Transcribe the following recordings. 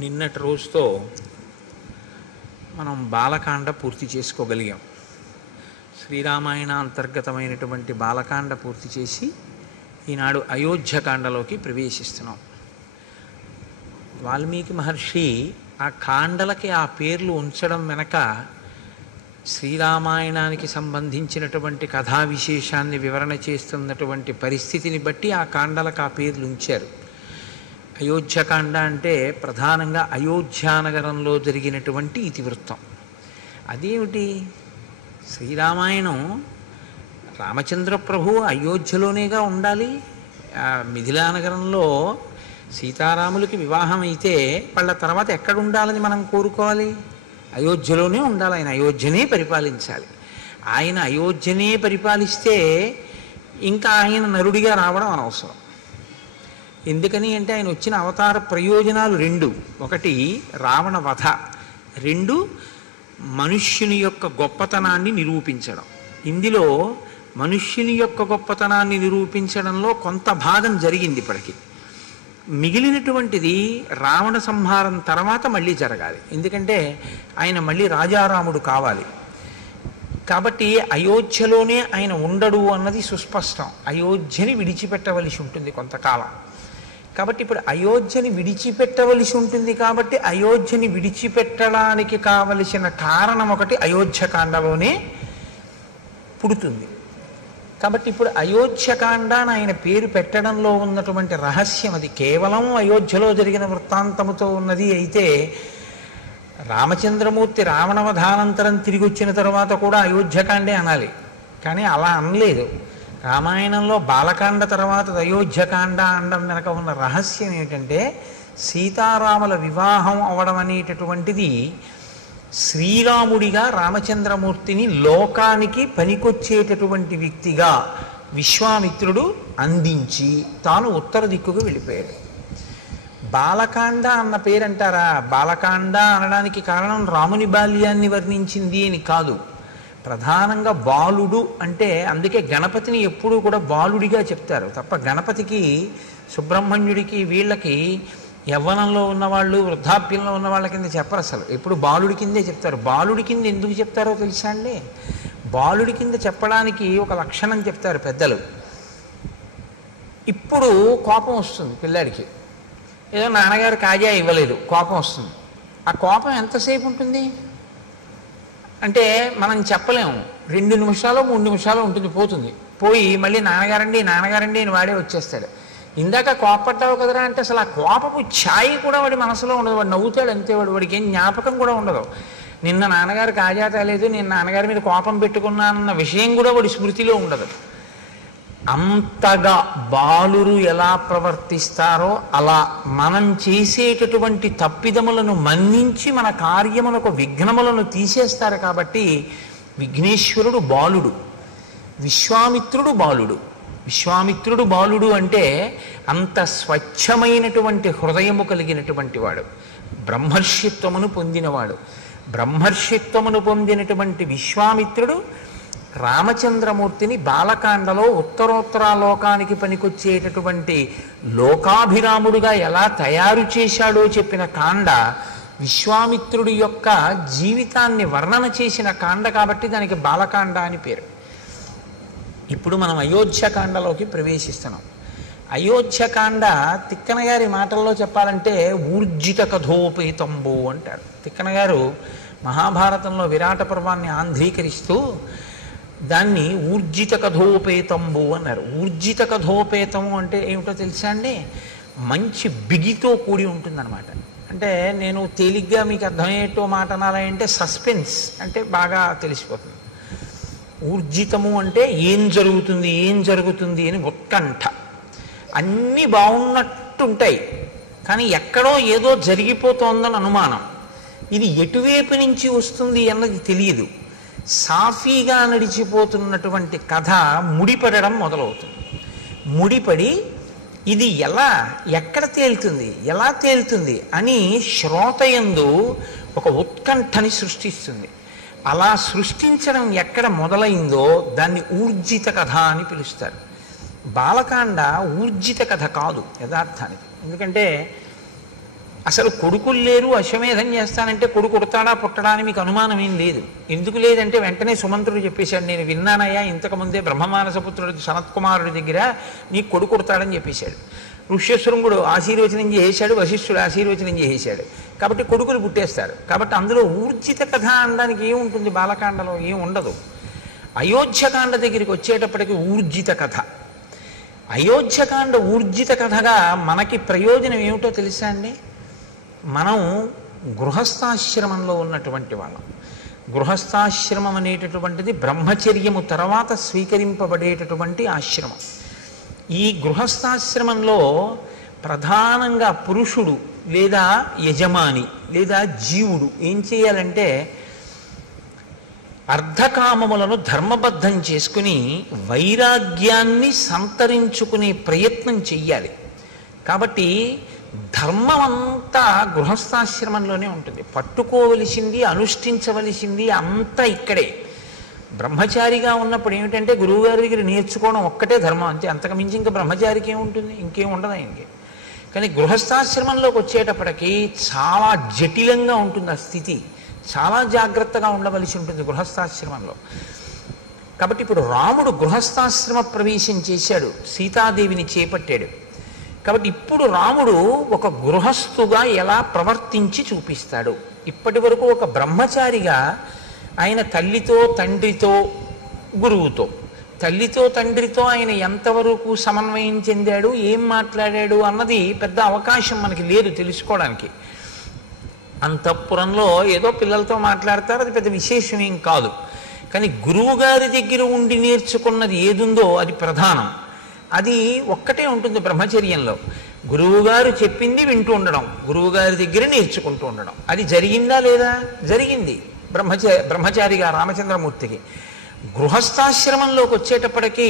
నిన్నటి రోజుతో మనం బాలకాండ పూర్తి చేసుకోగలిగాం. శ్రీరామాయణ అంతర్గతమైనటువంటి బాలకాండ పూర్తి చేసి ఈనాడు అయోధ్యకాండలోకి ప్రవేశిస్తున్నాం. వాల్మీకి మహర్షి ఆ కాండలకి ఆ పేర్లు ఉంచడం వెనక శ్రీరామాయణానికి సంబంధించినటువంటి కథా విశేషాన్ని వివరణ చేస్తున్నటువంటి పరిస్థితిని బట్టి ఆ కాండలకు ఆ పేర్లు ఉంచారు. అయోధ్యకాండ అంటే ప్రధానంగా అయోధ్యానగరంలో జరిగినటువంటి ఇతివృత్తం. అదేమిటి? శ్రీరామాయణం రామచంద్ర ప్రభు అయోధ్యలోనేగా ఉండాలి. మిథిలానగరంలో సీతారాములకి వివాహం అయితే వాళ్ళ తర్వాత ఎక్కడ ఉండాలని మనం కోరుకోవాలి? అయోధ్యలోనే ఉండాలి. ఆయన అయోధ్యనే పరిపాలించాలి. ఆయన అయోధ్యనే పరిపాలిస్తే ఇంకా ఆయన నరుడిగా రావడం అనవసరం. ఎందుకని అంటే ఆయన వచ్చిన అవతార ప్రయోజనాలు రెండు: ఒకటి రావణ వధ, రెండు మనుష్యుని యొక్క గొప్పతనాన్ని నిరూపించడం. ఇందులో మనుష్యుని యొక్క గొప్పతనాన్ని నిరూపించడంలో కొంత భాగం జరిగింది ఇప్పటికీ. మిగిలినటువంటిది రావణ సంహారం తర్వాత మళ్ళీ జరగాలి. ఎందుకంటే ఆయన మళ్ళీ రాజారాముడు కావాలి. కాబట్టి అయోధ్యలోనే ఆయన ఉండడు అన్నది సుస్పష్టం. అయోధ్యని విడిచిపెట్టవలసి ఉంటుంది కొంతకాలం. కాబట్టి ఇప్పుడు అయోధ్యని విడిచిపెట్టవలసి ఉంటుంది. కాబట్టి అయోధ్యని విడిచిపెట్టడానికి కావలసిన కారణం ఒకటి అయోధ్యకాండలోనే పుడుతుంది. కాబట్టి ఇప్పుడు అయోధ్యకాండ అని ఆయన పేరు పెట్టడంలో ఉన్నటువంటి రహస్యం అది. కేవలం అయోధ్యలో జరిగిన వృత్తాంతముతో ఉన్నది అయితే రామచంద్రమూర్తి రావణవధానంతరం తిరిగి వచ్చిన తర్వాత కూడా అయోధ్యకాండే అనాలి. కానీ అలా అనలేదు. రామాయణంలో బాలకాండ తర్వాత అయోధ్యకాండ అనడం వెనక ఉన్న రహస్యం ఏమిటంటే సీతారాముల వివాహం అవడం అనేటటువంటిది శ్రీరాముడిగా రామచంద్రమూర్తిని లోకానికి పనికొచ్చేటటువంటి వ్యక్తిగా విశ్వామిత్రుడు అందించి తాను ఉత్తర దిక్కుకు వెళ్ళిపోయాడు. బాలకాండ అన్న పేరంటారా? బాలకాండ అనడానికి కారణం రాముని బాల్యాన్ని వర్ణించింది అని కాదు. ప్రధానంగా బాలుడు అంటే అందుకే గణపతిని ఎప్పుడూ కూడా బాలుడిగా చెప్తారు తప్ప గణపతికి, సుబ్రహ్మణ్యుడికి, వీళ్ళకి యవ్వనంలో ఉన్నవాళ్ళు, వృద్ధాప్యంలో ఉన్న వాళ్ళ కింద చెప్పరు. అసలు ఎప్పుడు బాలుడి కిందే చెప్తారు. బాలుడి కింద ఎందుకు చెప్తారో తెలుసా అండి? బాలుడి కింద చెప్పడానికి ఒక లక్షణం చెప్తారు పెద్దలు. ఇప్పుడు కోపం వస్తుంది పిల్లాడికి, ఏదో నాన్నగారు కాజా ఇవ్వలేదు, కోపం వస్తుంది. ఆ కోపం ఎంతసేపు ఉంటుంది అంటే మనం చెప్పలేము. 2 నిమిషాలు 3 నిమిషాలు ఉంటుంది, పోతుంది. పోయి మళ్ళీ నాన్నగారండి నాన్నగారండి అని వాడే వచ్చేస్తాడు. ఇందాక కోపపడ్డావు కదరా అంటే అసలు ఆ కోపపు ఛాయి కూడా వాడి మనసులో ఉండదు. వాడు నవ్వుతాడు అంతే. వాడికి ఏం జ్ఞాపకం కూడా ఉండదు. నిన్న నాన్నగారు కాజా తేలేదు, నేను నాన్నగారి మీద కోపం పెట్టుకున్నానన్న విషయం కూడా వాడి స్మృతిలో ఉండదు. అంతగా బాలురు ఎలా ప్రవర్తిస్తారో అలా మనం చేసేటటువంటి తప్పిదములను మన్నించి మన కార్యములకు విఘ్నములను తీసేస్తారు. కాబట్టి విఘ్నేశ్వరుడు బాలుడు, విశ్వామిత్రుడు బాలుడు. విశ్వామిత్రుడు బాలుడు అంటే అంత స్వచ్ఛమైనటువంటి హృదయము కలిగినటువంటి వాడు, బ్రహ్మర్షిత్వమును పొందినవాడు. బ్రహ్మర్షిత్వమును పొందినటువంటి విశ్వామిత్రుడు రామచంద్రమూర్తిని బాలకాండలో ఉత్తరోత్తరాలోకానికి పనికొచ్చేటటువంటి లోకాభిరాముడుగా ఎలా తయారు చేశాడో చెప్పిన కాండ విశ్వామిత్రుడి యొక్క జీవితాన్ని వర్ణన చేసిన కాండ. కాబట్టి దానికి బాలకాండ అని పేరు. ఇప్పుడు మనం అయోధ్యకాండలోకి ప్రవేశిస్తున్నాం. అయోధ్యకాండ తిక్కన గారి మాటల్లో చెప్పాలంటే ఊర్జిత కథోపేతంబు అంటారు. తిక్కన గారు మహాభారతంలో విరాట పర్వాన్ని ఆంధ్రీకరిస్తూ దాన్ని ఊర్జిత కథోపేతంబు అన్నారు. ఊర్జిత కథోపేతము అంటే ఏమిటో తెలుసా అండి? మంచి బిగితో కూడి ఉంటుందన్నమాట. అంటే నేను తేలిగ్గా మీకు అర్థమయ్యేటో మాట అనాలంటే సస్పెన్స్ అంటే బాగా తెలిసిపోతుంది. ఊర్జితము అంటే ఏం జరుగుతుంది ఏం జరుగుతుంది అని ఉత్కంఠ. అన్నీ బాగున్నట్టుంటాయి కానీ ఎక్కడో ఏదో జరిగిపోతోందని అనుమానం. ఇది ఎటువైపు నుంచి వస్తుంది అన్నది తెలియదు. సాఫీగా నడిచిపోతున్నటువంటి కథ ముడిపడడం మొదలవుతుంది. ముడిపడి ఇది ఎలా ఎక్కడ తేలుతుంది ఎలా తేలుతుంది అని శ్రోతయందు ఒక ఉత్కంఠని సృష్టిస్తుంది. అలా సృష్టించడం ఎక్కడ మొదలైందో దాన్ని ఊర్జిత కథ అని పిలుస్తారు. బాలకాండ ఊర్జిత కథ కాదు యథార్థానికి. ఎందుకంటే అసలు కొడుకులు లేరు, అశ్వమేధం చేస్తానంటే కొడుకు ఉడతాడా పుట్టడా అని మీకు అనుమానం ఏం లేదు. ఎందుకు లేదంటే వెంటనే సుమంత్రుడు చెప్పేశాడు, నేను విన్నానయ్యా ఇంతకుముందే బ్రహ్మమానసపుత్రుడు సనత్కుమారుడి దగ్గర నీ కొడుకు ఉడతాడని చెప్పేశాడు. ఋష్యశృంగుడు ఆశీర్వచనం చేసేశాడు, వశిష్ఠుడు ఆశీర్వచనం చేసేశాడు. కాబట్టి కొడుకులు పుట్టేస్తారు. కాబట్టి అందులో ఊర్జిత కథ అనడానికి ఏముంటుంది? బాలకాండలో ఏం ఉండదు. అయోధ్యకాండ దగ్గరికి వచ్చేటప్పటికి ఊర్జిత కథ. అయోధ్యకాండ ఊర్జిత కథగా మనకి ప్రయోజనం ఏమిటో తెలుసా అండి? మనం గృహస్థాశ్రమంలో ఉన్నటువంటి వాళ్ళం. గృహస్థాశ్రమం అనేటటువంటిది బ్రహ్మచర్యము తర్వాత స్వీకరింపబడేటటువంటి ఆశ్రమం. ఈ గృహస్థాశ్రమంలో ప్రధానంగా పురుషుడు లేదా యజమాని లేదా జీవుడు ఏం చేయాలంటే అర్ధకామములను ధర్మబద్ధం చేసుకుని వైరాగ్యాన్ని సంతరించుకునే ప్రయత్నం చెయ్యాలి. కాబట్టి ధర్మం అంతా గృహస్థాశ్రమంలోనే ఉంటుంది. పట్టుకోవలసింది, అనుష్ఠించవలసింది అంతా ఇక్కడే. బ్రహ్మచారిగా ఉన్నప్పుడు ఏమిటంటే గురువుగారి దగ్గర నేర్చుకోవడం ఒక్కటే ధర్మం, అంతే. అంతకు మించి ఇంకా బ్రహ్మచారికి ఏముంటుంది? ఇంకేం ఉండదు ఆయనకి. కానీ గృహస్థాశ్రమంలోకి వచ్చేటప్పటికి చాలా జటిలంగా ఉంటుంది ఆ స్థితి. చాలా జాగ్రత్తగా ఉండవలసి ఉంటుంది గృహస్థాశ్రమంలో. కాబట్టి ఇప్పుడు రాముడు గృహస్థాశ్రమ ప్రవేశం చేశాడు, సీతాదేవిని చేపట్టాడు. కాబట్టి ఇప్పుడు రాముడు ఒక గృహస్థుగా ఎలా ప్రవర్తించి చూపిస్తాడు. ఇప్పటి వరకు ఒక బ్రహ్మచారిగా ఆయన తల్లితో తండ్రితో గురువుతో, తల్లితో తండ్రితో ఆయన ఎంతవరకు సమన్వయం చెందాడు, ఏం మాట్లాడాడు అన్నది పెద్ద అవకాశం మనకి లేదు తెలుసుకోవడానికి. అంతఃపురంలో ఏదో పిల్లలతో మాట్లాడతారు, అది పెద్ద విశేషం ఏం కాదు. కానీ గురువుగారి దగ్గర ఉండి నేర్చుకున్నది ఏదుందో అది ప్రధానం. అది ఒక్కటే ఉంటుంది బ్రహ్మచర్యంలో. గురువుగారు చెప్పింది వింటూ ఉండడం, గురువుగారి దగ్గర నేర్చుకుంటూ ఉండడం. అది జరిగిందా లేదా? జరిగింది బ్రహ్మచారిగా రామచంద్రమూర్తికి. గృహస్థాశ్రమంలోకి వచ్చేటప్పటికీ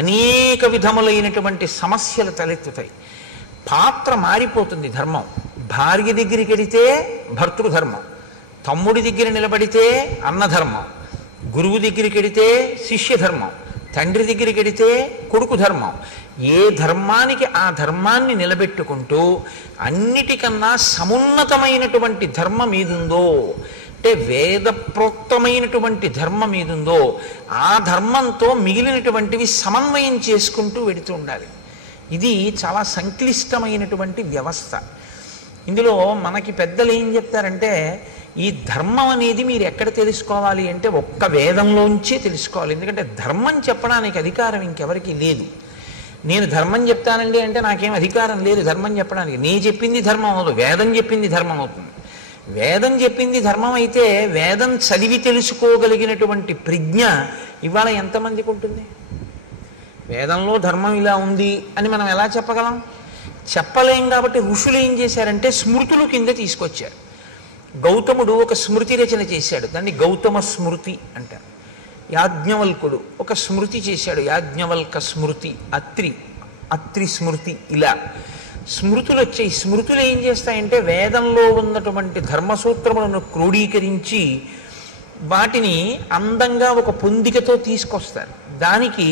అనేక విధములైనటువంటి సమస్యలు తలెత్తుతాయి. పాత్ర మారిపోతుంది. ధర్మం భార్య దగ్గరికి వెడితే భర్తృధర్మం, తమ్ముడి దగ్గర నిలబడితే అన్నధర్మం, గురువు దగ్గరికి వెడితే శిష్యధర్మం, తండ్రి దగ్గరికి వెడితే కొడుకు ధర్మం. ఏ ధర్మానికి ఆ ధర్మాన్ని నిలబెట్టుకుంటూ అన్నిటికన్నా సమున్నతమైనటువంటి ధర్మం ఏదుందో, అంటే వేద ప్రోక్తమైనటువంటి ధర్మం ఏదుందో ఆ ధర్మంతో మిగిలినటువంటివి సమన్వయం చేసుకుంటూ వెడుతూ ఉండాలి. ఇది చాలా సంక్లిష్టమైనటువంటి వ్యవస్థ. ఇందులో మనకి పెద్దలు ఏం చెప్తారంటే, ఈ ధర్మం అనేది మీరు ఎక్కడ తెలుసుకోవాలి అంటే ఒక్క వేదంలోంచే తెలుసుకోవాలి. ఎందుకంటే ధర్మం చెప్పడానికి అధికారం ఇంకెవరికి లేదు. నేను ధర్మం చెప్తానండి అంటే నాకేం అధికారం లేదు ధర్మం చెప్పడానికి. నీ చెప్పింది ధర్మం అవదు, వేదం చెప్పింది ధర్మం అవుతుంది. వేదం చెప్పింది ధర్మం అయితే వేదం చదివి తెలుసుకోగలిగినటువంటి ప్రజ్ఞ ఇవాళ ఎంతమందికి ఉంటుంది? వేదంలో ధర్మం ఇలా ఉంది అని మనం ఎలా చెప్పగలం? చెప్పలేం. కాబట్టి ఋషులు ఏం చేశారంటే స్మృతులు కింద తీసుకొచ్చారు. గౌతముడు ఒక స్మృతి రచన చేశాడు, దాన్ని గౌతమ స్మృతి అంటారు. యాజ్ఞవల్కుడు ఒక స్మృతి చేశాడు, యాజ్ఞవల్క స్మృతి, అత్రి స్మృతి. ఇలా స్మృతులు వచ్చాయి. స్మృతులు ఏం చేస్తాయంటే వేదంలో ఉన్నటువంటి ధర్మసూత్రములను క్రోడీకరించి వాటిని అందంగా ఒక పొందికతో తీసుకొస్తారు. దానికి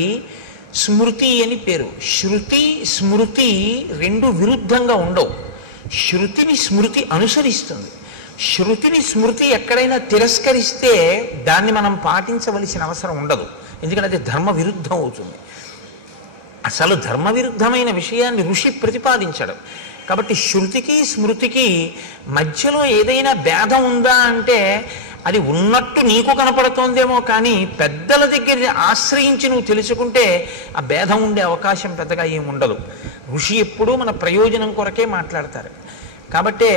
స్మృతి అని పేరు. శృతి స్మృతి రెండు విరుద్ధంగా ఉండవు. శృతిని స్మృతి అనుసరిస్తుంది. శృతిని స్మృతి ఎక్కడైనా తిరస్కరిస్తే దాన్ని మనం పాటించవలసిన అవసరం ఉండదు, ఎందుకంటే అది ధర్మ విరుద్ధం అవుతుంది. అసలు ధర్మ విరుద్ధమైన విషయాన్ని ఋషి ప్రతిపాదించడం. కాబట్టి శృతికి స్మృతికి మధ్యలో ఏదైనా భేదం ఉందా అంటే అది ఉన్నట్టు నీకు కనపడుతోందేమో, కానీ పెద్దల దగ్గర ఆశ్రయించి నువ్వు తెలుసుకుంటే ఆ భేదం ఉండే అవకాశం పెద్దగా ఏముండదు. ఋషి ఎప్పుడూ మన ప్రయోజనం కొరకే మాట్లాడతారు. కాబట్టే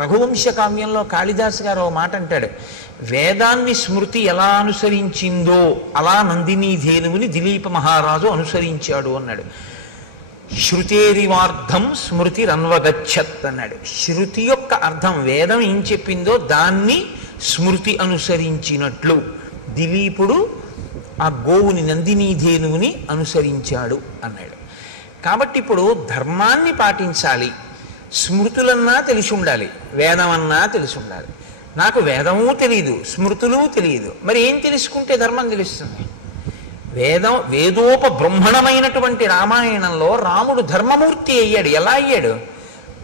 రఘువంశ కావ్యంలో కాళిదాసు గారు ఓ మాట అంటాడు, వేదాన్ని స్మృతి ఎలా అనుసరించిందో అలా నందినీ ధేనువుని దిలీప మహారాజు అనుసరించాడు అన్నాడు. శృతేరివార్థం స్మృతి రన్వగచ్చత్ అన్నాడు. శృతి యొక్క అర్థం వేదం ఏం చెప్పిందో దాన్ని స్మృతి అనుసరించినట్లు దిలీపుడు ఆ గోవుని నందినీ ధేనువుని అనుసరించాడు అన్నాడు. కాబట్టి ఇప్పుడు ధర్మాన్ని పాటించాలి, స్మృతులన్నా తెలిసి ఉండాలి, వేదమన్నా తెలిసి ఉండాలి. నాకు వేదము తెలియదు, స్మృతులు తెలియదు, మరి ఏం తెలుసుకుంటే ధర్మం తెలుస్తుంది? వేదోపబ్రహ్మణమైనటువంటి రామాయణంలో రాముడు ధర్మమూర్తి అయ్యాడు. ఎలా అయ్యాడు?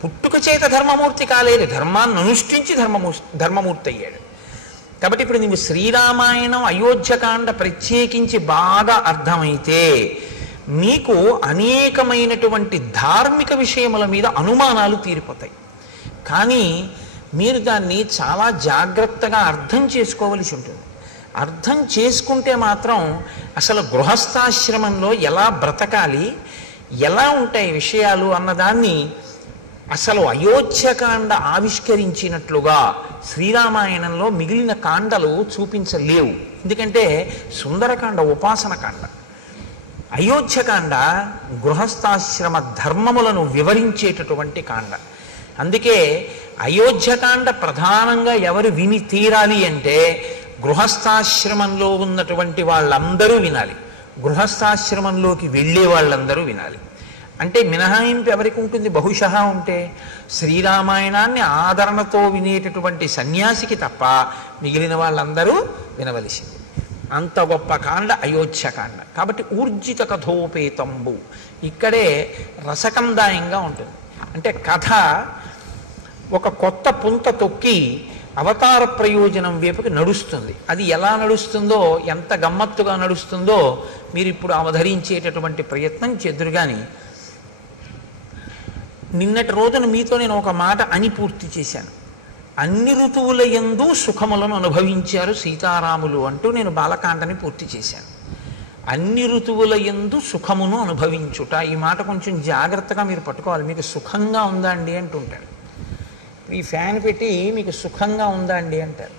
పుట్టుక చేత ధర్మమూర్తి కాలేదు, ధర్మాన్ని అనుష్ఠించి ధర్మమూర్తి అయ్యాడు. కాబట్టి ఇప్పుడు నీవు శ్రీరామాయణం అయోధ్యకాండ ప్రత్యేకించి బాగా అర్థమైతే నీకు అనేకమైనటువంటి ధార్మిక విషయముల మీద అనుమానాలు తీరిపోతాయి. కానీ మీరు దాన్ని చాలా జాగ్రత్తగా అర్థం చేసుకోవలసి ఉంటుంది. అర్థం చేసుకుంటే మాత్రం అసలు గృహస్థాశ్రమంలో ఎలా బ్రతకాలి, ఎలా ఉంటాయి విషయాలు అన్నదాన్ని అసలు అయోధ్యకాండ ఆవిష్కరించినట్లుగా శ్రీరామాయణంలో మిగిలిన కాండలు చూపించలేవు. ఎందుకంటే సుందరకాండ ఉపాసన కాండ, అయోధ్యకాండ గృహస్థాశ్రమ ధర్మములను వివరించేటటువంటి కాండ. అందుకే అయోధ్యకాండ ప్రధానంగా ఎవరు విని తీరాలి అంటే గృహస్థాశ్రమంలో ఉన్నటువంటి వాళ్ళందరూ వినాలి, గృహస్థాశ్రమంలోకి వెళ్ళే వాళ్ళందరూ వినాలి. అంటే మినహాయింపు ఎవరికి ఉంటుంది? బహుశः ఉంటే శ్రీరామాయణాన్ని ఆదరణతో వినేటటువంటి సన్యాసికి తప్ప మిగిలిన వాళ్ళందరూ వినవలసింది. అంత గొప్ప కాండ అయోధ్యకాండ. కాబట్టి ఊర్జిత కథోపేతంబు, ఇక్కడే రసకందాయంగా ఉంటుంది. అంటే కథ ఒక కొత్త పుంత తొక్కి అవతార ప్రయోజనం వైపుకి నడుస్తుంది. అది ఎలా నడుస్తుందో, ఎంత గమ్మత్తుగా నడుస్తుందో మీరు ఇప్పుడు అవధరించేటటువంటి ప్రయత్నం చేద్దురు. కానీ నిన్నటి రోజున మీతో నేను ఒక మాట అని పూర్తి చేశాను. అన్ని ఋతువుల యందు సుఖములను అనుభవించారు సీతారాములు అంటూ నేను బాలకాండని పూర్తి చేశాను. అన్ని ఋతువుల యందు సుఖమును అనుభవించుట, ఈ మాట కొంచెం జాగ్రత్తగా మీరు పట్టుకోవాలి. మీకు సుఖంగా ఉందా అండి అంటుంటారు. ఈ ఫ్యాన్ పెట్టి మీకు సుఖంగా ఉందా అండి అంటారు.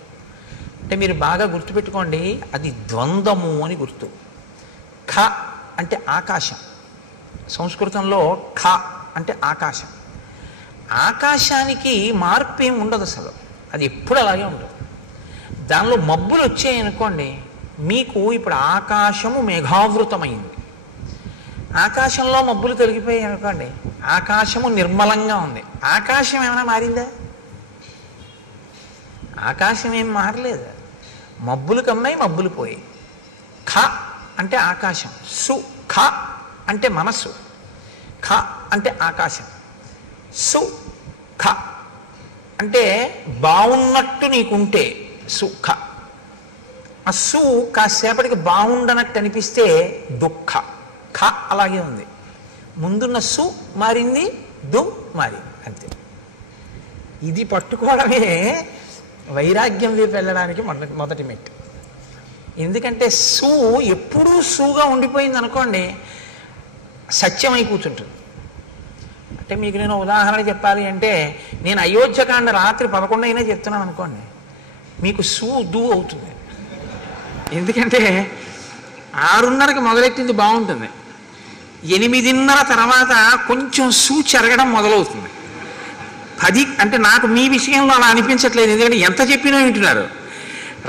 అంటే మీరు బాగా గుర్తుపెట్టుకోండి, అది ద్వంద్వము అని గుర్తు. ఖ అంటే ఆకాశం, సంస్కృతంలో ఖ అంటే ఆకాశం. ఆకాశానికి మార్పు ఏమి ఉండదు అసలు, అది ఎప్పుడు అలాగే ఉండదు. దానిలో మబ్బులు వచ్చాయనుకోండి, మీకు ఇప్పుడు ఆకాశము మేఘావృతమైంది, ఆకాశంలో మబ్బులు తొలగిపోయాయి అనుకోండి, ఆకాశము నిర్మలంగా ఉంది. ఆకాశం ఏమైనా మారిందా? ఆకాశం ఏం మారలేదు. మబ్బులు కమ్మాయి, మబ్బులు పోయాయి. ఖ అంటే ఆకాశం, సు ఖ అంటే మనస్సు, ఖ అంటే ఆకాశం, సు ఖ అంటే బాగున్నట్టు నీకుంటే సుఖ. ఆ సు కాసేపటికి బాగుండనట్టు అనిపిస్తే దుఃఖ. ఖ అలాగే ఉంది, ముందున్న సు మారింది, దు మారింది, అంతే. ఇది పట్టుకోవడమే వైరాగ్యం వైపు వెళ్ళడానికి మొదటి మెట్టు. ఎందుకంటే సు ఎప్పుడూ సుగా ఉండిపోయింది అనుకోండి, సత్యమై కూర్చుంటుంది. అంటే మీకు నేను ఉదాహరణ చెప్పాలి అంటే, నేను అయోధ్యకాండ రాత్రి 11 అయినా చెప్తున్నాను అనుకోండి, మీకు సు దు అవుతుంది. ఎందుకంటే 6:30కి మొదలెట్టింది బాగుంటుంది, 8:30 తర్వాత కొంచెం సు చెరగడం మొదలవుతుంది. 10 అంటే నాకు మీ విషయంలో అలా అనిపించట్లేదు, ఎందుకంటే ఎంత చెప్పినా వింటున్నారు.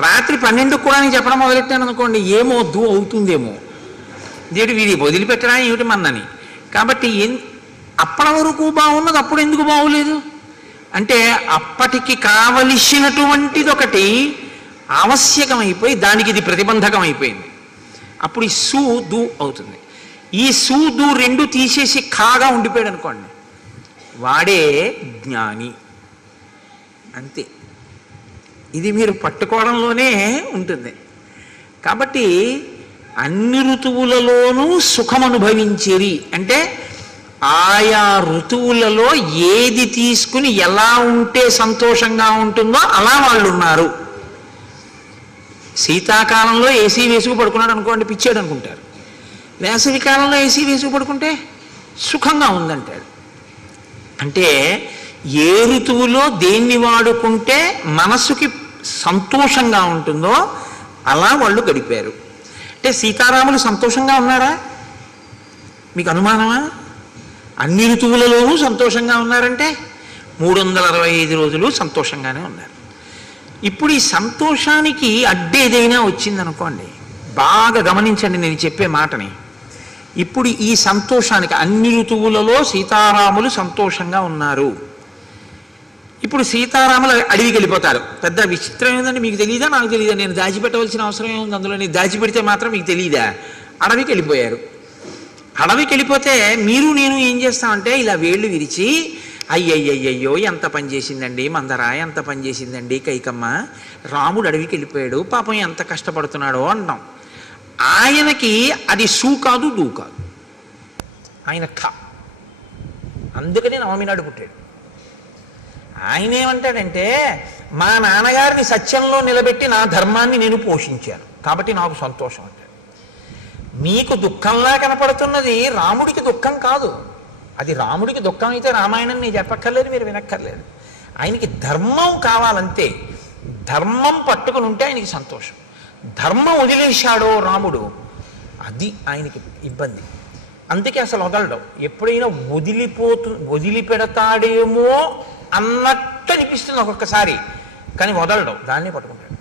రాత్రి 12కు కూడా నేను చెప్పడం మొదలెట్టాను అనుకోండి, ఏమో దు అవుతుందేమో, ఇదేంటి వీడి వదిలిపెట్టడా ఏమిటి మన్నని. కాబట్టి అప్పటి వరకు బాగున్నది అప్పుడు ఎందుకు బాగోలేదు అంటే, అప్పటికి కావలసినటువంటిది ఒకటి ఆవశ్యకమైపోయి దానికి ఇది ప్రతిబంధకం అయిపోయింది. అప్పుడు ఈ సు దు అవుతుంది. ఈ సు దు రెండు తీసేసి ఖాగా ఉండిపోయాడు అనుకోండి, వాడే జ్ఞాని, అంతే. ఇది మీరు పట్టుకోవడంలోనే ఉంటుంది. కాబట్టి అన్ని ఋతువులలోనూ సుఖం అనుభవించేది అంటే, ఆయా ఋతువులలో ఏది తీసుకుని ఎలా ఉంటే సంతోషంగా ఉంటుందో అలా వాళ్ళు ఉన్నారు. శీతాకాలంలో ఏసీ వేసుకు పడుకున్నాడు అనుకోండి, పిచ్చాడు అనుకుంటారు. వేసవి కాలంలో ఏసీ వేసుకు పడుకుంటే సుఖంగా ఉందంటాడు. అంటే ఏ ఋతువులో దేన్ని వాడుకుంటే మనసుకి సంతోషంగా ఉంటుందో అలా వాళ్ళు గడిపారు. అంటే సీతారాములు సంతోషంగా ఉన్నారా? మీకు అనుమానమా? అన్ని ఋతువులలోనూ సంతోషంగా ఉన్నారంటే 365 రోజులు సంతోషంగానే ఉన్నారు. ఇప్పుడు ఈ సంతోషానికి అడ్డేదైనా వచ్చిందనుకోండి, బాగా గమనించండి నేను చెప్పే మాటని. ఇప్పుడు ఈ సంతోషానికి అన్ని ఋతువులలో సీతారాములు సంతోషంగా ఉన్నారు. ఇప్పుడు సీతారాములు అడవికి వెళ్ళిపోతారు. పెద్ద విచిత్రం ఏంటంటే, మీకు తెలియదా నాకు తెలియదా, నేను దాచిపెట్టవలసిన అవసరం ఏముంది అందులో, నేను దాచిపెడితే మాత్రం మీకు తెలియదా? అడవికి వెళ్ళిపోయారు. అడవికి వెళ్ళిపోతే మీరు నేను ఏం చేస్తామంటే ఇలా వేళ్ళు విరిచి అయ్యయ్యయ్యో ఎంత పని చేసిందండి మందర, ఎంత పని చేసిందండి కైకమ్మ, రాముడు అడవికి వెళ్ళిపోయాడు, పాపం ఎంత కష్టపడుతున్నాడో అంటాం. ఆయనకి అది సూ కాదు, దూ కాదు, ఆయన అందుకని నవమి నాడు పుట్టాడు. ఆయన ఏమంటాడంటే, మా నాన్నగారిని సత్యంలో నిలబెట్టి నా ధర్మాన్ని నేను పోషించాను కాబట్టి నాకు సంతోషం అంటాడు. మీకు దుఃఖంలా కనపడుతున్నది రాముడికి దుఃఖం కాదు. అది రాముడికి దుఃఖం అయితే రామాయణం నేను చెప్పక్కర్లేదు, మీరు వినక్కర్లేదు. ఆయనకి ధర్మం కావాలంతే. ధర్మం పట్టుకుని ఉంటే ఆయనకి సంతోషం. ధర్మం వదిలేశాడో రాముడు, అది ఆయనకి ఇబ్బంది. అందుకే అసలు వదలడం. ఎప్పుడైనా వదిలిపెడతాడేమో అన్నట్టు అనిపిస్తుంది ఒక్కొక్కసారి, కానీ వదలడం, దాన్ని పట్టుకుంటాడు.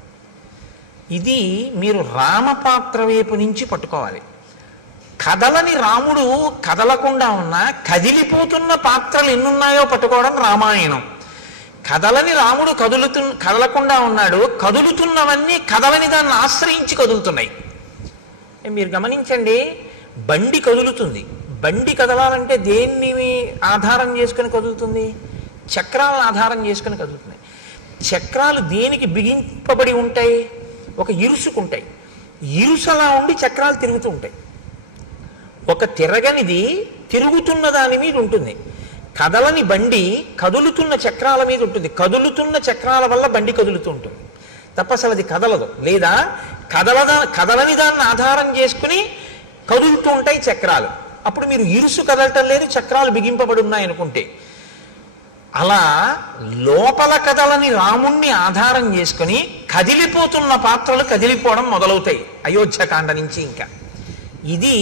ఇది మీరు రామపాత్ర వైపు నుంచి పట్టుకోవాలి. కదలని రాముడు కదలకుండా ఉన్నా కదిలిపోతున్న పాత్రలు ఎన్నున్నాయో పట్టుకోవడం రామాయణం. కదలని రాముడు కదలకుండా ఉన్నాడు, కదులుతున్నవన్నీ కదలని దాన్ని ఆశ్రయించి కదులుతున్నాయి. మీరు గమనించండి, బండి కదులుతుంది. బండి కదలాలంటే దేన్ని ఆధారం చేసుకుని కదులుతుంది? చక్రాలను ఆధారం చేసుకుని కదులుతున్నాయి. చక్రాలు దేనికి బిగింపబడి ఉంటాయి? ఒక ఇరుసుకుంటాయి. ఇరుసలా ఉండి చక్రాలు తిరుగుతూ ఉంటాయి. ఒక తిరగనిది తిరుగుతున్న దాని మీద ఉంటుంది. కదలని బండి కదులుతున్న చక్రాల మీద ఉంటుంది. కదులుతున్న చక్రాల వల్ల బండి కదులుతూ ఉంటుంది తప్ప అసలు అది కదలదు. లేదా కదలని దాన్ని ఆధారం చేసుకుని కదులుతూ ఉంటాయి చక్రాలు. అప్పుడు మీరు ఇరుసు కదలటం లేదు, చక్రాలు బిగింపబడి ఉన్నాయనుకుంటే. అలా లోపల కదలని రాముణ్ణి ఆధారం చేసుకుని కదిలిపోతున్న పాత్రలు కదిలిపోవడం మొదలవుతాయి అయోధ్యకాండ నుంచి. ఇంకా ఇది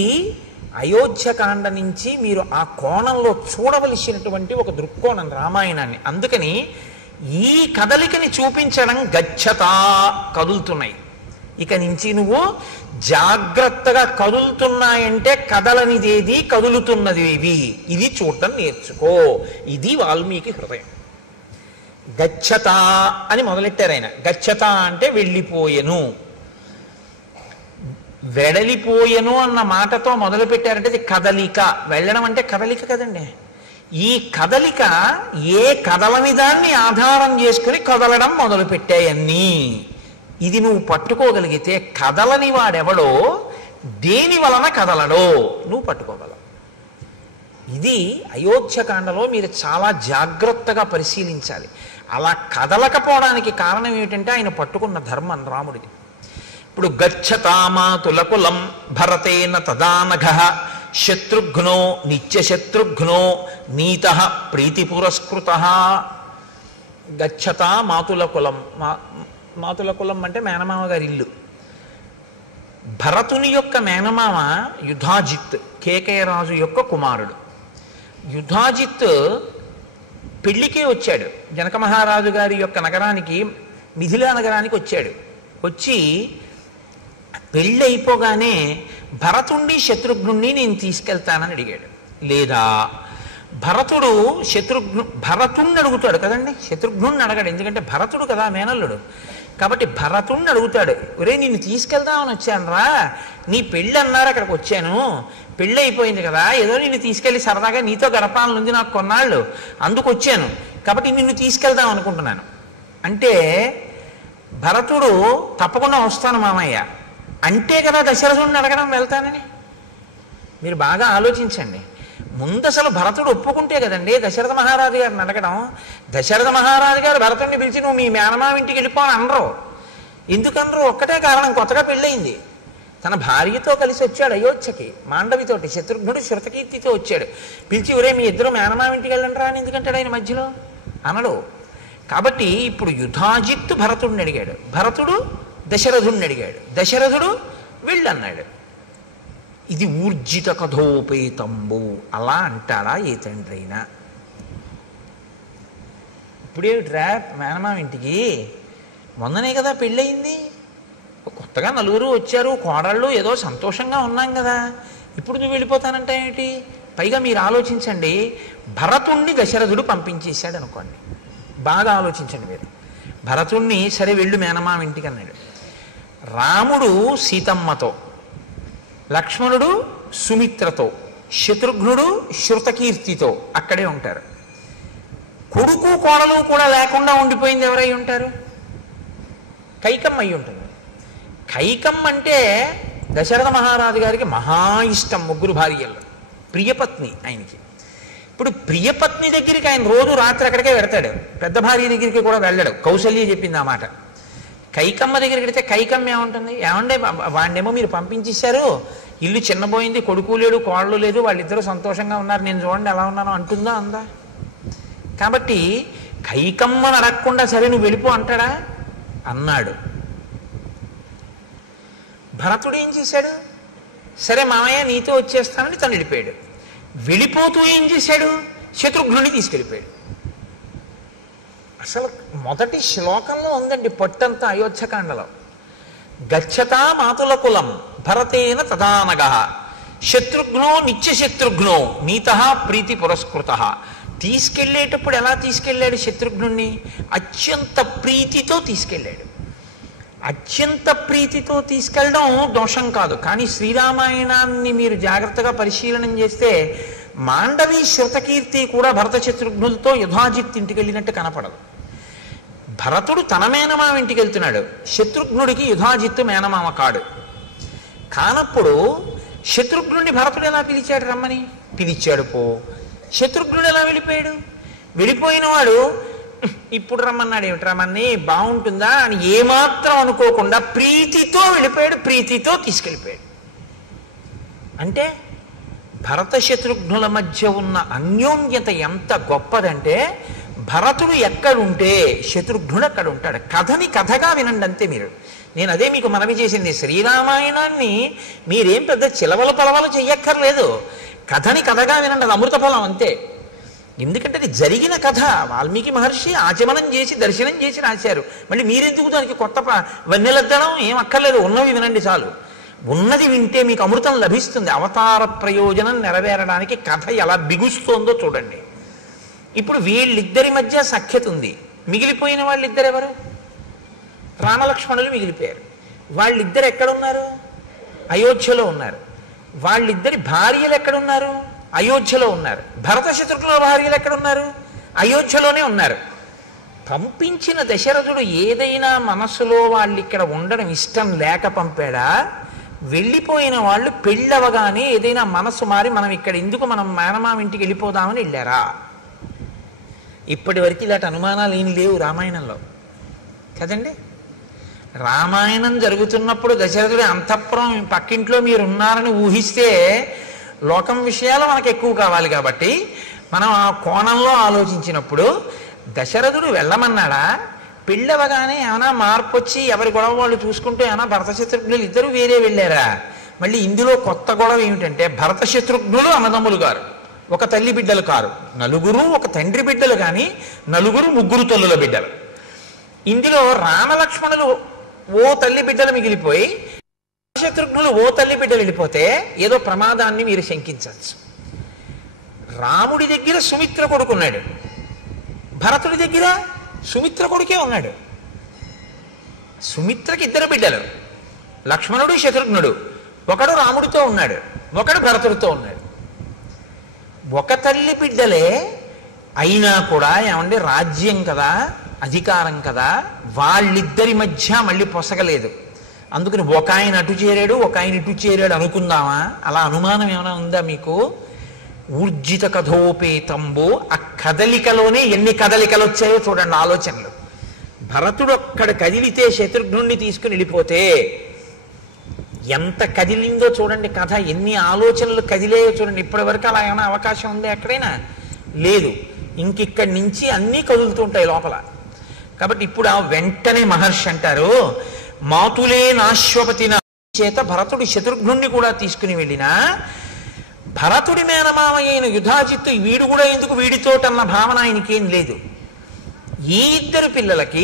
అయోధ్యకాండ నుంచి మీరు ఆ కోణంలో చూడవలసినటువంటి ఒక దృక్కోణం రామాయణాన్ని. అందుకని ఈ కదలికని చూపించడం గచ్చత, కదులుతున్నాయి. ఇక నుంచి నువ్వు జాగ్రత్తగా కదులుతున్నాయంటే కదలనిదేది, కదులుతున్నదేవి, ఇది చూడటం నేర్చుకో. ఇది వాల్మీకి హృదయం. గచ్చత అని మొదలెట్టారు ఆయన. గచ్చత అంటే వెళ్ళిపోయెను, వెడలిపోయెను అన్న మాటతో మొదలు పెట్టారంటే ఇది కదలిక. వెళ్ళడం అంటే కదలిక కదండి. ఈ కదలిక ఏ కదలని దాన్ని ఆధారం చేసుకుని కదలడం మొదలు పెట్టాయన్నీ. ఇది నువ్వు పట్టుకోగలిగితే కదలని వాడెవడో, దేని వలన కదలడో నువ్వు పట్టుకోగలవు. ఇది అయోధ్యకాండలో మీరు చాలా జాగ్రత్తగా పరిశీలించాలి. అలా కదలకపోవడానికి కారణం ఏమిటంటే ఆయన పట్టుకున్న ధర్మం రాముడిది. ఇప్పుడు గచ్చతామాతులకులం భరతేన తదానఘ శత్రుఘ్నో నిత్యశత్రుఘ్నో నీత ప్రీతి పురస్కృత. గచ్చతా మాతుల కులం. మాతుల కులం అంటే మేనమామ గారి ఇల్లు. భరతుని యొక్క మేనమామ యుధాజిత్, కేకయరాజు యొక్క కుమారుడు. యుధాజిత్ పెళ్లికే వచ్చాడు. జనక మహారాజు గారి యొక్క నగరానికి, మిథిలా నగరానికి వచ్చాడు. వచ్చి పెళ్ళి అయిపోగానే భరతుణ్ణి శత్రుఘ్నుణ్ణి నేను తీసుకెళ్తానని అడిగాడు. లేదా భరతుడు భరతుణ్ణి అడుగుతాడు కదండి, శత్రుఘ్నుణ్ణి అడగాడు. ఎందుకంటే భరతుడు కదా మేనల్లుడు. కాబట్టి భరతుణ్ణి అడుగుతాడు, ఒరే నిన్ను తీసుకెళ్దామని వచ్చాను రా, నీ పెళ్ళి అన్నారు అక్కడికి వచ్చాను, పెళ్ళి అయిపోయింది కదా, ఏదో నిన్ను తీసుకెళ్ళి సరదాగా నీతో గడపాలని ఉంది నాకు కొన్నాళ్ళు, అందుకు వచ్చాను, కాబట్టి నిన్ను తీసుకెళ్దాం అనుకుంటున్నాను అంటే భరతుడు తప్పకుండా వస్తాను మామయ్య అంటే కదా దశరథుడిని అడగడం వెళ్తానని. మీరు బాగా ఆలోచించండి. ముందు అసలు భరతుడు ఒప్పుకుంటే కదండి దశరథ మహారాజు గారిని అడగడం. దశరథ మహారాజు గారు భరతుడిని పిలిచి నువ్వు మీ మేనమామ ఇంటికి వెళ్ళిపోని అనరు. ఎందుకనరు? ఒక్కటే కారణం, కొత్తగా పెళ్ళయింది. తన భార్యతో కలిసి వచ్చాడు అయోధ్యకి, మాండవితోటి. శత్రుఘ్నుడు శృతకీర్తితో వచ్చాడు. పిలిచి ఒరే మీ ఇద్దరు మేనమామ ఇంటికి వెళ్ళండి రా అని ఎందుకంటాడు ఆయన మధ్యలో? అనడు. కాబట్టి ఇప్పుడు యుధాజిత్తు భరతుడిని అడిగాడు, భరతుడు దశరథుడిని అడిగాడు, దశరథుడు వెళ్ళన్నాడు. ఇది ఊర్జిత కథోపేతంబు. అలా అంటాడా ఏ తండ్రి అయినా? ఇప్పుడేమిట్రా మేనమామ ఇంటికి, మొన్ననే కదా పెళ్ళయింది, కొత్తగా నలుగురు వచ్చారు, కోడళ్ళు, ఏదో సంతోషంగా ఉన్నాం కదా, ఇప్పుడు నువ్వు వెళ్ళిపోతానంటే ఏమిటి? పైగా మీరు ఆలోచించండి, భరతుణ్ణి దశరథుడు పంపించేశాడు అనుకోండి. బాగా ఆలోచించండి మీరు. భరతుణ్ణి సరే వెళ్ళు మేనమామ ఇంటికి అన్నాడు. రాముడు సీతమ్మతో, లక్ష్మణుడు సుమిత్రతో, శత్రుఘ్నుడు శృతకీర్తితో అక్కడే ఉంటారు. కొడుకు కోడలు కూడా లేకుండా ఉండిపోయింది ఎవరై ఉంటారు? కైకమ్మ అయి ఉంటుంది. కైకమ్మ అంటే దశరథ మహారాజు గారికి మహా ఇష్టం, ముగ్గురు భార్యల్లో ప్రియపత్ని ఆయనకి. ఇప్పుడు ప్రియపత్ని దగ్గరికి ఆయన రోజు రాత్రి అక్కడికే వెడతాడు, పెద్ద భార్య దగ్గరికి కూడా వెళ్ళాడు. కౌసల్య చెప్పింది ఆ మాట. కైకమ్మ దగ్గరికి వెడితే కైకమ్మ ఏముంటుంది, ఏమండే వాడినేమో మీరు పంపించేశారు, ఇల్లు చిన్నపోయింది, కొడుకు లేడు కోళ్ళు లేదు, వాళ్ళిద్దరూ సంతోషంగా ఉన్నారు, నేను చూడండి ఎలా ఉన్నానో అంటుందా? అందా? కాబట్టి కైకమ్మను అడగకుండా సరే నువ్వు వెళ్ళిపో అంటాడా? అన్నాడు. భరతుడు ఏం చేశాడు? సరే మామయ్య నీతో వచ్చేస్తానని తను వెళ్ళిపోయాడు. వెళ్ళిపోతూ ఏం చేశాడు? శత్రుఘ్నుని తీసుకెళ్ళిపోయాడు. అసలు మొదటి శ్లోకంలో ఉందండి పట్టంతా అయోధ్యకాండలో. గచ్చతా మాతుల కులం భరతేన తదానగ శత్రుఘ్నో నిత్యశత్రుఘ్నో నీత ప్రీతి పురస్కృత. తీసుకెళ్లేటప్పుడు ఎలా తీసుకెళ్ళాడు శత్రుఘ్నుణ్ణి? అత్యంత ప్రీతితో తీసుకెళ్ళాడు. అత్యంత ప్రీతితో తీసుకెళ్ళడం దోషం కాదు, కానీ శ్రీరామాయణాన్ని మీరు జాగ్రత్తగా పరిశీలనం చేస్తే మాండవి శృతకీర్తి కూడా భరత శత్రుఘ్నులతో యుధాజిత్ ఇంటికి వెళ్ళినట్టు కనపడదు. భరతుడు తన మేనమామ ఇంటికి వెళ్తున్నాడు, శత్రుఘ్నుడికి యుధాజిత్తు మేనమామ కాడు. కానప్పుడు శత్రుఘ్నుడిని భరతుడు ఎలా పిలిచాడు? రమ్మని పిలిచాడు. పో. శత్రుఘ్నుడు ఎలా వెళ్ళిపోయాడు? వెళ్ళిపోయిన వాడు ఇప్పుడు రమ్మన్నాడు, ఏమిటి రమ్మని బాగుంటుందా అని ఏమాత్రం అనుకోకుండా ప్రీతితో వెళ్ళిపోయాడు, ప్రీతితో తీసుకెళ్ళిపోయాడు. అంటే భరత శత్రుఘ్నుల మధ్య ఉన్న అన్యోన్యత ఎంత గొప్పదంటే, భరతుడు ఎక్కడుంటే శత్రుఘ్నుడు అక్కడ ఉంటాడు. కథని కథగా వినండి అంతే మీరు. నేను అదే మీకు మనవి చేసింది, శ్రీరామాయణాన్ని మీరేం పెద్ద చిలవల పలవలు చెయ్యక్కర్లేదు, కథని కథగా వినండి, అది అమృత ఫలం అంతే. ఎందుకంటే అది జరిగిన కథ, వాల్మీకి మహర్షి ఆచమనం చేసి దర్శనం చేసి రాశారు. మళ్ళీ మీరెందుకు దానికి కొత్త వన్నెలద్దడం ఏం అక్కర్లేదు, ఉన్నవి వినండి చాలు. ఉన్నది వింటే మీకు అమృతం లభిస్తుంది. అవతార ప్రయోజనం నెరవేరడానికి కథ ఎలా బిగుస్తోందో చూడండి. ఇప్పుడు వీళ్ళిద్దరి మధ్య సఖ్యత ఉంది. మిగిలిపోయిన వాళ్ళిద్దరు ఎవరు? రామలక్ష్మణులు మిగిలిపోయారు. వాళ్ళిద్దరు ఎక్కడున్నారు? అయోధ్యలో ఉన్నారు. వాళ్ళిద్దరి భార్యలు ఎక్కడున్నారు? అయోధ్యలో ఉన్నారు. భరత శత్రుఘ్నుల భార్యలు ఎక్కడున్నారు? అయోధ్యలోనే ఉన్నారు. పంపించిన దశరథుడు ఏదైనా మనస్సులో వాళ్ళు ఇక్కడ ఉండడం ఇష్టం లేక పంపాడా? వెళ్ళిపోయిన వాళ్ళు పెళ్ళవగానే ఏదైనా మనస్సు మారి మనం ఇక్కడ ఎందుకు, మనం మేనమామ ఇంటికి వెళ్ళిపోదామని వెళ్ళారా? ఇప్పటి వరకు ఇలాంటి అనుమానాలు ఏం లేవు రామాయణంలో కదండి. రామాయణం జరుగుతున్నప్పుడు దశరథుడి అంతఃపురం పక్కింట్లో మీరు ఉన్నారని ఊహిస్తే లోకం విషయాలు మనకు ఎక్కువ కావాలి కాబట్టి మనం ఆ కోణంలో ఆలోచించినప్పుడు దశరథుడు వెళ్ళమన్నాడా? పెళ్ళవగానే ఏమైనా మార్పు వచ్చి ఎవరి గొడవ వాళ్ళు చూసుకుంటూ ఏమైనా భరత శత్రుఘ్నులు ఇద్దరు వేరే వెళ్ళారా? మళ్ళీ ఇందులో కొత్త గొడవ ఏమిటంటే, భరత శత్రుఘ్నులు అన్నదమ్ములు గారు, ఒక తల్లి బిడ్డలు కారు, నలుగురు ఒక తండ్రి బిడ్డలు, కానీ నలుగురు ముగ్గురు తల్లుల బిడ్డలు. ఇందులో రామలక్ష్మణులు ఓ తల్లి బిడ్డలు మిగిలిపోయి శత్రుఘ్నులు ఓ తల్లి బిడ్డలు వెళ్ళిపోతే ఏదో ప్రమాదాన్ని మీరు శంకించవచ్చు. రాముడి దగ్గర సుమిత్ర కొడుకున్నాడు, భరతుడి దగ్గర సుమిత్ర కొడుకే ఉన్నాడు. సుమిత్రకి ఇద్దరు బిడ్డలు, లక్ష్మణుడు శత్రుఘ్నుడు. ఒకడు రాముడితో ఉన్నాడు, ఒకడు భరతుడితో ఉన్నాడు. ఒక తల్లి బిడ్డలే అయినా కూడా ఏమంటే రాజ్యం కదా, అధికారం కదా, వాళ్ళిద్దరి మధ్య మళ్ళీ పొసగలేదు. అందుకని ఒక ఆయన అటు చేరాడు, ఒక ఆయన ఇటు చేరాడు అనుకుందామా? అలా అనుమానం ఏమైనా ఉందా మీకు? ఊర్జిత కథోపేతంబో, ఆ కదలికలోనే ఎన్ని కదలికలు వచ్చాయో చూడండి, ఆలోచనలు. భరతుడు అక్కడ కదిలితే శత్రుఘ్నుణ్ణి తీసుకుని వెళ్ళిపోతే ఎంత కదిలిందో చూడండి కథ, ఎన్ని ఆలోచనలు కదిలేయో చూడండి. ఇప్పటి వరకు అలా ఏమైనా అవకాశం ఉందా ఎక్కడైనా? లేదు. ఇంకిక్కడి నుంచి అన్నీ కదులుతుంటాయి లోపల. కాబట్టి ఇప్పుడు ఆ వెంటనే మహర్షి అంటారు, మాతులే నాశ్వపతిన చేత భరతుడు శత్రుఘ్నుణ్ణి కూడా తీసుకుని వెళ్ళినా భరతుడి మేనమామ అయిన యుధాజిత్తు వీడు కూడా ఎందుకు వీడితోటన్న భావన ఆయనకేం లేదు. ఈ ఇద్దరు పిల్లలకి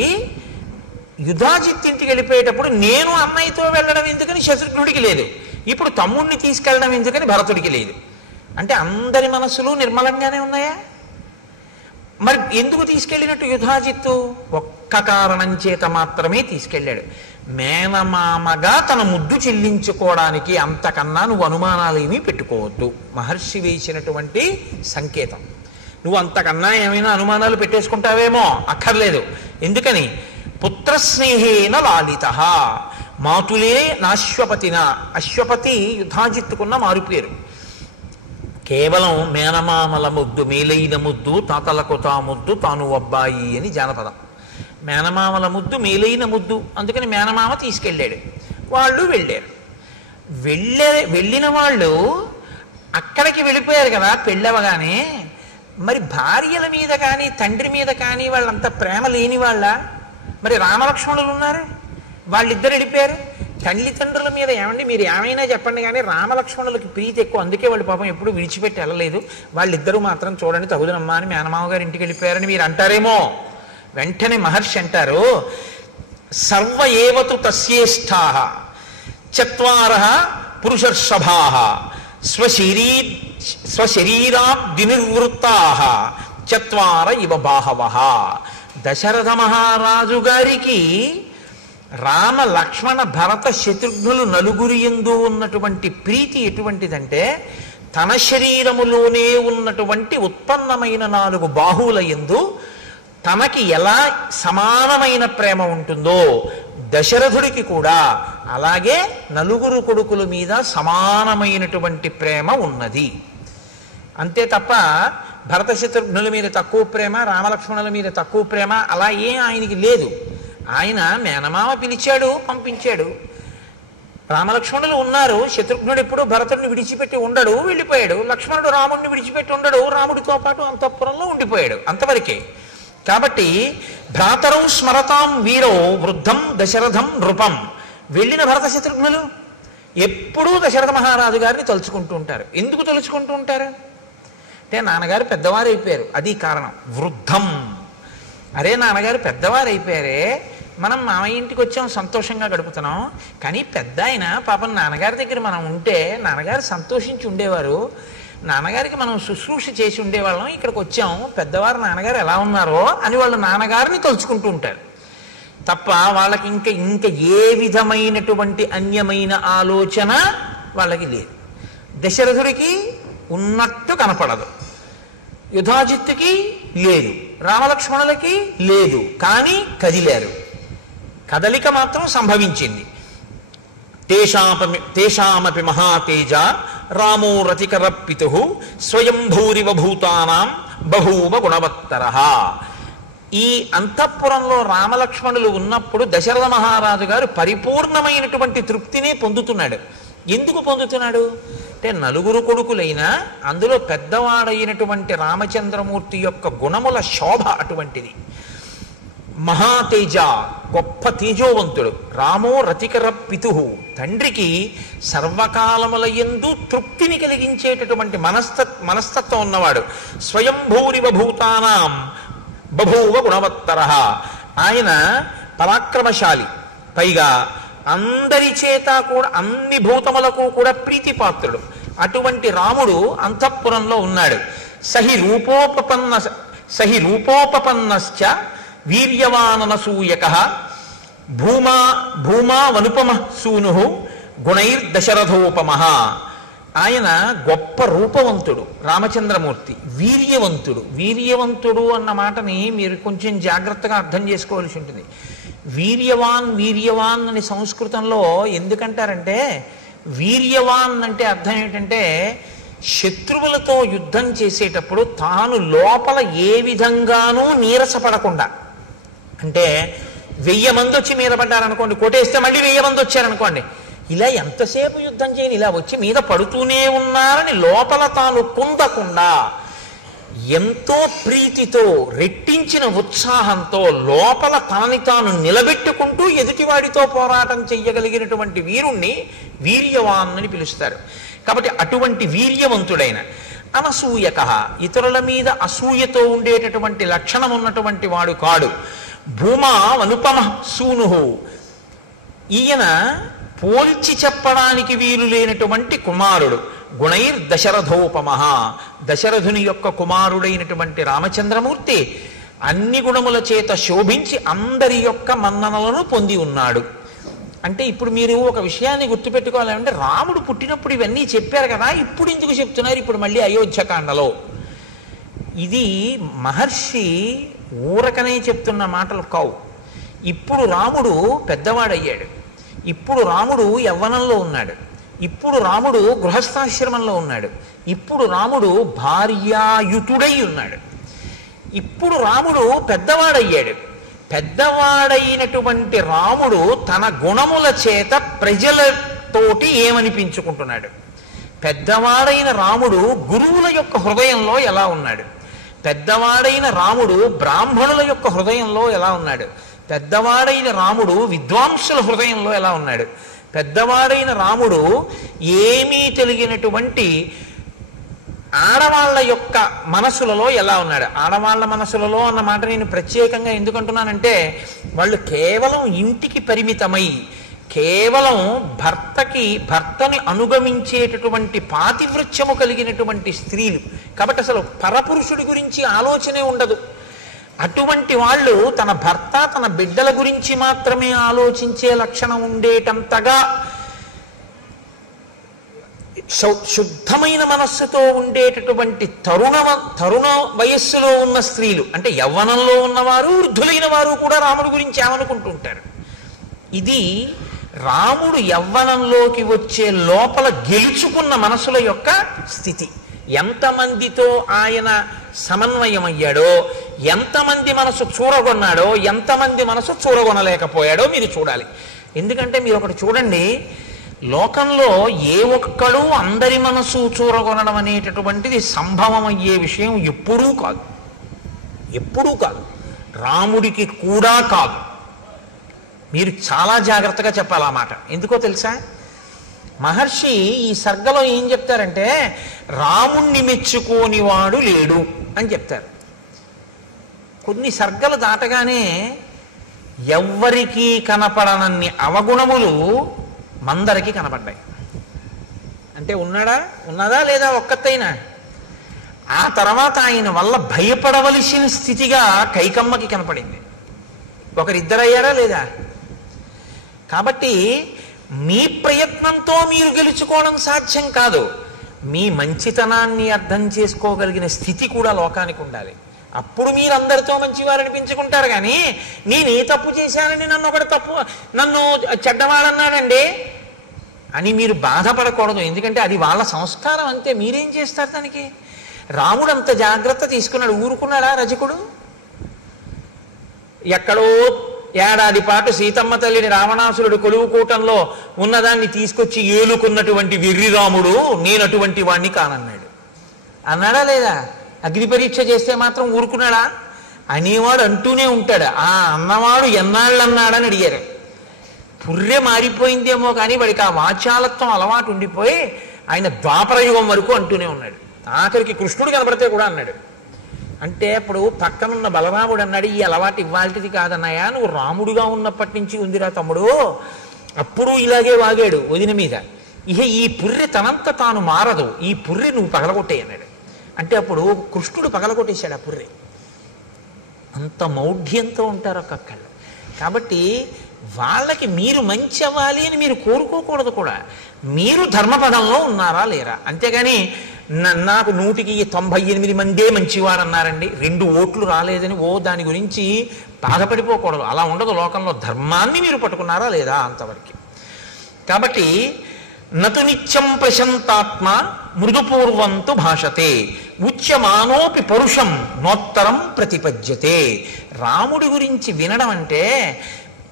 యుధాజిత్ ఇంటికి వెళ్ళిపోయేటప్పుడు నేను అన్నయ్యతో వెళ్ళడం ఎందుకని శత్రుఘ్నుడికి లేదు, ఇప్పుడు తమ్ముడిని తీసుకెళ్ళడం ఎందుకని భరతుడికి లేదు. అంటే అందరి మనసులు నిర్మలంగానే ఉన్నాయా? మరి ఎందుకు తీసుకెళ్ళినట్టు యుధాజిత్తు? ఒక్క కారణం చేత మాత్రమే తీసుకెళ్ళాడు, మేనమామగా తన ముద్దు చెల్లించుకోవడానికి. అంతకన్నా నువ్వు అనుమానాలు ఏమీ పెట్టుకోవద్దు. మహర్షి వేసినటువంటి సంకేతం. నువ్వు అంతకన్నా ఏమైనా అనుమానాలు పెట్టేసుకుంటావేమో, అక్కర్లేదు. ఎందుకని? పుత్రస్నేహేన లాలిత, మాతులే నాశ్వపతిన. అశ్వపతి యుధాజిత్తుకున్న మారుపేరు. కేవలం మేనమామల ముద్దు, మేలైన ముద్దు, తాతలకు తా ముద్దు, తాను అబ్బాయి అని జానపదం. మేనమామల ముద్దు మేలైన ముద్దు, అందుకని మేనమామ తీసుకెళ్ళాడు. వాళ్ళు వెళ్ళారు. వెళ్ళిన వాళ్ళు అక్కడికి వెళ్ళిపోయారు కదా పెళ్ళవగానే. మరి భార్యల మీద కానీ తండ్రి మీద కానీ వాళ్ళంత ప్రేమ లేని వాళ్ళ? మరి రామలక్ష్మణులు ఉన్నారు, వాళ్ళిద్దరు వెళ్ళిపోయారు. తల్లిదండ్రుల మీద ఏమండి మీరు ఏమైనా చెప్పండి కానీ రామలక్ష్మణులకి ప్రీతి ఎక్కువ, అందుకే వాళ్ళు పాపం ఎప్పుడు విడిచిపెట్టి వెళ్ళలేదు. వాళ్ళిద్దరూ మాత్రం చూడండి తగుదనమ్మా అని మేనమామ గారు ఇంటికి వెళ్ళిపోయారని మీరు అంటారేమో. వెంటనే మహర్షి అంటారు, సర్వ ఏవతు తస్యేష్ఠాః చత్వారః పురుషర్షభాః స్వశరీరాద్వినిర్వృత్తాః చత్వార ఇవ బాహవః. దశరథ మహారాజు గారికి రామ లక్ష్మణ భరత శత్రుఘ్నులు నలుగురి యందు ఉన్నటువంటి ప్రీతి ఎటువంటిదంటే, తన శరీరములోనే ఉన్నటువంటి ఉత్పన్నమైన 4 బాహువుల యందు తనకి ఎలా సమానమైన ప్రేమ ఉంటుందో దశరథుడికి కూడా అలాగే నలుగురు కొడుకుల మీద సమానమైనటువంటి ప్రేమ ఉన్నది. అంతే తప్ప భరత శత్రుఘ్నుల మీద తక్కువ ప్రేమ, రామలక్ష్మణుల మీద తక్కువ ప్రేమ అలా ఏం ఆయనకి లేదు. ఆయన మేనమామ పిలిచాడు, పంపించాడు. రామలక్ష్మణులు ఉన్నారు. శత్రుఘ్నుడు ఎప్పుడు భరతుడిని విడిచిపెట్టి ఉండడు, వెళ్ళిపోయాడు. లక్ష్మణుడు రాముడిని విడిచిపెట్టి ఉండడు, రాముడితో పాటు అంతఃపురంలో ఉండిపోయాడు. అంతవరకే. కాబట్టి భ్రాతరౌ స్మరతాం వీరో వృద్ధం దశరథం నృపం. వెళ్ళిన భరత శత్రుఘ్నులు ఎప్పుడూ దశరథ మహారాజు గారిని తలుచుకుంటూ ఉంటారు. ఎందుకు తలుచుకుంటూ ఉంటారు అంటే, నాన్నగారు పెద్దవారు అయిపోయారు, అది కారణం. వృద్ధం, అరే నాన్నగారు పెద్దవారు అయిపోయారే, మనం మామయ్య ఇంటికి వచ్చాం, సంతోషంగా గడుపుతున్నాం. కానీ పెద్ద ఆయన పాపం నాన్నగారి దగ్గర మనం ఉంటే నాన్నగారు సంతోషించి ఉండేవారు, నాన్నగారికి మనం శుశ్రూష చేసి ఉండేవాళ్ళం, ఇక్కడికి వచ్చాం, పెద్దవారు నాన్నగారు ఎలా ఉన్నారో అని వాళ్ళు నాన్నగారిని తలుచుకుంటూ ఉంటారు తప్ప వాళ్ళకి ఇంకా ఏ విధమైనటువంటి అన్యమైన ఆలోచన వాళ్ళకి లేదు. దశరథుడికి ఉన్నట్టు కనపడదు, యుధాజిత్తుకి లేదు, రామలక్ష్మణులకి లేదు, కానీ కదిలారు. కదలిక మాత్రం సంభవించింది. తేషామపి మహాతేజ రామో రతికర పితుః స్వయం భూరివ భూతానాం బభూవ గుణవత్తరః. ఈ అంతఃపురంలో రామలక్ష్మణులు ఉన్నప్పుడు దశరథ మహారాజు గారు పరిపూర్ణమైనటువంటి తృప్తినే పొందుతున్నాడు. ఎందుకు పొందుతున్నాడు అంటే, నలుగురు కొడుకులైనా అందులో పెద్దవాడైనటువంటి రామచంద్రమూర్తి యొక్క గుణముల శోభ అటువంటిది. మహాతేజ, గొప్ప తేజోవంతుడు. రామో రతికర పితుః, తండ్రికి సర్వకాలముల యందు తృప్తిని కలిగించేటటువంటి మనస్తత్వం ఉన్నవాడు. స్వయంభూరివ భూతానాం బభూవ గుణవత్తరః, ఆయన పరాక్రమశాలి, పైగా అందరి చేత కూడా అన్ని భూతములకు కూడా ప్రీతిపాత్రుడు. అటువంటి రాముడు అంతఃపురంలో ఉన్నాడు. సహి రూపోపపన్నశ్చ వీర్యవాననసూయకః భూమా వనుపమః సూనుః గుణైర్దశరథోపమః. ఆయన గొప్ప రూపవంతుడు రామచంద్రమూర్తి, వీర్యవంతుడు అన్న మాటని మీరు కొంచెం జాగ్రత్తగా అర్థం చేసుకోవాల్సి ఉంటుంది. వీర్యవాన్ అని సంస్కృతంలో ఎందుకంటారంటే, వీర్యవాన్ అంటే అర్థం ఏంటంటే, శత్రువులతో యుద్ధం చేసేటప్పుడు తాను లోపల ఏ విధంగానూ నీరసపడకుండా, అంటే 1000 మంది వచ్చి మీద పడ్డారనుకోండి, కొట్టేస్తే మళ్ళీ 1000 మంది వచ్చారనుకోండి, ఇలా ఎంతసేపు యుద్ధం చేయని ఇలా వచ్చి మీద పడుతూనే ఉన్నారని లోపల తాను కుందకుండా ఎంతో ప్రీతితో రెట్టించిన ఉత్సాహంతో లోపల తనని తాను నిలబెట్టుకుంటూ ఎదుటివాడితో పోరాటం చెయ్యగలిగినటువంటి వీరుణ్ణి వీర్యవాన్ అని పిలుస్తారు. కాబట్టి అటువంటి వీర్యవంతుడైన అనసూయకః, ఇతరుల మీద అసూయతో ఉండేటటువంటి లక్షణం ఉన్నటువంటి వాడు కాడు. భూమా అనుపమః సూనుః, ఈయన పోల్చి చెప్పడానికి వీలు లేనటువంటి కుమారుడు. గుణైర్ దశరథోపమః, దశరథుని యొక్క కుమారుడైనటువంటి రామచంద్రమూర్తి అన్ని గుణముల చేత శోభించి అందరి యొక్క మన్ననలను పొంది ఉన్నాడు. అంటే ఇప్పుడు మీరు ఒక విషయాన్ని గుర్తుపెట్టుకోవాలంటే, రాముడు పుట్టినప్పుడు ఇవన్నీ చెప్పారు కదా, ఇప్పుడు ఎందుకు చెప్తున్నారు ఇప్పుడు మళ్ళీ అయోధ్యకాండలో ఇది మహర్షి ఊరకనే చెప్తున్న మాటలు కావు. ఇప్పుడు రాముడు పెద్దవాడయ్యాడు, ఇప్పుడు రాముడు యవ్వనంలో ఉన్నాడు, ఇప్పుడు రాముడు గృహస్థాశ్రమంలో ఉన్నాడు, ఇప్పుడు రాముడు భార్యాయుతుడై ఉన్నాడు, ఇప్పుడు రాముడు పెద్దవాడయ్యాడు. పెద్దవాడైనటువంటి రాముడు తన గుణముల చేత ప్రజలతోటి ఏమనిపించుకుంటున్నాడు? పెద్దవాడైన రాముడు గురువుల యొక్క హృదయంలో ఎలా ఉన్నాడు? పెద్దవాడైన రాముడు బ్రాహ్మణుల యొక్క హృదయంలో ఎలా ఉన్నాడు? పెద్దవాడైన రాముడు విద్వాంసుల హృదయంలో ఎలా ఉన్నాడు? పెద్దవాడైన రాముడు ఏమీ తెలియనటువంటి ఆడవాళ్ళ యొక్క మనసులలో ఎలా ఉన్నాడు? ఆడవాళ్ళ మనసులలో అన్న మాట నేను ప్రత్యేకంగా ఎందుకంటున్నానంటే, వాళ్ళు కేవలం ఇంటికి పరిమితమై కేవలం భర్తని అనుగమించేటటువంటి పాతివృత్యము కలిగినటువంటి స్త్రీలు కాబట్టి అసలు పరపురుషుడి గురించి ఆలోచనే ఉండదు. అటువంటి వాళ్ళు తన భర్త తన బిడ్డల గురించి మాత్రమే ఆలోచించే లక్షణం ఉండేటంతగా శుద్ధమైన మనస్సుతో ఉండేటటువంటి తరుణ వయస్సులో ఉన్న స్త్రీలు, అంటే యవ్వనంలో ఉన్నవారు వృద్ధులైన వారు కూడా రాముడి గురించి ఏమనుకుంటుంటారు. ఇది రాముడు యవ్వనంలోకి వచ్చే లోపల గెలుచుకున్న మనసుల యొక్క స్థితి. ఎంతమందితో ఆయన సమన్వయమయ్యాడో, ఎంతమంది మనసు చూరగొన్నాడో, ఎంతమంది మనసు చూరగొనలేకపోయాడో మీరు చూడాలి. ఎందుకంటే మీరు ఒకటి చూడండి, లోకంలో ఏ ఒక్కడు అందరి మనసు చూరగొనడం అనేటటువంటిది సంభవం అయ్యే విషయం ఎప్పుడూ కాదు, ఎప్పుడూ కాదు, రాముడికి కూడా కాదు. మీరు చాలా జాగ్రత్తగా చెప్పాలి ఆ మాట. ఎందుకో తెలుసా? మహర్షి ఈ సర్గలో ఏం చెప్తారంటే, రాముణ్ణి మెచ్చుకోని వాడు లేడు అని చెప్తారు. కొన్ని సర్గలు దాటగానే ఎవ్వరికీ కనపడనన్ని అవగుణములు మందరికి కనపడ్డాయి. అంటే ఉన్నదా లేదా ఒక్కతైనా? ఆ తర్వాత ఆయన వల్ల భయపడవలసిన స్థితిగా కైకమ్మకి కనపడింది. ఒకరిద్దరయ్యారా లేదా? కాబట్టి మీ ప్రయత్నంతో మీరు గెలుచుకోవడం సాధ్యం కాదు. మీ మంచితనాన్ని అర్థం చేసుకోగలిగిన స్థితి కూడా లోకానికి ఉండాలి. అప్పుడు మీరు అందరితో మంచివారు అనిపించుకుంటారు. కానీ నేను ఏ తప్పు చేశానని నన్ను చెడ్డవాడన్నాడండి అని మీరు బాధపడకూడదు. ఎందుకంటే అది వాళ్ళ సంస్కారం, అంతే. మీరేం చేస్తారు దానికి? రాముడు అంత జాగ్రత్త తీసుకున్నాడు. ఊరుకున్నాడా రజకుడు? ఎక్కడో ఏడాది పాటు సీతమ్మ తల్లిని రావణాసురుడు కొలువుకూటంలో ఉన్నదాన్ని తీసుకొచ్చి ఏలుకున్నటువంటి వెర్రి రాముడు నేనటువంటి వాణ్ణి కానన్నాడు. అన్నాడా లేదా? అగ్ని పరీక్ష చేస్తే మాత్రం ఊరుకున్నాడా? అనేవాడు అంటూనే ఉంటాడు. ఆ అన్నవాడు ఎన్నాళ్ళు అన్నాడని అడిగారు. పుర్రె మారిపోయిందేమో కానీ వాడికి ఆ వాచాలత్వం అలవాటు ఉండిపోయి ఆయన ద్వాపరయుగం వరకు అంటూనే ఉన్నాడు. ఆఖరికి కృష్ణుడు కనబడితే కూడా అన్నాడు. అంటే అప్పుడు పక్కనున్న బలరాముడు అన్నాడు, ఈ అలవాటు ఇవ్వాల్టిది కాదన్నాయా, నువ్వు రాముడుగా ఉన్నప్పటి నుంచి ఉందిరా తమ్ముడు. అప్పుడు ఇలాగే వాగాడు వదిన మీద. ఇహ ఈ పుర్రె తనంత తాను మారదు, ఈ పుర్రె నువ్వు పగలగొట్టే అన్నాడు. అంటే అప్పుడు కృష్ణుడు పగలగొట్టేశాడు ఆ పుర్రె. అంత మౌఢ్యంతో ఉంటారు ఒక్కొక్కళ్ళు. కాబట్టి వాళ్ళకి మీరు మంచి అవ్వాలి అని మీరు కోరుకోకూడదు కూడా. మీరు ధర్మపదంలో ఉన్నారా లేరా? అంతేగాని నాకు 198 మందే మంచివారు అన్నారండి, 2 ఓట్లు రాలేదని దాని గురించి బాధపడిపోకూడదు. అలా ఉండదు లోకంలో. ధర్మాన్ని మీరు పట్టుకున్నారా లేదా అంతవరకు. కాబట్టి నతు నిత్యం ప్రశంతాత్మ మృదుపూర్వంతు భాషతే ఉచ్యమానోపి పరుషం నోత్తరం ప్రతిపద్యతే. రాముడి గురించి వినడం అంటే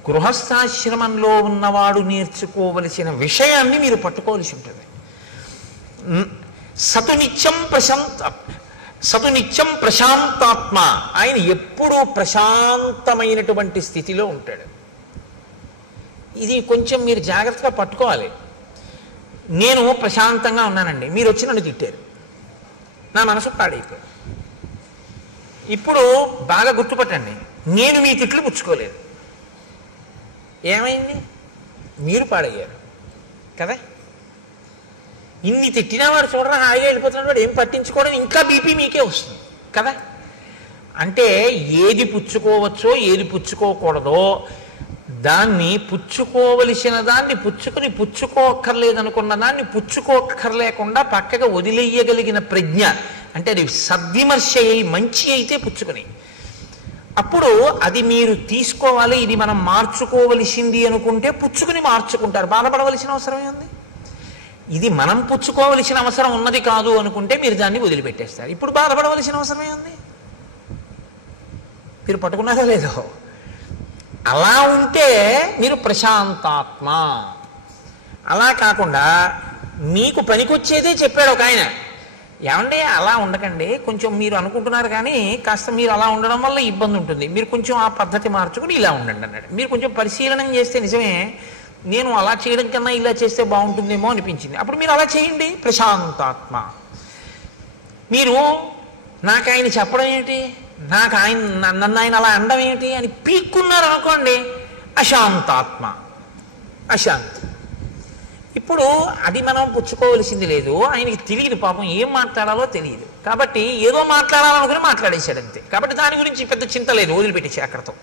గృహస్థాశ్రమంలో ఉన్నవాడు నేర్చుకోవలసిన విషయాన్ని మీరు పట్టుకోవలసి ఉంటుంది. సతు నిత్యం ప్రశాంతాత్మ, ఆయన ఎప్పుడూ ప్రశాంతమైనటువంటి స్థితిలో ఉంటాడు. ఇది కొంచెం మీరు జాగ్రత్తగా పట్టుకోవాలి. నేను ప్రశాంతంగా ఉన్నానండి, మీరు వచ్చి నన్ను తిట్టారు, నా మనసు పాడైపోయింది. ఇప్పుడు బాగా గుర్తుపట్టండి, నేను మీ తిట్లు పుచ్చుకోలేదు. ఏమైంది? మీరు పాడయ్యారు కదా. ఇన్ని తిట్టినా వాడు చూడరా హాయిగా వెళ్ళిపోతున్నాడు, వాడు ఏం పట్టించుకోవడం, ఇంకా బీపీ మీకే వస్తుంది కదా. అంటే ఏది పుచ్చుకోవచ్చో ఏది పుచ్చుకోకూడదో దాన్ని, పుచ్చుకోవలసిన దాన్ని పుచ్చుకోక్కర్లేదనుకున్న దాన్ని పుచ్చుకోక్కర్లేకుండా పక్కగా వదిలేయగలిగిన ప్రజ్ఞ అంటే అది సద్విమర్శ అయి మంచి అయితే పుచ్చుకుని, అప్పుడు అది మీరు తీసుకోవాలి, ఇది మనం మార్చుకోవలసింది అనుకుంటే పుచ్చుకుని మార్చుకుంటారు. బాధపడవలసిన అవసరం ఉంది. ఇది మనం పుచ్చుకోవలసిన అవసరం ఉన్నది కాదు అనుకుంటే మీరు దాన్ని వదిలిపెట్టేస్తారు. ఇప్పుడు బాధపడవలసిన అవసరమే ఉంది. మీరు పట్టుకున్నారో లేదో. అలా ఉంటే మీరు ప్రశాంతాత్మ. అలా కాకుండా మీకు పనికొచ్చేదే చెప్పాడు ఒక ఆయన. ఏమంటే అలా ఉండకండి, కొంచెం మీరు అనుకుంటున్నారు కానీ కాస్త మీరు అలా ఉండడం వల్ల ఇబ్బంది ఉంటుంది, మీరు కొంచెం ఆ పద్ధతి మార్చుకుని ఇలా ఉండండి అన్నాడు. మీరు కొంచెం పరిశీలన చేస్తే నిజమే, నేను అలా చేయడం కన్నా ఇలా చేస్తే బాగుంటుందేమో అనిపించింది. అప్పుడు మీరు అలా చేయండి, ప్రశాంతాత్మ. మీరు నాకు ఆయన చెప్పడం ఏంటి, నాకు నన్ను ఆయన అలా అనడం ఏంటి అని పీక్కున్నారు అనుకోండి, అశాంతాత్మ, అశాంతి. ఇప్పుడు అది మనం పుచ్చుకోవలసింది లేదు. ఆయనకి తెలియదు పాపం, ఏం మాట్లాడాలో తెలియదు. కాబట్టి ఏదో మాట్లాడాలనుకుని మాట్లాడేశాడు అంతే. కాబట్టి దాని గురించి పెద్ద చింత లేదు, వదిలిపెట్టేసి అక్కడతో.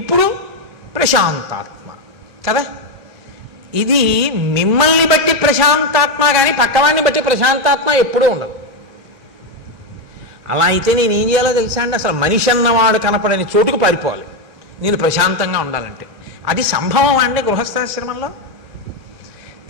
ఇప్పుడు ప్రశాంతాత్మ కదా. ఇది మిమ్మల్ని బట్టి ప్రశాంతాత్మ కానీ పక్కవాడిని బట్టి ప్రశాంతాత్మ ఎప్పుడూ ఉండదు. అలా అయితే నేను ఏం చేయాలో తెలుసా అండి, అసలు మనిషి అన్నవాడు కనపడని చోటుకు పారిపోవాలి నేను ప్రశాంతంగా ఉండాలంటే. అది సంభవం అండి గృహస్థాశ్రమంలో.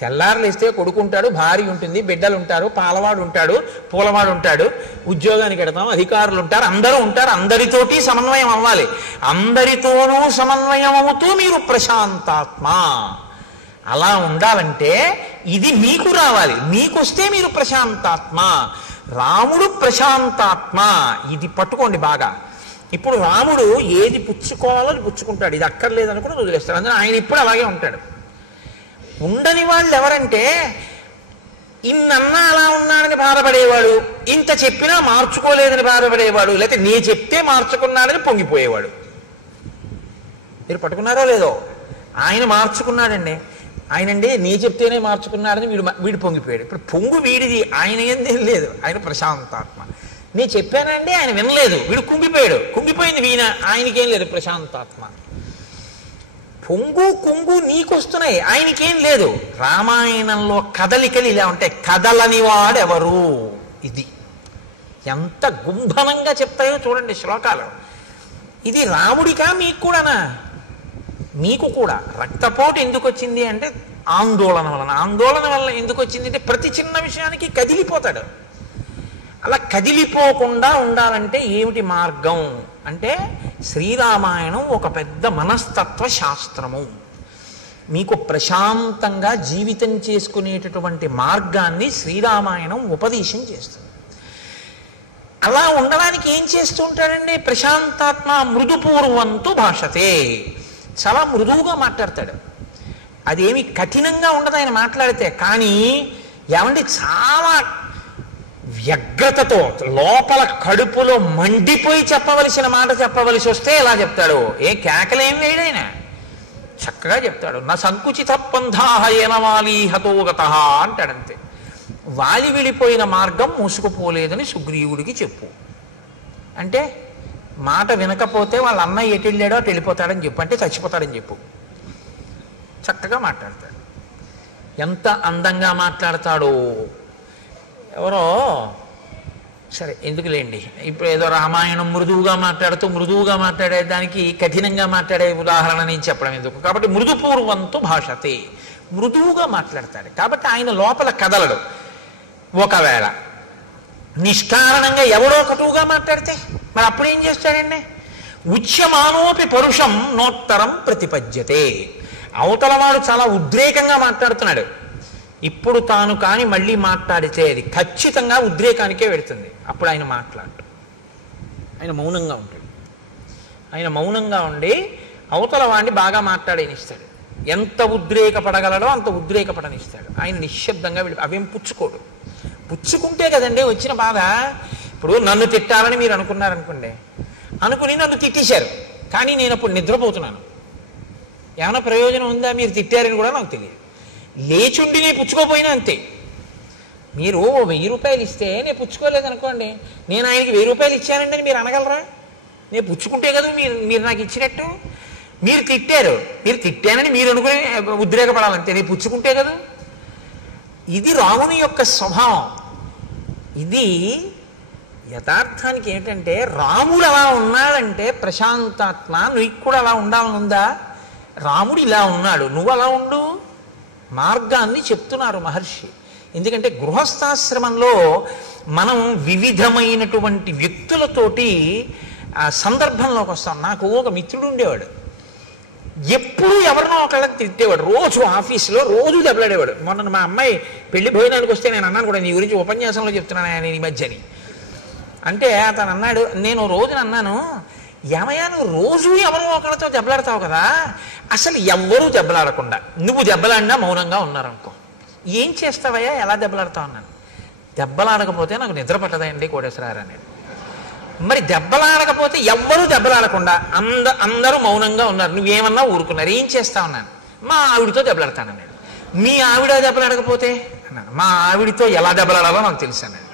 తెల్లారులేస్తే కొడుకుంటాడు, భార్య ఉంటుంది, బిడ్డలు ఉంటారు, పాలవాడు ఉంటాడు, పూలవాడు ఉంటాడు, ఉద్యోగానికి వెడతాం, అధికారులు ఉంటారు, అందరూ ఉంటారు. అందరితోటి సమన్వయం అవ్వాలి. అందరితోనూ సమన్వయం అవుతూ మీరు ప్రశాంతాత్మ. అలా ఉండాలంటే ఇది మీకు రావాలి. మీకు వస్తే మీరు ప్రశాంతాత్మ. రాముడు ప్రశాంతాత్మ. ఇది పట్టుకోండి బాగా. ఇప్పుడు రాముడు ఏది పుచ్చుకోవాలో అది పుచ్చుకుంటాడు, ఇది అక్కర్లేదనుకుని వదిలేస్తాడు. అందులో ఆయన ఇప్పుడు అలాగే ఉంటాడు. ఉండని వాళ్ళు ఎవరంటే ఇన్నన్నా అలా ఉన్నాడని బాధపడేవాడు, ఇంత చెప్పినా మార్చుకోలేదని బాధపడేవాడు, లేకపోతే నీ చెప్తే మార్చుకున్నాడని పొంగిపోయేవాడు. మీరు పట్టుకున్నారో లేదో. ఆయన మార్చుకున్నాడండి, ఆయనండి నీ చెప్తేనే మార్చుకున్నాడని వీడు పొంగిపోయాడు. ఇప్పుడు పొంగు వీడిది, ఆయన ఏందేం లేదు, ఆయన ప్రశాంతాత్మ. నీ చెప్పానండి, ఆయన వినలేదు, వీడు కుంగిపోయాడు. కుంగిపోయింది వీణ, ఆయనకేం లేదు, ప్రశాంతాత్మ. పొంగు కుంగు నీకొస్తున్నాయి, ఆయనకేం లేదు. రామాయణంలో కదలికలు ఇలా ఉంటాయి. కదలని వాడెవరు, ఇది ఎంత గుంభనంగా చెప్తాయో చూడండి శ్లోకాలు. ఇది రాముడికా మీకు కూడానా? మీకు కూడా. రక్తపోటు ఎందుకు వచ్చింది అంటే ఆందోళన వలన. ఆందోళన వలన ఎందుకు వచ్చింది అంటే ప్రతి చిన్న విషయానికి కదిలిపోతాడు. అలా కదిలిపోకుండా ఉండాలంటే ఏమిటి మార్గం అంటే శ్రీరామాయణం ఒక పెద్ద మనస్తత్వ శాస్త్రము. మీకు ప్రశాంతంగా జీవితం చేసుకునేటటువంటి మార్గాన్ని శ్రీరామాయణం ఉపదేశం చేస్తుంది. అలా ఉండడానికి ఏం చేస్తూ ఉంటాడండి ప్రశాంతాత్మ? మృదుపూర్వంతు భాషతే. చాలా మృదువుగా మాట్లాడతాడు. అదేమి కఠినంగా ఉండదు ఆయన మాట్లాడితే. కానీ ఏమండి చాలా వ్యగ్రతతో లోపల కడుపులో మండిపోయి చెప్పవలసిన మాట చెప్పవలసి వస్తే ఎలా చెప్తాడు? ఏ కేకలేం వేయడైన చక్కగా చెప్తాడు. నా సంకుచిత పంథాహ ఏనవాలి హతోగత అంటాడంతే. వాలి విడిపోయిన మార్గం మూసుకుపోలేదని సుగ్రీవుడికి చెప్పు అంటే, మాట వినకపోతే వాళ్ళ అన్నయ్య ఎటు వెళ్ళాడో అటు వెళ్ళిపోతాడని చెప్పు అంటే చచ్చిపోతాడని చెప్పు. చక్కగా మాట్లాడతాడు. ఎంత అందంగా మాట్లాడతాడో. ఎవరో సరే ఎందుకులేండి, ఇప్పుడు ఏదో రామాయణం మృదువుగా మాట్లాడుతూ మృదువుగా మాట్లాడేదానికి కఠినంగా మాట్లాడే ఉదాహరణ నేను చెప్పడం ఎందుకు. కాబట్టి మృదుపూర్వంతు భాషతే, మృదువుగా మాట్లాడతాడు. కాబట్టి ఆయన లోపల కదలడు. ఒకవేళ నిష్కారణంగా ఎవడో కటువుగా మాట్లాడితే మరి అప్పుడు ఏం చేస్తాడండి? ఉచ్యమానోపి పరుషం నోత్తరం ప్రతిపద్యతే. అవతల వాడు చాలా ఉద్రేకంగా మాట్లాడుతున్నాడు, ఇప్పుడు తాను కానీ మళ్ళీ మాట్లాడితే అది ఖచ్చితంగా ఉద్రేకానికే పెడుతుంది. అప్పుడు ఆయన మాట్లాడు, ఆయన మౌనంగా ఉంటాడు. ఆయన మౌనంగా ఉండి అవతల వాడిని బాగా మాట్లాడనిస్తాడు. ఎంత ఉద్రేకపడగలడో అంత ఉద్రేకపడనిస్తాడు. ఆయన నిశ్శబ్దంగా అవేం పుచ్చుకోడు. పుచ్చుకుంటే కదండి వచ్చిన బాధ. ఇప్పుడు నన్ను తిట్టాలని మీరు అనుకున్నారనుకోండి, అనుకుని నన్ను తిట్టేశారు, కానీ నేను అప్పుడు నిద్రపోతున్నాను. ఏమైనా ప్రయోజనం ఉందా? మీరు తిట్టారని కూడా నాకు తెలియదు. లేచుండి నేను పుచ్చుకోపోయినా అంతే. మీరు 1000 రూపాయలు ఇస్తే నేను పుచ్చుకోలేదనుకోండి, నేను ఆయనకి 1000 రూపాయలు ఇచ్చానండి అని మీరు అనగలరా? నేను పుచ్చుకుంటే కదా మీరు నాకు ఇచ్చినట్టు. మీరు తిట్టారు, మీరు తిట్టానని మీరు అనుకుని ఉద్రేకపడాలంటే నేను పుచ్చుకుంటే కదా. ఇది రాముని యొక్క స్వభావం. ఇది యథార్థానికి ఏంటంటే రాముడు అలా ఉన్నాడంటే ప్రశాంతాత్మ, నీకు కూడా అలా ఉండాలని ఉందా? రాముడు ఇలా ఉన్నాడు, నువ్వు అలా ఉండు. మార్గాన్ని చెప్తున్నారు మహర్షి. ఎందుకంటే గృహస్థాశ్రమంలో మనం వివిధమైనటువంటి వ్యక్తులతోటి సందర్భంలోకి వస్తాం. నాకు ఒక మిత్రుడు ఉండేవాడు, ఎప్పుడు ఎవరినో ఒకళ్ళని తిట్టేవాడు. రోజు ఆఫీసులో రోజు దెబ్బలాడేవాడు. మొన్న మా అమ్మాయి పెళ్లి భోజనానికి వస్తే నేను అన్నాను కూడా, నీ గురించి ఉపన్యాసంలో చెప్తున్నాను ఆయన ఈ మధ్యని. అంటే అతను అన్నాడు, నేను రోజున అన్నాను, ఏమయ్యా నువ్వు రోజు ఎవరో ఒకరితో దెబ్బలాడతావు కదా, అసలు ఎవ్వరూ దెబ్బలాడకుండా నువ్వు దెబ్బలాడినా మౌనంగా ఉన్నారనుకో, ఏం చేస్తావయ్యా, ఎలా దెబ్బలాడతావు అన్నాను. దెబ్బలాడకపోతే నాకు నిద్ర పట్టదండి కోటేశ్వరారు అనేది. మరి దెబ్బలాడకపోతే ఎవ్వరూ దెబ్బలాడకుండా అందరూ మౌనంగా ఉన్నారు, నువ్వేమన్నా ఊరుకున్నారు, ఏం చేస్తావు అన్నాను. మా ఆవిడితో దెబ్బలాడతానన్నాడు. మీ ఆవిడ దెబ్బలాడకపోతే అన్నాను. మా ఆవిడితో ఎలా దెబ్బలాడాలో నాకు తెలుసు అన్నాడు.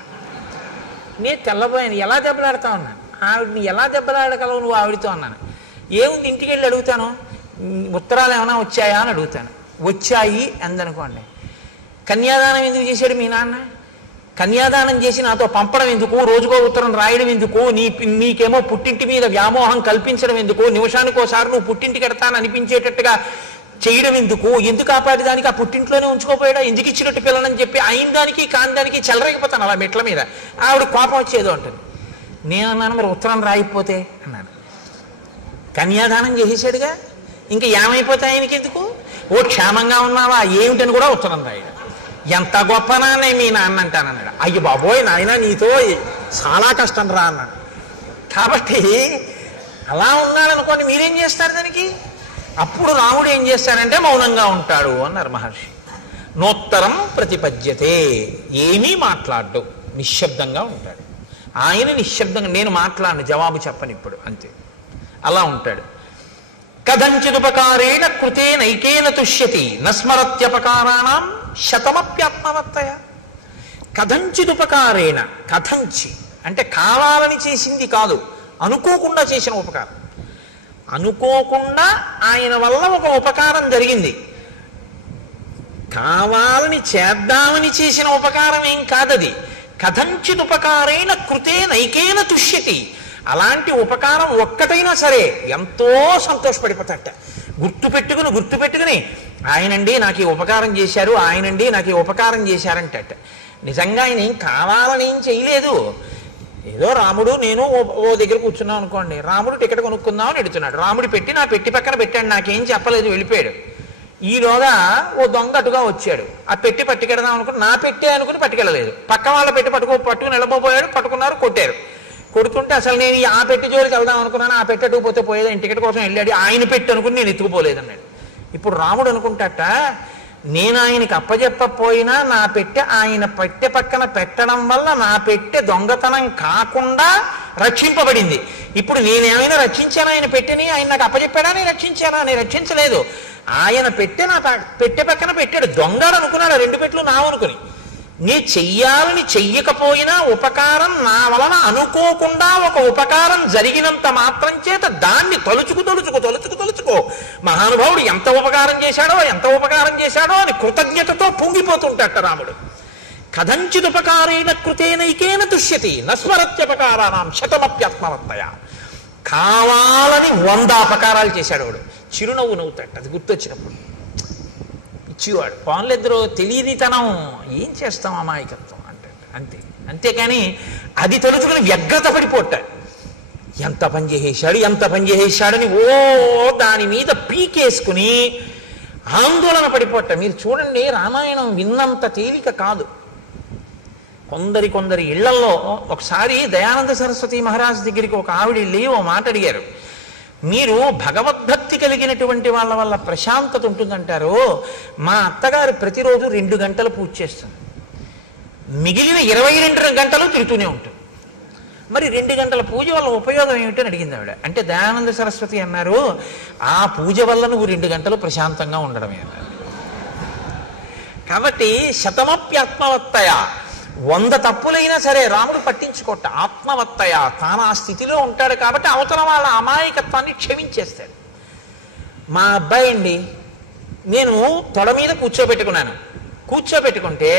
నేను తెల్లబోయాను, ఎలా దెబ్బలాడతావు అన్నాను. ఆవిడని ఎలా దెబ్బలాడగలవు నువ్వు ఆవిడితో అన్నాను. ఏముంది, ఇంటికి వెళ్ళి అడుగుతాను, ఉత్తరాలు ఏమైనా వచ్చాయా అని అడుగుతాను. వచ్చాయి అందనుకోండి. కన్యాదానం ఎందుకు చేశాడు మీ నాన్న? కన్యాదానం చేసి నాతో పంపడం ఎందుకు, రోజుకో ఉత్తరం రాయడం ఎందుకు, నీకేమో పుట్టింటి మీద వ్యామోహం కల్పించడం ఎందుకు, నిమిషానికి ఒకసారి నువ్వు పుట్టింటికి ఎడతాను అనిపించేటట్టుగా చేయడం ఎందుకు, ఎందుకు ఆపాటి దానికి ఆ పుట్టింట్లోనే ఉంచుకోపోయాడా, ఎందుకు ఇచ్చినట్టు పిల్లలని చెప్పి అయిన దానికి కాని దానికి చెలరేగిపోతాను అలా మెట్ల మీద. ఆవిడ కోపం వచ్చేదో ఉంటుంది. నేను అన్నాను, మరి ఉత్తరం రాయిపోతే అన్నాను. కన్యాదానం చేసేసాడుగా, ఇంకా ఏమైపోతాయి ఆయనకి ఎందుకు, ఓ క్షేమంగా ఉన్నావా ఏమిటని కూడా ఉత్తరం రాయడు. ఎంత గొప్ప నాన్నే మీ నాన్న అంటానన్నాడు. అయ్యి బాబోయ్ నాయన నీతో చాలా కష్టం రా అన్నాడు. కాబట్టి అలా ఉన్నాడనుకోండి, మీరేం చేస్తారు దానికి? అప్పుడు రాముడు ఏం చేస్తాడంటే మౌనంగా ఉంటాడు అన్నారు మహర్షి. నోత్తరం ప్రతిపద్యతే, ఏమీ మాట్లాడ్డు, నిశ్శబ్దంగా ఉంటాడు. ఆయన నిశ్శబ్దంగా, నేను మాట్లాడను, జవాబు చెప్పను ఇప్పుడు, అంతే, అలా ఉంటాడు. కథంచిదుపకారేణ కృతే నైకేన తుష్యతి నస్మరత్యపకారాణం శతమప్యాత్మవత్తయ. కథంచిదుపకారేణ, కథంచి అంటే కావాలని చేసింది కాదు, అనుకోకుండా చేసిన ఉపకారం. అనుకోకుండా ఆయన వల్ల ఒక ఉపకారం జరిగింది, కావాలని చేద్దామని చేసిన ఉపకారం ఏం కాదది. కథంచిదుపకారేణ కృతే నైకేన తుష్యతి, అలాంటి ఉపకారం ఒక్కటైనా సరే ఎంతో సంతోషపడిపోతాట. గుర్తుపెట్టుకుని ఆయనండి నాకు ఈ ఉపకారం చేశారు, ఆయనండి నాకు ఈ ఉపకారం చేశారంటట. నిజంగా ఆయన ఏం కావాలని ఏం చేయలేదు. ఏదో రాముడు నేను ఓ దగ్గర కూర్చున్నాం అనుకోండి, రాముడు టికెట్ కొనుక్కుందామని ఎడుతున్నాడు, రాముడి పెట్టి నా పెట్టి పక్కన పెట్టాడు, నాకేం చెప్పలేదు, వెళ్ళిపోయాడు. ఈలోగా ఓ దొంగ అటుగా వచ్చాడు, ఆ పెట్టి పట్టుకెడదాం అనుకుని నా పెట్టే అనుకుని పట్టుకెళ్ళలేదు, పక్క వాళ్ళ పెట్టి పట్టుకుని వెళ్ళబోయాడు, పట్టుకున్నారు, కొట్టారు. కొడుతుంటే అసలు నేను ఆ పెట్టి జోలికి వెళ్దాం అనుకున్నాను, ఆ పెట్టి అటుకుపోతే పోయేది, ఆయన టికెట్ కోసం వెళ్ళాడు, ఆయన పెట్టి అనుకుని నేను ఎత్తుకుపోలేదన్నాడు. ఇప్పుడు రాముడు అనుకుంటాట, నేను ఆయనకి అప్పచెప్పపోయినా నా పెట్టె ఆయన పెట్టె పక్కన పెట్టడం వల్ల నా పెట్టె దొంగతనం కాకుండా రక్షింపబడింది. ఇప్పుడు నేనేమైనా రక్షించానా ఆయన పెట్టెని? ఆయన నాకు అప్పచెప్పాడా, నేను రక్షించానా? నేను రక్షించలేదు. ఆయన పెట్టె నా పెట్టె పక్కన పెట్టాడు, దొంగడు అనుకున్నాడు, రెండు పెట్లు నావనుకుని. నీ చెయ్యాలని చెయ్యకపోయినా ఉపకారం నా వలన అనుకోకుండా ఒక ఉపకారం జరిగినంత మాత్రం చేత దాన్ని తలుచుకో మహానుభావుడు ఎంత ఉపకారం చేశాడో అని కృతజ్ఞతతో పొంగిపోతుంటాట రాముడు. కథంచిదుపకారేణ కృతేనైకేన తుష్యతి నస్మరత్యపకారాణం శతమప్యాత్మవత్తయ. కావాలని 100 అపకారాలు చేశాడు వాడు, చిరునవ్వు నవ్వుతాడు అది గుర్తొచ్చినప్పుడు. ఇచ్చివాడు పాన్లిద్దరూ తెలియనితనం, ఏం చేస్తాం అమాయకత్వం అంటే అంతే. అంతేకాని అది తలుచుకుని వ్యగ్రత పడిపోతాడు, ఎంత పని చేసేశాడని ఓ దాని మీద పీకేసుకుని ఆందోళన పడిపోతా. మీరు చూడండి, రామాయణం విన్నంత తేలిక కాదు. కొందరి ఇళ్లలో ఒకసారి దయానంద సరస్వతి మహారాజ్ దగ్గరికి ఒక ఆవిడ వెళ్ళి ఓ మాట అడిగారు, మీరు భగవద్భక్తి కలిగినటువంటి వాళ్ళ వల్ల ప్రశాంతత ఉంటుందంటారు, మా అత్తగారు ప్రతిరోజు 2 గంటలు పూజ చేస్తుంది, మిగిలిన 22 గంటలు తిరుగుతూనే ఉంటుంది, మరి 2 గంటల పూజ వల్ల ఉపయోగం ఏమిటని అడిగింది ఆవిడ. అంటే దయానంద సరస్వతి అన్నారు, ఆ పూజ వల్ల నువ్వు 2 గంటలు ప్రశాంతంగా ఉండడమే అన్నారు. కాబట్టి శతమప్యాత్మవత్తయ, 100 తప్పులైనా సరే రాముడు పట్టించుకోట, ఆత్మవత్తయ, తాను ఆ స్థితిలో ఉంటాడు కాబట్టి అవతల వాళ్ళ అమాయకత్వాన్ని క్షమించేస్తాడు. మా అబ్బాయి అండి, నేను తొడ మీద కూర్చోబెట్టుకుంటే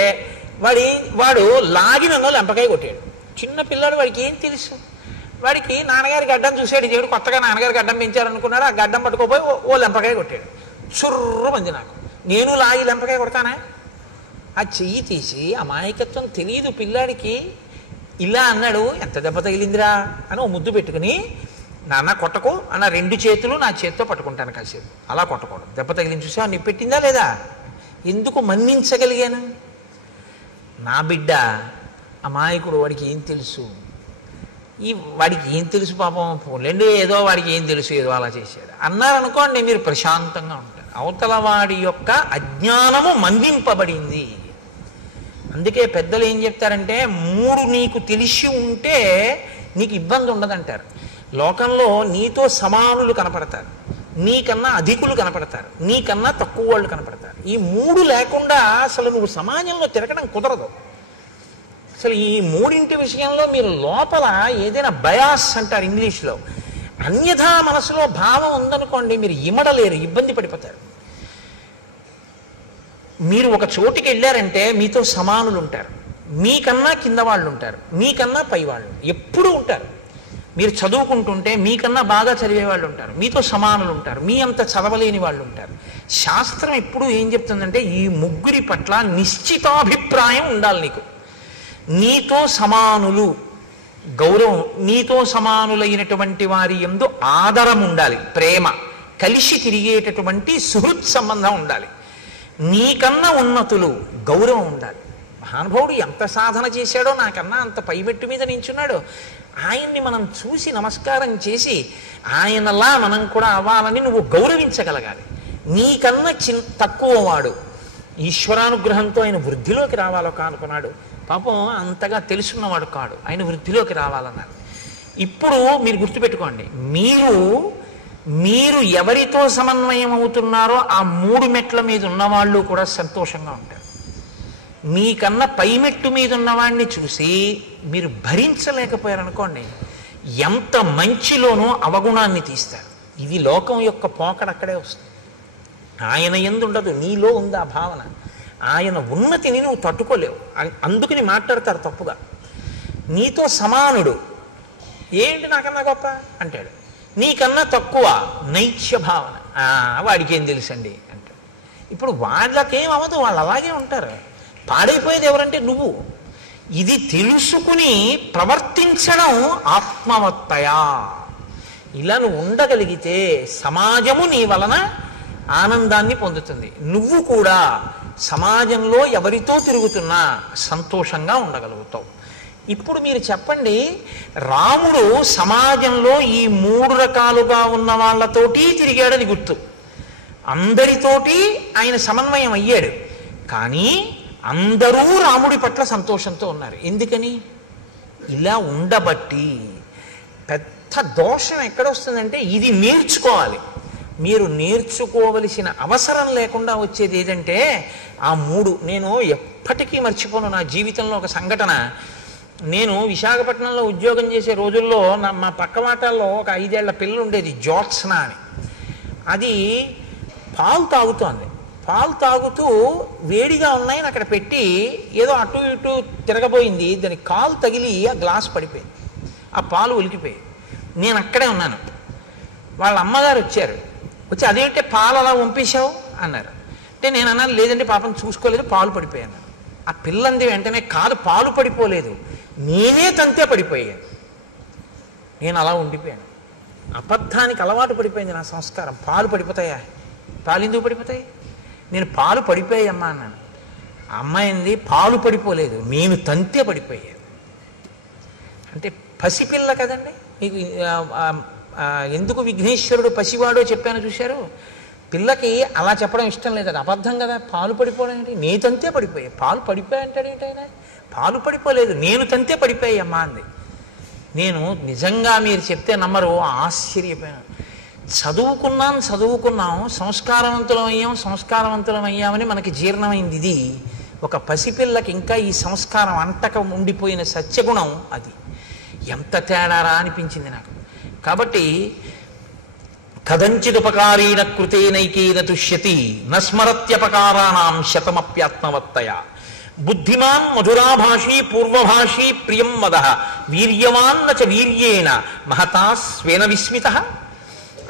వాడు లాగి నన్ను లెంపకాయ కొట్టాడు. చిన్న పిల్లాడు, వాడికి ఏం తెలుసు? వాడికి నాన్నగారి గడ్డం చూసాడు, దేవుడు కొత్తగా నాన్నగారి గడ్డం పెంచారనుకున్నాడు, ఆ గడ్డం పట్టుకోపోయి ఓ లెంపకాయ కొట్టాడు. చుర్రు మంది నాకు, నేను లాగి లెంపకాయ కొడతానా? ఆ చెయ్యి తీసి, అమాయకత్వం తెలియదు పిల్లాడికి, ఇలా అన్నాడు, ఎంత దెబ్బ తగిలిందిరా అని ఓ ముద్దు పెట్టుకుని, నాన్న కొట్టకు అన్న, 2 చేతులు నా చేతితో పట్టుకుంటాను కాసేపు, అలా కొట్టకూడదు, దెబ్బ తగిలింది చూసా, నీ పెట్టిందా లేదా? ఎందుకు మన్నించగలిగాను? నా బిడ్డ అమాయకుడు, వాడికి ఏం తెలుసు? వాడికి ఏం తెలుసు పాపం, పోలేండి ఏదో వాడికి ఏం తెలుసు, ఏదో అలా చేశాడు అన్నారనుకోండి, మీరు ప్రశాంతంగా ఉంటారు. అవతల వాడి యొక్క అజ్ఞానము మన్నింపబడింది. అందుకే పెద్దలు ఏం చెప్తారంటే, 3 నీకు తెలిసి ఉంటే నీకు ఇబ్బంది ఉండదంటారు. లోకంలో నీతో సమానులు కనపడతారు, నీకన్నా అధికులు కనపడతారు, నీకన్నా తక్కువ వాళ్ళు కనపడతారు. ఈ 3 లేకుండా అసలు నువ్వు సమాజంలో తిరగడం కుదరదు. అసలు ఈ 3 విషయంలో మీరు లోపల ఏదైనా బయాస్ అంటారు ఇంగ్లీష్లో, అన్యథా మనసులో భావం ఉందనుకోండి, మీరు ఇమడలేరు, ఇబ్బంది పడిపోతారు. మీరు ఒక చోటికి వెళ్ళారంటే మీతో సమానులు ఉంటారు, మీకన్నా కింద వాళ్ళు ఉంటారు, మీకన్నా పై వాళ్ళు ఎప్పుడూ ఉంటారు. మీరు చదువుకుంటుంటే మీకన్నా బాగా చదివే వాళ్ళు ఉంటారు, మీతో సమానులు ఉంటారు, మీ అంత చదవలేని వాళ్ళు ఉంటారు. శాస్త్రం ఎప్పుడూ ఏం చెప్తుందంటే, ఈ 3 పట్ల నిశ్చితాభిప్రాయం ఉండాలి నీకు. నీతో సమానులు గౌరవం, నీతో సమానులైనటువంటి వారి యందు ఆదరం ఉండాలి, ప్రేమ, కలిసి తిరిగేటటువంటి సుహృత్ సంబంధం ఉండాలి. నీకన్నా ఉన్నతులు గౌరవం ఉండాలి. మహానుభావుడు ఎంత సాధన చేశాడో, నాకన్నా అంత పైమెట్టు మీద నించున్నాడు, ఆయన్ని మనం చూసి నమస్కారం చేసి ఆయనలా మనం కూడా అవ్వాలని నువ్వు గౌరవించగలగాలి. నీకన్నా తక్కువ వాడు ఈశ్వరానుగ్రహంతో ఆయన వృద్ధిలోకి రావాలో కానుకున్నాడు, పాపం అంతగా తెలుసున్నవాడు కాడు, ఆయన వృద్ధిలోకి రావాలన్నారు. ఇప్పుడు మీరు గుర్తుపెట్టుకోండి, మీరు ఎవరితో సమన్వయం అవుతున్నారో ఆ 3 మెట్ల మీద ఉన్నవాళ్ళు కూడా సంతోషంగా ఉంటారు. మీకన్నా పైమెట్టు మీద ఉన్నవాడిని చూసి మీరు భరించలేకపోయారనుకోండి, ఎంత మంచిలోనూ అవగుణాన్ని తీస్తారు. ఇది లోకం యొక్క పోకడ అక్కడే వస్తుంది. ఆయన యందు ఉండదు, నీలో ఉంది ఆ భావన. ఆయన ఉన్నతిని నువ్వు తట్టుకోలేవు, అందుకని మాట్లాడతారు తప్పుగా. నీతో సమానుడు, ఏంటి నాకన్నా గొప్ప అంటాడు, నీకన్నా తక్కువ నైత్య భావన, వాడికి ఏం తెలుసండి అంటాడు. ఇప్పుడు వాళ్ళకేం అవ్వదు, వాళ్ళు అలాగే ఉంటారు. పాడైపోయేది ఎవరంటే నువ్వు. ఇది తెలుసుకుని ప్రవర్తించడం ఆత్మవత్తయా. ఇలా నువ్వు ఉండగలిగితే సమాజము నీ వలన ఆనందాన్ని పొందుతుంది, నువ్వు కూడా సమాజంలో ఎవరితో తిరుగుతున్నా సంతోషంగా ఉండగలుగుతావు. ఇప్పుడు మీరు చెప్పండి, రాముడు సమాజంలో ఈ 3 రకాలుగా ఉన్న వాళ్ళతోటి తిరిగాడని గుర్తు, అందరితోటి ఆయన సమన్వయం అయ్యాడు, కానీ అందరూ రాముడి పట్ల సంతోషంతో ఉన్నారు. ఎందుకని? ఇలా ఉండబట్టి. పెద్ద దోషం ఎక్కడొస్తుందంటే, ఇది నేర్చుకోవాలి. మీరు నేర్చుకోవలసిన అవసరం లేకుండా వచ్చేది ఏదంటే ఆ 3. నేను ఎప్పటికీ మర్చిపోను నా జీవితంలో ఒక సంఘటన. నేను విశాఖపట్నంలో ఉద్యోగం చేసే రోజుల్లో మా పక్క వాటాల్లో ఒక 5 ఏళ్ల పిల్ల ఉండేది, జ్యోత్స్న అని. అది పాలు తాగుతోంది. పాలు తాగుతూ వేడిగా ఉన్నాయని అక్కడ పెట్టి ఏదో అటు ఇటు తిరగబోయింది, దాని కాలు తగిలి ఆ గ్లాస్ పడిపోయింది, ఆ పాలు ఒలికిపోయాయి. నేను అక్కడే ఉన్నాను. వాళ్ళ అమ్మగారు వచ్చారు, వచ్చి అదేంటే పాలు అలా పంపేశావు అన్నారు. అంటే నేను అన్నాను, లేదంటే పాపం చూసుకోలేదు, పాలు పడిపోయాను. ఆ పిల్లంది వెంటనే, కాదు పాలు పడిపోలేదు, నేనే తంతే పడిపోయాను. నేను అలా ఉండిపోయాను. అబద్ధానికి అలవాటు పడిపోయింది నా సంస్కారం. పాలు పడిపోతాయా? పాలు ఎందుకు పడిపోతాయి? నేను పాలు పడిపోయామ్మా అన్నాను. అమ్మాయింది, పాలు పడిపోలేదు, నేను తంతే పడిపోయాను. అంటే పసిపిల్ల కదండి. మీకు ఎందుకు విఘ్నేశ్వరుడు పసివాడో చెప్పాను చూశారు. పిల్లకి అలా చెప్పడం ఇష్టం లేదు, అది అబద్ధం కదా. పాలు పడిపోవడం ఏంటి? నేను తంతే పడిపోయా. పాలు పడిపోయా అంటాడు ఏంటైనా? పాలు పడిపోలేదు, నేను తంతే పడిపోయామ్మా అంది. నేను నిజంగా మీరు చెప్తే నమ్మరు, ఆశ్చర్యపోయాను. చదువుకున్నాం, సంస్కారవంతులం అయ్యామని మనకి జీర్ణమైంది. ఇది ఒక పసిపిల్లకి ఇంకా ఈ సంస్కారం అంటక ఉండిపోయిన సత్యగుణం, అది ఎంత తేడారా అనిపించింది నాకు. కాబట్టి కదంచిదుపకారీణ కృతేనైకేన తుష్యతి నస్మరత్యపకారాణం శతమప్యాత్మవత్తయ. బుద్ధిమాన్ మధురాభాషీ పూర్వభాషీ ప్రియం వద వీర్యవాన్న చ వీర్యేణ మహతా స్వేన విస్మిత.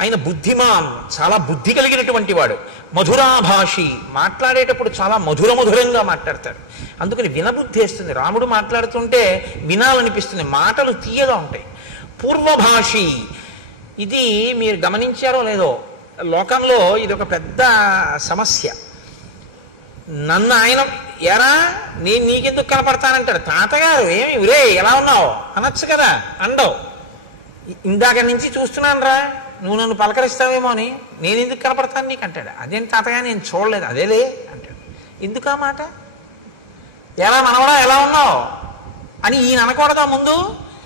ఆయన బుద్ధిమాన్, చాలా బుద్ధి కలిగినటువంటి వాడు. మధురాభాషి, మాట్లాడేటప్పుడు చాలా మధురంగా మాట్లాడతాడు. అందుకని వినబుద్ధి వేస్తుంది. రాముడు మాట్లాడుతుంటే వినాలనిపిస్తుంది, మాటలు తీయగా ఉంటాయి. పూర్వభాషి, ఇది మీరు గమనించారో లేదో, లోకంలో ఇది ఒక పెద్ద సమస్య. నన్ను ఆయన ఎరా నేను నీకెందుకు కనపడతానంటాడు. తాతగారు ఏమి ఉరే ఎలా ఉన్నావు అనొచ్చు కదా, అండవు. ఇందాక నుంచి చూస్తున్నాను రా, నువ్వు నన్ను పలకరిస్తావేమో అని, నేను ఎందుకు కనపడతాను నీకు అంటాడు. అదేంటి తాతగా నేను చూడలేదు, అదేలే అంటాడు. ఎందుకు ఆ మాట? ఎలా మనవడా ఎలా ఉన్నావు అని ఈయన అనకూడదా ముందు?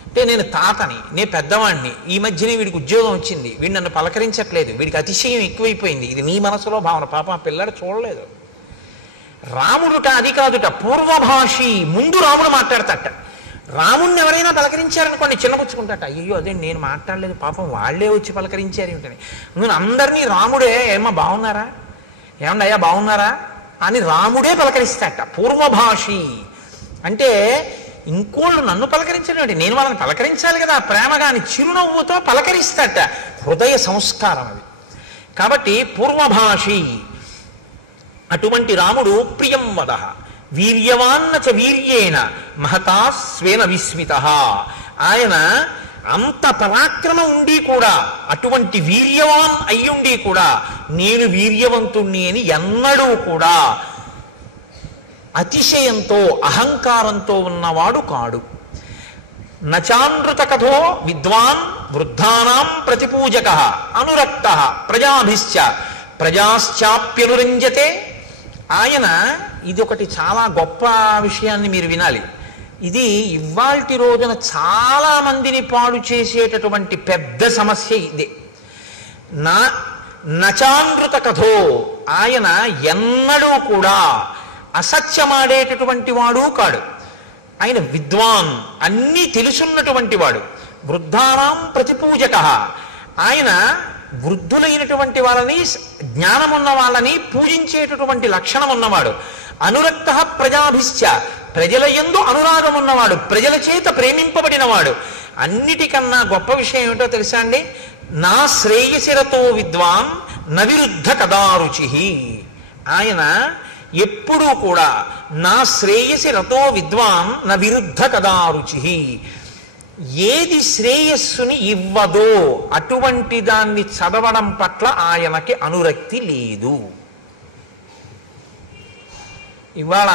అంటే నేను తాతని, నేను పెద్దవాడిని, ఈ మధ్యనే వీడికి ఉద్యోగం వచ్చింది, వీడు నన్ను పలకరించట్లేదు, వీడికి అతిశయం ఎక్కువైపోయింది, ఇది నీ మనసులో భావన. పాప ఆ పిల్లడు చూడలేదు. రాముడుట అది కాదుట, పూర్వభాషి. ముందు రాముడు మాట్లాడతాట. రాముడిని ఎవరైనా పలకరించారనుకోండి చిన్నపుచ్చుకుంటాట. అయ్యో అదే నేను మాట్లాడలేదు, పాపం వాళ్ళే వచ్చి పలకరించారు ఏమిటని. నువ్వు అందరినీ రాముడే ఏమో బాగున్నారా, ఏమన్నా అయ్యా బాగున్నారా అని రాముడే పలకరిస్తాట. పూర్వభాషి అంటే ఇంకోళ్ళు నన్ను పలకరించడం, నేను వాళ్ళని పలకరించాలి కదా ప్రేమగా అని చిరునవ్వుతో పలకరిస్తాట. హృదయ సంస్కారం అది. కాబట్టి పూర్వభాషి. అటువంటి రాముడు ప్రియం వద వీర్యవాన్న చ వీర్యేణ మహతా స్వేన విస్మిత. ఆయన అంత పరాక్రమం ఉండి కూడా, అటువంటి వీర్యవాన్ అయ్యుండి కూడా నేను వీర్యవంతుణ్ణి అని ఎన్నడూ కూడా అతిశయంతో అహంకారంతో ఉన్నవాడు కాడు. నచానృత కథో విద్వాన్ వృద్ధానాం ప్రతిపూజక అనురక్త ప్రజాభిశ్చ ప్రజాశ్చాప్యనురంజతే. ఆయన ఇది ఒకటి చాలా గొప్ప విషయాన్ని మీరు వినాలి. ఇది ఇవాల్టి రోజున చాలా మందిని పాడు చేసేటటువంటి పెద్ద సమస్య ఇదే. నచానృత కథో, ఆయన ఎన్నడూ కూడా అసత్యమాడేటటువంటి వాడు కాడు. ఆయన విద్వాన్, అన్నీ తెలుసున్నటువంటి వాడు. వృద్ధానాం ప్రతిపూజక, ఆయన వృద్ధులైనటువంటి వాళ్ళని, జ్ఞానమున్న వాళ్ళని పూజించేటటువంటి లక్షణం ఉన్నవాడు. అనురక్త ప్రజాభిశ్చ, ప్రజల యందు అనురాగం ఉన్నవాడు, ప్రజల చేత ప్రేమింపబడినవాడు. అన్నిటికన్నా గొప్ప విషయం ఏమిటో తెలుసా అండి? నా శ్రేయసిరతో విద్వాన్ నవిరుద్ధ కదారుచి. ఆయన ఎప్పుడూ కూడా నా శ్రేయసి రతో విద్వాన్ న విరుద్ధ కదారుచి. ఏది శ్రేయస్సుని ఇవ్వదో అటువంటి దాన్ని చదవడం పట్ల ఆయనకి అనురక్తి లేదు. ఇవాళ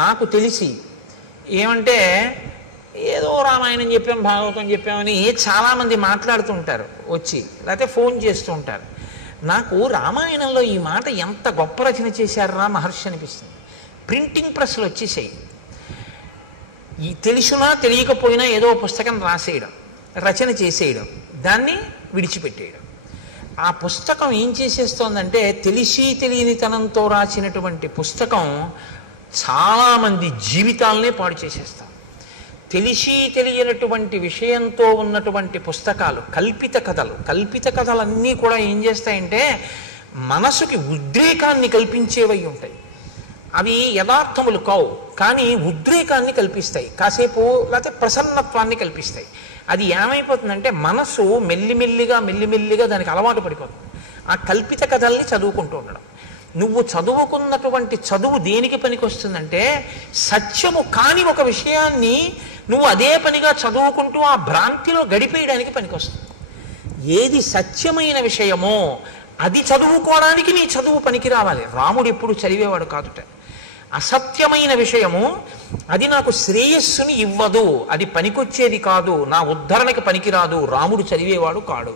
నాకు తెలిసి ఏమంటే ఏదో రామాయణం చెప్పాం, భాగవతం చెప్పామని చాలామంది మాట్లాడుతుంటారు వచ్చి, లేకపోతే ఫోన్ చేస్తూ ఉంటారు. నాకు రామాయణంలో ఈ మాట ఎంత గొప్ప రచన చేశారా మహర్షి అనిపిస్తుంది. ప్రింటింగ్ ప్రెస్లు వచ్చేసాయి. ఈ తెలిసినా తెలియకపోయినా ఏదో పుస్తకం రాసేయడం, రచన చేసేయడం, దాన్ని విడిచిపెట్టేయడం. ఆ పుస్తకం ఏం చేసేస్తోందంటే, తెలిసి తెలియనితనంతో రాసినటువంటి పుస్తకం చాలామంది జీవితాలనే పాడు చేసేస్తాం. తెలిసి తెలియనటువంటి విషయంతో ఉన్నటువంటి పుస్తకాలు, కల్పిత కథలన్నీ కూడా ఏం చేస్తాయంటే మనసుకి ఉద్రేకాన్ని కల్పించేవై ఉంటాయి. అవి యథార్థములు కావు, కానీ ఉద్రేకాన్ని కల్పిస్తాయి, కాసేపు లేకపోతే ప్రసన్నత్వాన్ని కల్పిస్తాయి. అది ఏమైపోతుందంటే మనసు మెల్లిమెల్లిగా దానికి అలవాటు పడిపోతుంది. ఆ కల్పిత కథల్ని చదువుకుంటూ ఉండడం. నువ్వు చదువుకున్నటువంటి చదువు దేనికి పనికి వస్తుందంటే, సత్యము కాని ఒక విషయాన్ని నువ్వు అదే పనిగా చదువుకుంటూ ఆ భ్రాంతిలో గడిపేయడానికి పనికొస్తుంది. ఏది సత్యమైన విషయమో అది చదువుకోవడానికి నీ చదువు పనికి రావాలి. రాముడు ఎప్పుడు చదివేవాడు కాదుట. అసత్యమైన విషయము అది నాకు శ్రేయస్సుని ఇవ్వదు, అది పనికొచ్చేది కాదు, నా ఉద్ధరణకి పనికిరాదు, రాముడు చదివేవాడు కాడు.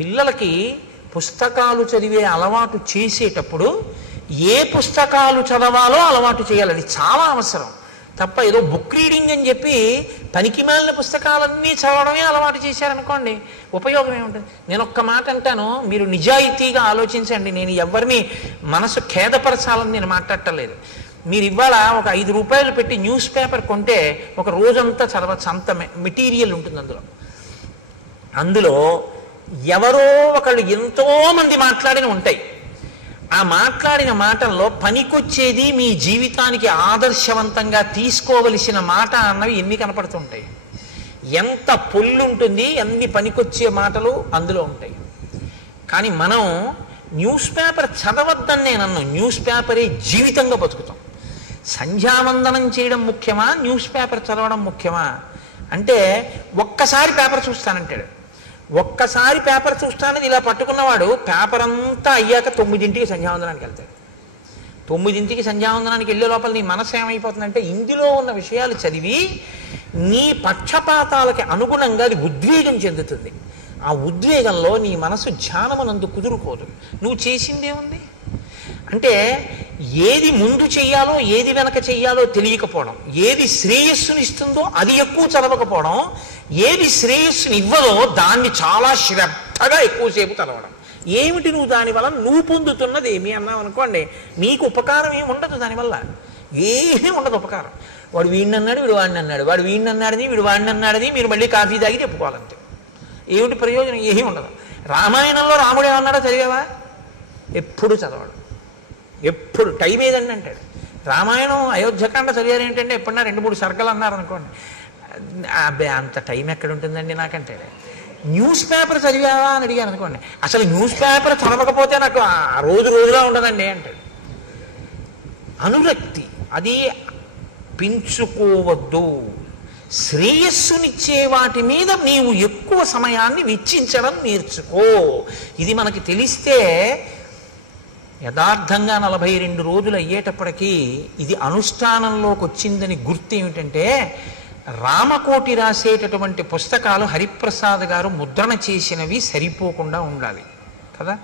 పిల్లలకి పుస్తకాలు చదివే అలవాటు చేసేటప్పుడు ఏ పుస్తకాలు చదవాలో అలవాటు చేయాలని చాలా అవసరం. తప్ప ఏదో బుక్ రీడింగ్ అని చెప్పి పనికి మాలిన పుస్తకాలన్నీ చదవడమే అలవాటు చేశారనుకోండి, ఉపయోగం ఏముంటుంది? నేను ఒక్క మాట అంటాను, మీరు నిజాయితీగా ఆలోచించండి. నేను ఎవరిని మనసు ఖేదపరచాలని నేను మాట్లాడటలేదు. మీరు ఇవాళ ఒక 5 రూపాయలు పెట్టి న్యూస్ పేపర్ కొంటే ఒక రోజంతా చదవచ్చు, అంత మెటీరియల్ ఉంటుంది అందులో ఎవరో ఒకళ్ళు ఎంతోమంది మాట్లాడిన ఉంటాయి. ఆ మాట్లాడిన మాటల్లో పనికొచ్చేది మీ జీవితానికి ఆదర్శవంతంగా తీసుకోవలసిన మాట అన్నవి ఎన్ని కనపడుతుంటాయి. ఎంత పొల్లుంటుంది, ఎన్ని పనికొచ్చే మాటలు అందులో ఉంటాయి. కానీ మనం న్యూస్ పేపర్ చదవద్దని నేను అన్ను, న్యూస్ పేపరే జీవితంగా బతుకుతాం. సంధ్యావందనం చేయడం ముఖ్యమా, న్యూస్ పేపర్ చదవడం ముఖ్యమా అంటే ఒక్కసారి పేపర్ చూస్తానంటాడు. ఒక్కసారి పేపర్ చూస్తానని ఇలా పట్టుకున్నవాడు పేపర్ అంతా అయ్యాక 9ంటికి సంధ్యావందనానికి వెళ్తాడు. 9ంటికి సంధ్యావందనానికి వెళ్ళే లోపల నీ మనసు ఏమైపోతుందంటే ఇందులో ఉన్న విషయాలు చదివి నీ పక్షపాతాలకి అనుగుణంగా అది ఉద్వేగం చెందుతుంది. ఆ ఉద్వేగంలో నీ మనసు ధ్యానమునందు కుదురుకోదు. నువ్వు చేసిందేముంది అంటే ఏది ముందు చెయ్యాలో ఏది వెనక చెయ్యాలో తెలియకపోవడం, ఏది శ్రేయస్సునిస్తుందో అది ఎక్కువ చదవకపోవడం, ఏది శ్రేయస్సుని ఇవ్వదో దాన్ని చాలా శ్రద్ధగా ఎక్కువసేపు చదవడం. ఏమిటి నువ్వు దానివల్ల నువ్వు పొందుతున్నది ఏమి అన్నావు అనుకోండి, నీకు ఉపకారం ఏమి ఉండదు దానివల్ల, ఏమీ ఉండదు ఉపకారం. వాడు వీడిని అన్నాడు, వీడు వాడిని అన్నాడు, వాడు వీడిని అన్నాడని వీడు వాడిని అన్నాడని మీరు మళ్ళీ కాఫీ తాగి చెప్పుకోవాలంతే. ఏమిటి ప్రయోజనం? ఏమీ ఉండదు. రామాయణంలో రాముడు ఏమన్నాడో చదివావా? ఎప్పుడు చదవడు, ఎప్పుడు టైం ఏదండి అంటాడు. రామాయణం అయోధ్యకాండ చదివారు ఏంటంటే ఎప్పుడన్నా 2-3 సర్గలు అన్నారు అనుకోండి, అబ్బే అంత టైం ఎక్కడ ఉంటుందండి నాకంటే. న్యూస్ పేపర్ చదివావా అని అడిగాను అనుకోండి, అసలు న్యూస్ పేపర్ చదవకపోతే నాకు ఆ రోజులా ఉండదండి అంటాడు. అనురక్తి అది పెంచుకోవద్దు. శ్రేయస్సునిచ్చే వాటి మీద నీవు ఎక్కువ సమయాన్ని వెచ్చించడం నేర్చుకో. ఇది మనకి తెలిస్తే యథార్థంగా 42 రోజులు అయ్యేటప్పటికీ ఇది అనుష్ఠానంలోకి వచ్చిందని గుర్తు ఏమిటంటే, రామకోటి రాసేటటువంటి పుస్తకాలు హరిప్రసాద్ గారు ముద్రణ చేసినవి సరిపోకుండా ఉండాలి కదా.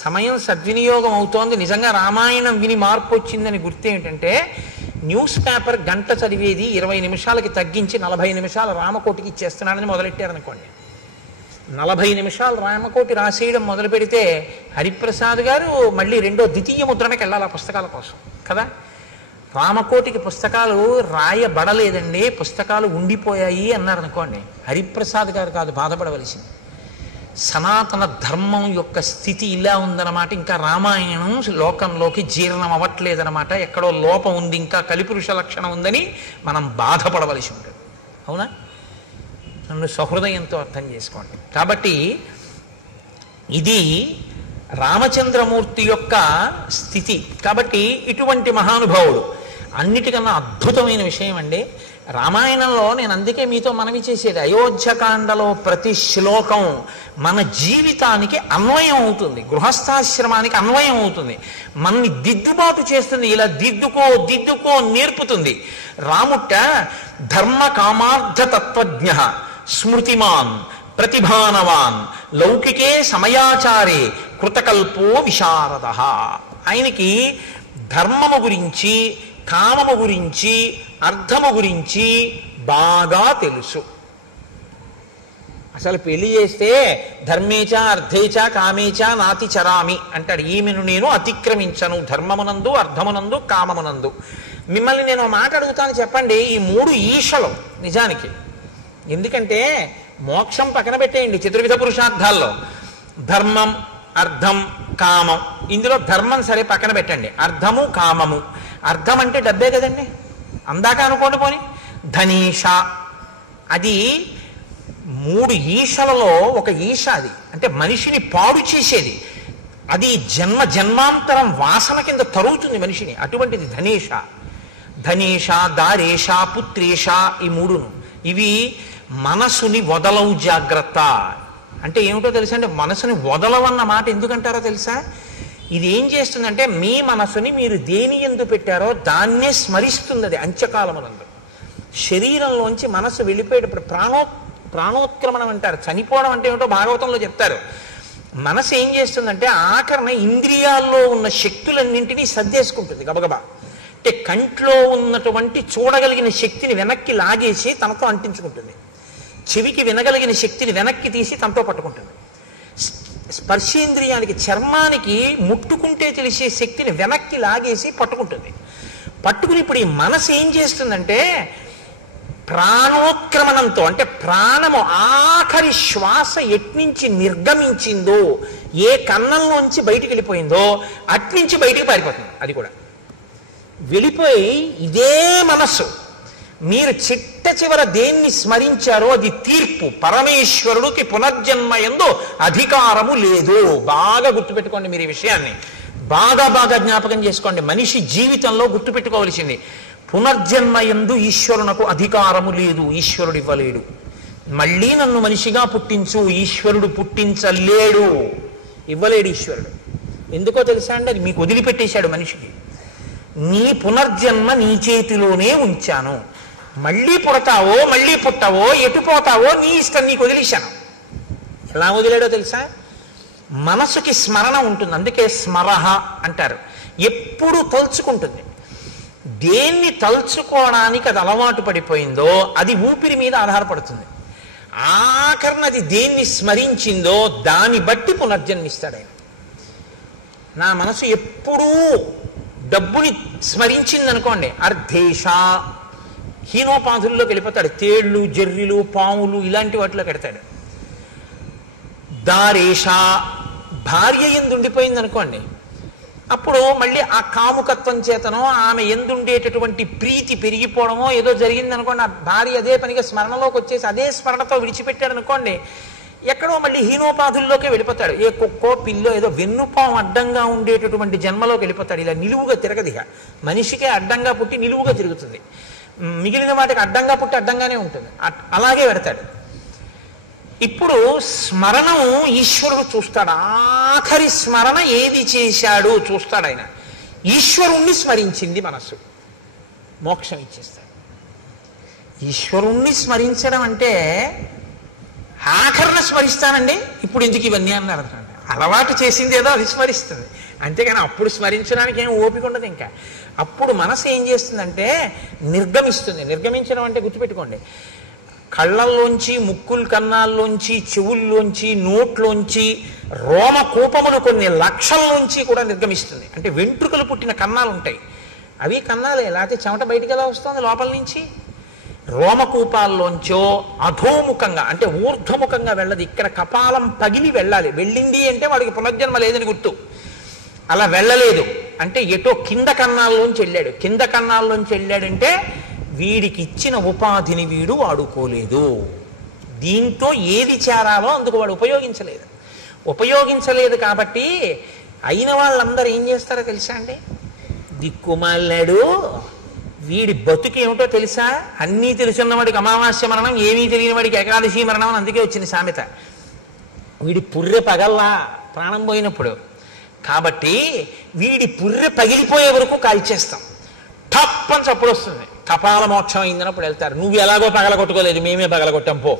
సమయం సద్వినియోగం అవుతోంది. నిజంగా రామాయణం విని మార్పు వచ్చిందని గుర్తు ఏమిటంటే, న్యూస్ పేపర్ గంట చదివేది 20 నిమిషాలకి తగ్గించి 40 నిమిషాలు రామకోటికి ఇచ్చేస్తున్నాడని మొదలెట్టారనుకోండి. 40 నిమిషాలు రామకోటి రాసేయడం మొదలు పెడితే హరిప్రసాద్ గారు మళ్ళీ ద్వితీయ ముద్రణకి వెళ్ళాలి ఆ పుస్తకాల కోసం కదా. రామకోటికి పుస్తకాలు రాయబడలేదండి, పుస్తకాలు ఉండిపోయాయి అన్నారనుకోండి, హరిప్రసాద్ గారు కాదు బాధపడవలసింది. సనాతన ధర్మం యొక్క స్థితి ఇలా ఉందన్నమాట, ఇంకా రామాయణం లోకంలోకి జీర్ణం అవ్వట్లేదన్నమాట, ఎక్కడో లోపం ఉంది, ఇంకా కలిపురుష లక్షణం ఉందని మనం బాధపడవలసి ఉంటుంది. అవునా? నన్ను సహృదయంతో అర్థం చేసుకోండి. కాబట్టి ఇది రామచంద్రమూర్తి యొక్క స్థితి. కాబట్టి ఇటువంటి మహానుభావుడు అన్నిటికన్నా అద్భుతమైన విషయం అండి రామాయణంలో. నేను అందుకే మీతో మనవి చేసేది, అయోధ్యకాండలో ప్రతి శ్లోకం మన జీవితానికి అన్వయం అవుతుంది, గృహస్థాశ్రమానికి అన్వయం అవుతుంది, మనని దిద్దుబాటు చేస్తుంది, ఇలా దిద్దుకో నేర్పుతుంది. రాముట్ట ధర్మ కామార్థ తత్వజ్ఞ స్మృతిమాన్ ప్రతిభానవాన్ లౌకికే సమయాచారే కృతకల్పో విశారద. ఆయనకి ధర్మము గురించి, కామము గురించి, అర్థము గురించి బాగా తెలుసు. అసలు పెళ్లి చేస్తే ధర్మేచ అర్థేచ కామేచ నాతి చరామి అంటాడు. ఈమెను నేను అతిక్రమించను ధర్మమునందు, అర్థమునందు, కామమునందు. మిమ్మల్ని నేను మాట అడుగుతాను, చెప్పండి ఈ 3 ఈశలు నిజానికి. ఎందుకంటే మోక్షం పక్కన పెట్టేయండి, చతుర్విధ పురుషార్థాల్లో ధర్మం, అర్థం, కామం. ఇందులో ధర్మం సరే పక్కన పెట్టండి, అర్థము, కామము. అర్థం అంటే డబ్బే కదండి, అందాక అనుకోండి. పోని ధనీష, అది 3 ఈశలలో ఒక ఈశ. అది అంటే మనిషిని పాడు చేసేది, అది జన్మాంతరం వాసన కింద తరుగుతుంది మనిషిని. అటువంటిది ధనేష. ధనేష, దారేష, పుత్రేష, ఈ 3ను. ఇవి మనసుని వదలవు జాగ్రత్త. అంటే ఏమిటో తెలుసా అంటే, మనసుని వదలవన్న మాట ఎందుకంటారో తెలుసా? ఇది ఏం చేస్తుందంటే, మీ మనసుని మీరు దేని యందు పెట్టారో దాన్నే స్మరిస్తుంది. అది అంత్యకాలమునందు శరీరంలోంచి మనసు వెళ్ళిపోయేటప్పుడు ప్రాణోత్క్రమణం అంటారు. చనిపోవడం అంటే ఏమిటో భాగవతంలో చెప్తారు. మనసు ఏం చేస్తుందంటే ఆఖరణ ఇంద్రియాల్లో ఉన్న శక్తులన్నింటినీ సర్దేసుకుంటుంది గబగబా. అంటే కంట్లో ఉన్నటువంటి చూడగలిగిన శక్తిని వెనక్కి లాగేసి తనతో అంటించుకుంటుంది, చెవికి వినగలిగిన శక్తిని వెనక్కి తీసి తనతో పట్టుకుంటుంది, స్పర్శేంద్రియానికి చర్మానికి ముట్టుకుంటే తెలిసే శక్తిని వెనక్కి లాగేసి పట్టుకుంటుంది. పట్టుకుని ఇప్పుడు ఈ మనసు ఏం చేస్తుందంటే ప్రాణోత్క్రమణంతో, అంటే ప్రాణము ఆఖరి శ్వాస ఎట్నుంచి నిర్గమించిందో, ఏ కన్నంలోంచి బయటికి వెళ్ళిపోయిందో అట్నుంచి బయటికి పారిపోతుంది. అది కూడా వెళ్ళిపోయి ఇదే మనస్సు మీరు చిట్ట చివర దేన్ని స్మరించారో అది తీర్పు. పరమేశ్వరుడికి పునర్జన్మయందు అధికారము లేదు. బాగా గుర్తుపెట్టుకోండి మీరు ఈ విషయాన్ని, బాగా బాగా జ్ఞాపకం చేసుకోండి. మనిషి జీవితంలో గుర్తుపెట్టుకోవలసింది, పునర్జన్మయందు ఈశ్వరునకు అధికారము లేదు. ఈశ్వరుడు ఇవ్వలేడు. మళ్ళీ నన్ను మనిషిగా పుట్టించు, ఈశ్వరుడు పుట్టించలేడు, ఇవ్వలేడు ఈశ్వరుడు. ఎందుకో తెలుసా అండి? అది మీకు వదిలిపెట్టేశాడు మనిషికి. నీ పునర్జన్మ నీ చేతిలోనే ఉంచాను. మళ్ళీ పుడతావో మళ్ళీ పుట్టవో ఎటు పోతావో నీ ఇష్టం, నీకు వదిలేశాను. ఎలా వదిలేడో తెలుసా? మనసుకి స్మరణ ఉంటుంది, అందుకే స్మరహ అంటారు. ఎప్పుడు తలుచుకుంటుంది. దేన్ని తలుచుకోవడానికి అది అలవాటు పడిపోయిందో అది ఊపిరి మీద ఆధారపడుతుంది. ఆఖరణ అది దేన్ని స్మరించిందో దాన్ని బట్టి పునర్జన్మిస్తాడు ఆయన. నా మనసు ఎప్పుడూ డబ్బుని స్మరించిందనుకోండి, అర్ధేష హీనోపాధుల్లోకి వెళ్ళిపోతాడు. తేళ్లు, జర్రిలు, పాములు ఇలాంటి వాటిలో పెడతాడు. దారేష భార్య ఎందుండిపోయింది అనుకోండి, అప్పుడు మళ్ళీ ఆ కాముకత్వం చేతనో ఆమె ఎందుండేటటువంటి ప్రీతి పెరిగిపోవడమో ఏదో జరిగింది అనుకోండి, ఆ భార్య అదే పనిగా స్మరణలోకి వచ్చేసి అదే స్మరణతో విడిచిపెట్టాడు అనుకోండి, ఎక్కడో మళ్ళీ హీనోపాధుల్లోకి వెళ్ళిపోతాడు. ఏ కుక్కో పిల్లో ఏదో వెన్నుపాం అడ్డంగా ఉండేటటువంటి జన్మలోకి వెళ్ళిపోతాడు. ఇలా నిలువుగా తిరగదిగా, మనిషికే అడ్డంగా పుట్టి నిలువుగా తిరుగుతుంది, మిగిలిన వాటికి అడ్డంగా పుట్టి అడ్డంగానే ఉంటుంది. అలాగే పెడతాడు. ఇప్పుడు స్మరణం ఈశ్వరుడు చూస్తాడు. ఆఖరి స్మరణ ఏది చేశాడు చూస్తాడు ఆయన. ఈశ్వరుణ్ణి స్మరించింది మనస్సు, మోక్షం ఇచ్చేస్తాడు. ఈశ్వరుణ్ణి స్మరించడం అంటే ఆఖరణ స్మరిస్తానండి, ఇప్పుడు ఎందుకు ఇవన్నీ అన్నారు. అలవాటు చేసింది ఏదో అది స్మరిస్తుంది, అంతేగాని అప్పుడు స్మరించడానికి ఏం ఓపిక ఉండదు. ఇంకా అప్పుడు మనసు ఏం చేస్తుందంటే నిర్గమిస్తుంది. నిర్గమించడం అంటే గుర్తుపెట్టుకోండి, కళ్ళల్లోంచి, ముక్కుల కన్నాల్లోంచి, చెవుల్లోంచి, నోట్లోంచి, రోమకూపములు కొన్ని లక్షల్లోంచి కూడా నిర్గమిస్తుంది. అంటే వెంట్రుకలు పుట్టిన కన్నాలు ఉంటాయి, అవి కన్నాలే, లేకపోతే చెమట బయటికి ఎలా వస్తుంది లోపల నుంచి? రోమకూపాల్లోంచో అధోముఖంగా అంటే ఊర్ధ్వముఖంగా వెళ్ళదు. ఇక్కడ కపాలం పగిలి వెళ్ళాలి. వెళ్ళింది అంటే వాడికి పునర్జన్మ లేదని గుర్తు. అలా వెళ్ళలేదు అంటే ఎటో కింద కన్నాల్లోంచి వెళ్ళాడు. కింద కన్నాల్లోంచి వెళ్ళాడంటే వీడికి ఇచ్చిన ఉపాధిని వీడు వాడుకోలేదు. దీంతో ఏది చేరాలో అందుకు వాడు ఉపయోగించలేదు కాబట్టి అయిన వాళ్ళందరూ ఏం చేస్తారో తెలుసా అండి? దిక్కుమాలాడు, వీడి బతుకు ఏమిటో తెలుసా? అన్నీ తెలుసున్నవాడికి అమావాస్య మరణం, ఏమీ తెలియని వాడికి ఏకాదశి మరణం అని అందుకే వచ్చింది సామెత. వీడి పుర్రె పగల్లా ప్రాణం పోయినప్పుడు, కాబట్టి వీడి పుర్రె పగిలిపోయే వరకు కాల్చేస్తాం. టప్ అని చప్పుడు వస్తుంది, కపాల మోక్షం అయిందన్నప్పుడు వెళ్తారు. నువ్వు ఎలాగో పగలగొట్టుకోలేదు, మేమే పగలగొట్టాం పో.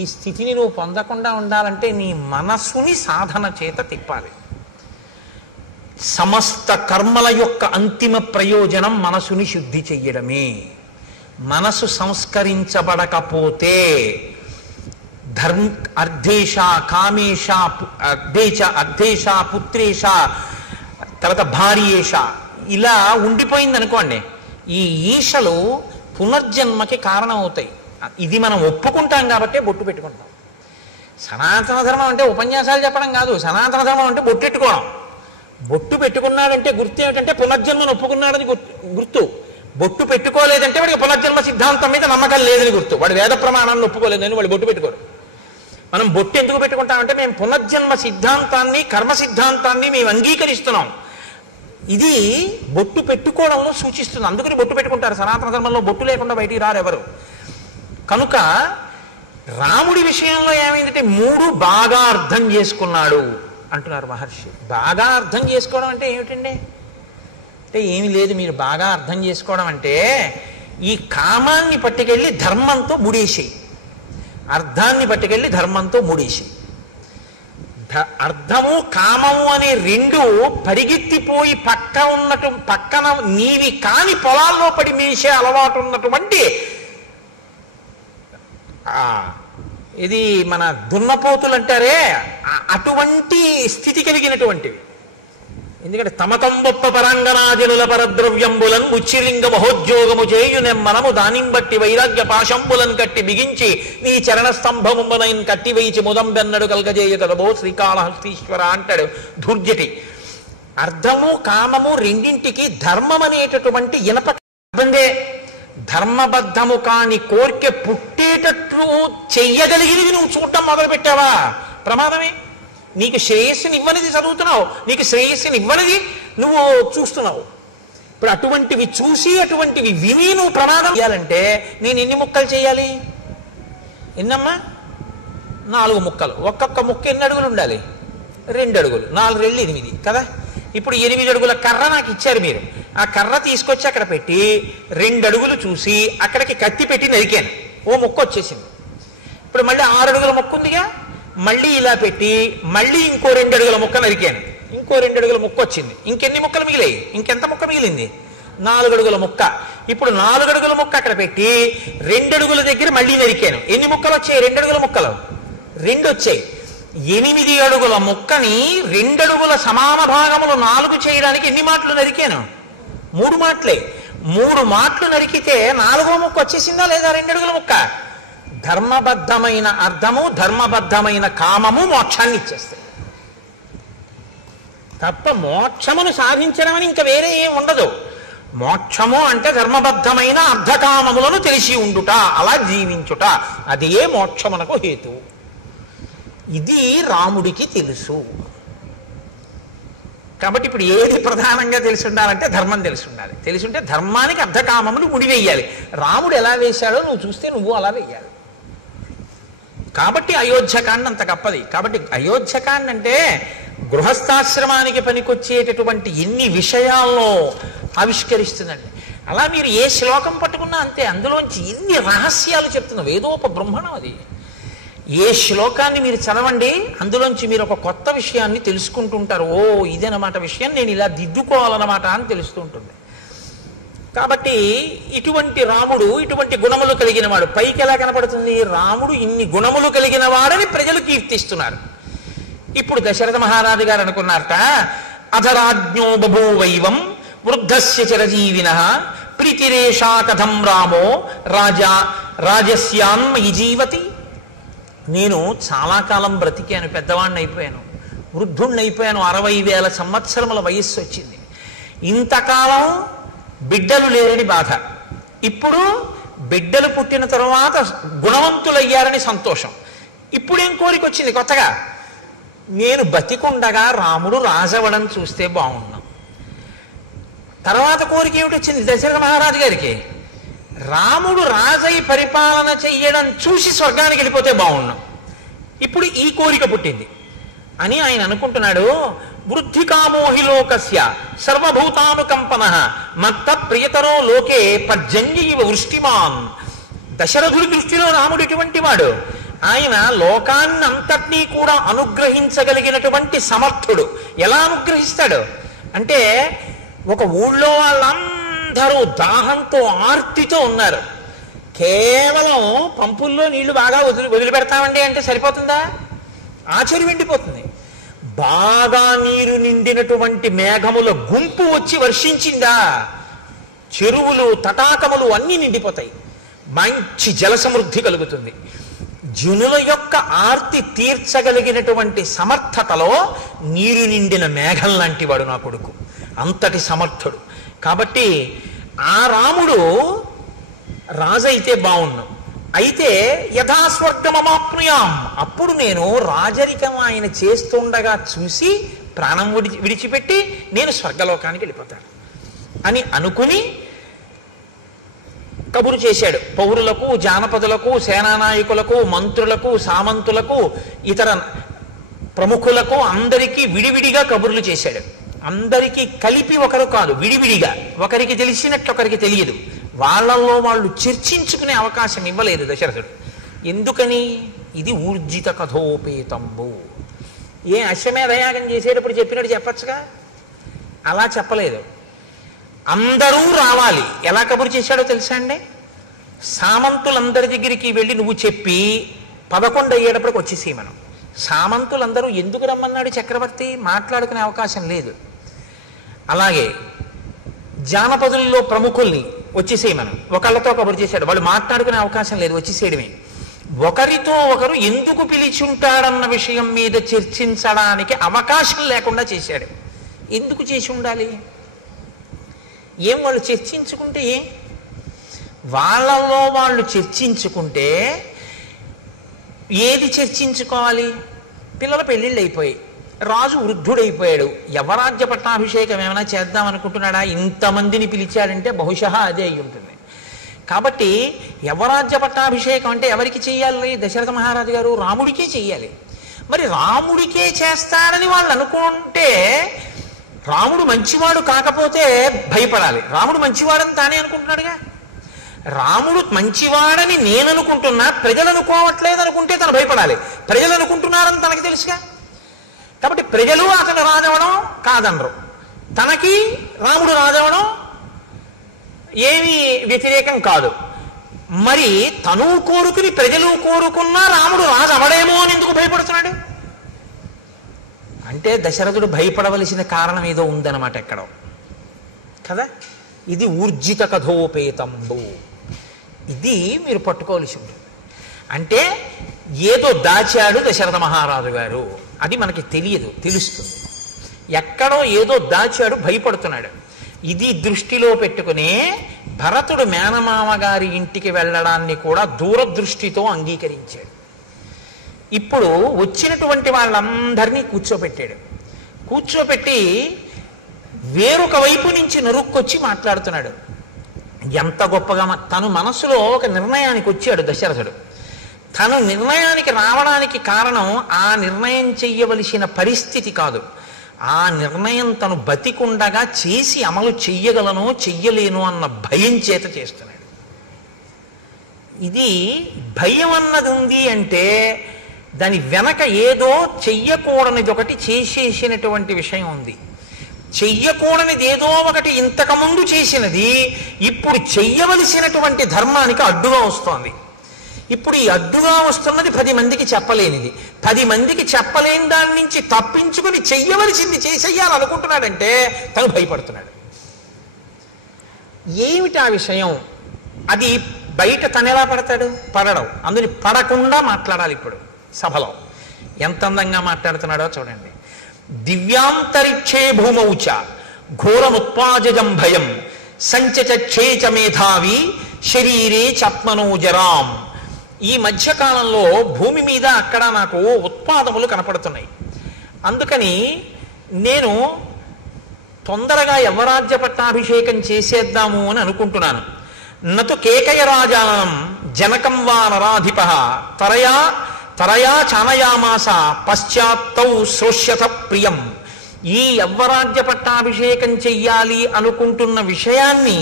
ఈ స్థితిని నువ్వు పొందకుండా ఉండాలంటే నీ మనసుని సాధన చేత తిప్పాలి. సమస్త కర్మల యొక్క అంతిమ ప్రయోజనం మనసుని శుద్ధి చెయ్యడమే. మనసు సంస్కరించబడకపోతే అర్ధేష, కామేష, అర్ధేష, పుత్రేష, తర్వాత భార్యేష ఇలా ఉండిపోయింది అనుకోండి, ఈ ఈశలు పునర్జన్మకి కారణం అవుతాయి. ఇది మనం ఒప్పుకుంటాం కాబట్టి బొట్టు పెట్టుకుంటాం. సనాతన ధర్మం అంటే ఉపన్యాసాలు చెప్పడం కాదు, సనాతన ధర్మం అంటే బొట్టెట్టుకోవడం. బొట్టు పెట్టుకున్నాడంటే గుర్తు ఏమిటంటే పునర్జన్మను ఒప్పుకున్నాడని గుర్తు. బొట్టు పెట్టుకోలేదంటే వాడికి పునర్జన్మ సిద్ధాంతం మీద నమ్మకం లేదని గుర్తు. వాడు వేద ప్రమాణాన్ని ఒప్పుకోలేదని వాడు బొట్టు పెట్టుకోరు. మనం బొట్టు ఎందుకు పెట్టుకుంటామంటే మేము పునర్జన్మ సిద్ధాంతాన్ని, కర్మ సిద్ధాంతాన్ని మేము అంగీకరిస్తున్నాం. ఇది బొట్టు పెట్టుకోవడంలో సూచిస్తుంది. అందుకని బొట్టు పెట్టుకుంటారు. సనాతన ధర్మంలో బొట్టు లేకుండా బయటికి రారు ఎవరు. కనుక రాముడి విషయంలో ఏమైందంటే 3 బాగా అర్థం చేసుకున్నాడు అంటున్నారు మహర్షి. బాగా అర్థం చేసుకోవడం అంటే ఏమిటండి? అంటే ఏమి లేదు, మీరు బాగా అర్థం చేసుకోవడం అంటే ఈ కామాన్ని పట్టుకెళ్ళి ధర్మంతో ముడేసేయి, అర్థాన్ని పట్టుకెళ్ళి ధర్మంతో ముడేసేయి. అర్థము కామము అనే రెండు పరిగెత్తిపోయి పక్కన నీవి కాని పొలాల్లో పడి మేసే అలవాటు ఉన్నటువంటి ఇది మన దున్నపోతులు అంటారే, అటువంటి స్థితి కలిగినటువంటివి. ఎందుకంటే తమతంబొప్ప పరంగనాజనుల పరద్రవ్యంబులన్ ముచ్చిలింగ మహోద్యోగము చేయునెమ్మనము దానిం బట్టి వైరాగ్య పాశంబులన్ కట్టి బిగించి నీ చరణ స్తంభమునైన్ కట్టి వేయిచి ముదంబెన్నడు కలగజేయ కదబో శ్రీకాళహస్తీశ్వర అంటాడు ధూర్జటి. అర్థము కామము రెండింటికి ధర్మం అనేటటువంటి ఇనప ఇబ్బందే. ధర్మబద్ధము కాని కోరిక పుట్టేటట్లు చెయ్యగలిగినవి నువ్వు చూడటం మొదలు పెట్టావా ప్రమాదమే. నీకు శ్రేయస్సుని ఇవ్వనిది చదువుతున్నావు, నీకు శ్రేయస్సుని ఇవ్వనిది నువ్వు చూస్తున్నావు. ఇప్పుడు అటువంటివి చూసి అటువంటివి విని నువ్వు ప్రమాదం చేయాలంటే నేను ఎన్ని ముక్కలు చేయాలి? ఎన్నమ్మా? 4 ముక్కలు. ఒక్కొక్క ముక్క ఎన్ని అడుగులు ఉండాలి? 2 అడుగులు. 4 రెళ్ళు 8 కదా. ఇప్పుడు 8 అడుగుల కర్ర నాకు ఇచ్చారు మీరు. ఆ కర్ర తీసుకొచ్చి అక్కడ పెట్టి 2 అడుగులు చూసి అక్కడికి కత్తి పెట్టి నరికాను, ఓ ముక్క వచ్చేసింది. ఇప్పుడు మళ్ళీ 6 అడుగుల ముక్క ఉందిగా, మళ్ళీ ఇలా పెట్టి మళ్ళీ ఇంకో 2 అడుగుల ముక్క నరికాను, ఇంకో 2 అడుగుల ముక్క వచ్చింది. ఇంకెన్ని ముక్కలు మిగిలాయి? ఇంకెంత ముక్క మిగిలింది? 4 అడుగుల ముక్క. ఇప్పుడు 4 అడుగుల ముక్క అక్కడ పెట్టి 2 అడుగుల దగ్గర మళ్ళీ నరికాను. ఎన్ని ముక్కలు వచ్చాయి? 2 అడుగుల ముక్కలు 2 వచ్చాయి. 8 అడుగుల ముక్కని 2 అడుగుల సమాన భాగములు 4 చేయడానికి ఎన్ని మాటలు నరికాను? 3 మాటలే. 3 మాటలు నరికితే 4వ ముక్క వచ్చేసిందా లేదా? 2 అడుగుల ముక్క. ధర్మబద్ధమైన అర్థము, ధర్మబద్ధమైన కామము మోక్షాన్ని ఇచ్చేస్తాయి తప్ప మోక్షమును సాధించడం అని ఇంకా వేరే ఏం ఉండదు. మోక్షము అంటే ధర్మబద్ధమైన అర్ధకామములను తెలిసి ఉండుట, అలా జీవించుట, అదే మోక్షమునకు హేతు. ఇది రాముడికి తెలుసు. కాబట్టి ఇప్పుడు ఏది ప్రధానంగా తెలిసి ఉండాలంటే ధర్మం తెలిసి ఉండాలి. తెలిసి ఉంటే ధర్మానికి అర్ధకామములు ముడివేయాలి. రాముడు ఎలా వేశాడో నువ్వు చూస్తే నువ్వు అలా వేయాలి. కాబట్టి అయోధ్యకాండ అంత గొప్పది. కాబట్టి అయోధ్యకాండ అంటే గృహస్థాశ్రమానికి పనికొచ్చేటటువంటి ఎన్ని విషయాల్లో ఆవిష్కరిస్తుందండి. అలా మీరు ఏ శ్లోకం పట్టుకున్నా అంతే, అందులోంచి ఎన్ని రహస్యాలు చెప్తున్నా. వేదోపబ్రహ్మణం అది. ఏ శ్లోకాన్ని మీరు చదవండి, అందులోంచి మీరు ఒక కొత్త విషయాన్ని తెలుసుకుంటుంటారు. ఓ ఇదేనమాట విషయం, నేను ఇలా దిద్దుకోవాలన్నమాట అని తెలుస్తూ ఉంటుంది. కాబట్టి ఇటువంటి రాముడు ఇటువంటి గుణములు కలిగిన వాడు. పైకి ఎలా కనపడుతుంది? రాముడు ఇన్ని గుణములు కలిగిన వాడని ప్రజలు కీర్తిస్తున్నారు. ఇప్పుడు దశరథ మహారాజు గారు అనుకున్నారట, అధరాజ్ఞో బభూవైవం వృద్ధస్య చిరజీవిన ప్రీతిరేషా కథం రామో రాజా రాజస్యాన్మయి జీవతి. నేను చాలా కాలం బ్రతికాను, పెద్దవాడిని అయిపోయాను, వృద్ధుణ్ణి అయిపోయాను, 60,000 సంవత్సరముల వయస్సు వచ్చింది. ఇంతకాలం బిడ్డలు లేరని బాధ, ఇప్పుడు బిడ్డలు పుట్టిన తరువాత గుణవంతులయ్యారని సంతోషం. ఇప్పుడేం కోరిక వచ్చింది కొత్తగా? నేను బతికుండగా రాముడు రాజవడం చూస్తే బాగున్నాం. తర్వాత కోరిక ఏమిటి వచ్చింది దశరథ మహారాజు గారికి? రాముడు రాజై పరిపాలన చెయ్యడం చూసి స్వర్గానికి వెళ్ళిపోతే బాగున్నాం. ఇప్పుడు ఈ కోరిక పుట్టింది అని ఆయన అనుకుంటున్నాడు. వృద్ధికామోహి లోకస్య సర్వభూతానుకంపన మత్త ప్రియతరో లోకే పర్జన్య వృష్టిమాన్. దశరథుడి దృష్టిలో రాముడు ఎటువంటి వాడు? ఆయన లోకాన్నంతటినీ కూడా అనుగ్రహించగలిగినటువంటి సమర్థుడు. ఎలా అనుగ్రహిస్తాడు అంటే, ఒక ఊళ్ళో వాళ్ళందరూ దాహంతో ఆర్తితో ఉన్నారు. కేవలం పంపుల్లో నీళ్లు బాగా వదిలిపెడతామండి అంటే సరిపోతుందా? ఆచరి వెండిపోతుంది. బాగా నీరు నిండినటువంటి మేఘముల గుంపు వచ్చి వర్షించిందా, చెరువులు తటాకములు అన్నీ నిండిపోతాయి. మంచి జల సమృద్ధి కలుగుతుంది. జనుల యొక్క ఆర్తి తీర్చగలిగినటువంటి సమర్థతలో నీరు నిండిన మేఘం లాంటి వాడు నా కొడుకు, అంతటి సమర్థుడు. కాబట్టి ఆ రాముడు రాజైతే బాగున్నాం. అయితే యథాస్వర్గమమాప్నుయాం, అప్పుడు నేను రాజరికం ఆయన చేస్తుండగా చూసి ప్రాణం విడిచిపెట్టి నేను స్వర్గలోకానికి వెళ్ళిపోతాను అని అనుకుని కబురు చేశాడు. పౌరులకు, జానపదులకు, సేనానాయకులకు, మంత్రులకు, సామంతులకు, ఇతర ప్రముఖులకు అందరికీ విడివిడిగా కబుర్లు చేశాడు. అందరికీ కలిపి ఒకరు కాదు, విడివిడిగా. ఒకరికి తెలిసినట్లు ఒకరికి తెలియదు. వాళ్ళల్లో వాళ్ళు చర్చించుకునే అవకాశం ఇవ్వలేదు దశరథుడు. ఎందుకని? ఇది ఊర్జిత కథోపేతంబు. ఏ అశ్వమేధయాగం చేసేటప్పుడు చెప్పినట్టు చెప్పచ్చుగా, అలా చెప్పలేదు. అందరూ రావాలి. ఎలా కబురు చేశాడో తెలుసా అండి? సామంతులందరి దగ్గరికి వెళ్ళి నువ్వు చెప్పి 11 అయ్యేటప్పటికి వచ్చేసి మనం. సామంతులందరూ ఎందుకు రమ్మన్నాడు చక్రవర్తి? మాట్లాడుకునే అవకాశం లేదు. అలాగే జానపదుల్లో ప్రముఖుల్ని వచ్చేసేయమను, ఒకళ్ళతో కబురు చేశాడు, వాళ్ళు మాట్లాడుకునే అవకాశం లేదు, వచ్చేసేయడమే. ఒకరితో ఒకరు ఎందుకు పిలిచుంటాడన్న విషయం మీద చర్చించడానికి అవకాశం లేకుండా చేశాడు. ఎందుకు చేసి ఉండాలి? ఏం వాళ్ళు చర్చించుకుంటే వాళ్ళలో వాళ్ళు చర్చించుకుంటే ఏది చర్చించుకోవాలి? పిల్లల పెళ్ళిళ్ళు అయిపోయాయి, రాజు వృద్ధుడైపోయాడు, యవరాజ్య పట్టాభిషేకం ఏమైనా చేద్దాం అనుకుంటున్నాడా? ఇంతమందిని పిలిచాడంటే బహుశా అదే అయి ఉంటుంది. కాబట్టి యవరాజ్య పట్టాభిషేకం అంటే ఎవరికి చెయ్యాలి? దశరథ మహారాజు గారు రాముడికే చెయ్యాలి. మరి రాముడికే చేస్తాడని వాళ్ళు అనుకుంటే రాముడు మంచివాడు కాకపోతే భయపడాలి. రాముడు మంచివాడని తానే అనుకుంటున్నాడుగా. రాముడు మంచివాడని నేను అనుకుంటున్నా, ప్రజలు అనుకోవట్లేదు అనుకుంటే తను భయపడాలి. ప్రజలు అనుకుంటున్నారని తనకి తెలుసుగా. కాబట్టి ప్రజలు అతను రాజవడం కాదనరు, తనకి రాముడు రాజవడం ఏమీ వ్యతిరేకం కాదు. మరి తను కోరుకుని ప్రజలు కోరుకున్నా రాముడు రాజు అవడేమో అని ఎందుకు భయపడుతున్నాడు? అంటే దశరథుడు భయపడవలసిన కారణం ఏదో ఉందన్నమాట ఎక్కడో కదా. ఇది ఊర్జిత కథోపేతంబు, ఇది మీరు పట్టుకోవలసి ఉంటుంది. అంటే ఏదో దాచాడు దశరథ మహారాజు గారు, అది మనకి తెలియదు, తెలుస్తుంది. ఎక్కడో ఏదో దాచాడు, భయపడుతున్నాడు. ఇది దృష్టిలో పెట్టుకునే భరతుడు మేనమామ గారి ఇంటికి వెళ్ళడాన్ని కూడా దూరదృష్టితో అంగీకరించాడు. ఇప్పుడు వచ్చినటువంటి వాళ్ళందరినీ కూర్చోపెట్టాడు. కూర్చోపెట్టి వేరొక వైపు నుంచి నరుక్కొచ్చి మాట్లాడుతున్నాడు. ఎంత గొప్పగా తను మనసులో ఒక నిర్ణయానికి వచ్చాడు దశరథుడు. తను నిర్ణయానికి రావడానికి కారణం ఆ నిర్ణయం చెయ్యవలసిన పరిస్థితి కాదు, ఆ నిర్ణయం తను బతికుండగా చేసి అమలు చెయ్యగలను చెయ్యలేను అన్న భయం చేత చేస్తున్నాడు. ఇది భయం అన్నది ఉంది అంటే దాని వెనక ఏదో చెయ్యకూడనిది ఒకటి చేసేసినటువంటి విషయం ఉంది. చెయ్యకూడనిది ఏదో ఒకటి ఇంతకుముందు చేసినది ఇప్పుడు చెయ్యవలసినటువంటి ధర్మానికి అడ్డుగా వస్తోంది. ఇప్పుడు ఈ అడ్డుగా వస్తున్నది 10 మందికి చెప్పలేనిది. 10 మందికి చెప్పలేని దాని నుంచి తప్పించుకుని చెయ్యవలసింది చేసేయాలనుకుంటున్నాడంటే తను భయపడుతున్నాడు. ఏమిటి ఆ విషయం? అది బయట తను ఎలా పడతాడు? పడడం. అందుని పడకుండా మాట్లాడాలి. ఇప్పుడు సభలో ఎంత అందంగా మాట్లాడుతున్నాడో చూడండి. దివ్యాంతరిక్షే భూమౌచ ఘోరముత్పాజం భయం సంచచేచ మేధావి శరీరే చాత్మనోజరాం. ఈ మధ్యకాలంలో భూమి మీద అక్కడ నాకు ఉత్పాదములు కనపడుతున్నాయి. అందుకని నేను తొందరగా యవరాజ్య పట్టాభిషేకం చేసేద్దాము అని అనుకుంటున్నాను. నతు కేకయరాజానం జనకం వా నరాధిప తరయా చానయామాస పశ్చాత్తౌ శ్రోష్యత ప్రియం. ఈ యవ్వరాజ్య పట్టాభిషేకం చెయ్యాలి అనుకుంటున్న విషయాన్ని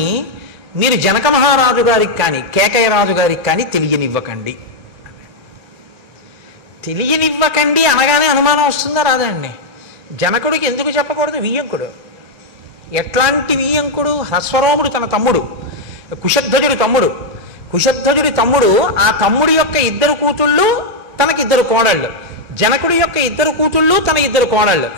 మీరు జనక మహారాజు గారికి కానీ కేకయ రాజు గారికి కానీ తెలియనివ్వకండి. తెలియనివ్వకండి అనగానే అనుమానం వస్తుందా రాదా అండి? జనకుడికి ఎందుకు చెప్పకూడదు? వియ్యంకుడు. ఎట్లాంటి వియ్యంకుడు? హ్రస్వరోముడు తన తమ్ముడు, కుశధ్వజుడి తమ్ముడు. కుశధ్వజుడి తమ్ముడు, ఆ తమ్ముడి యొక్క 2 కూతుళ్ళు తనకి 2 కోడళ్ళు, జనకుడి యొక్క 2 కూతుళ్ళు తన 2 కోడళ్ళు.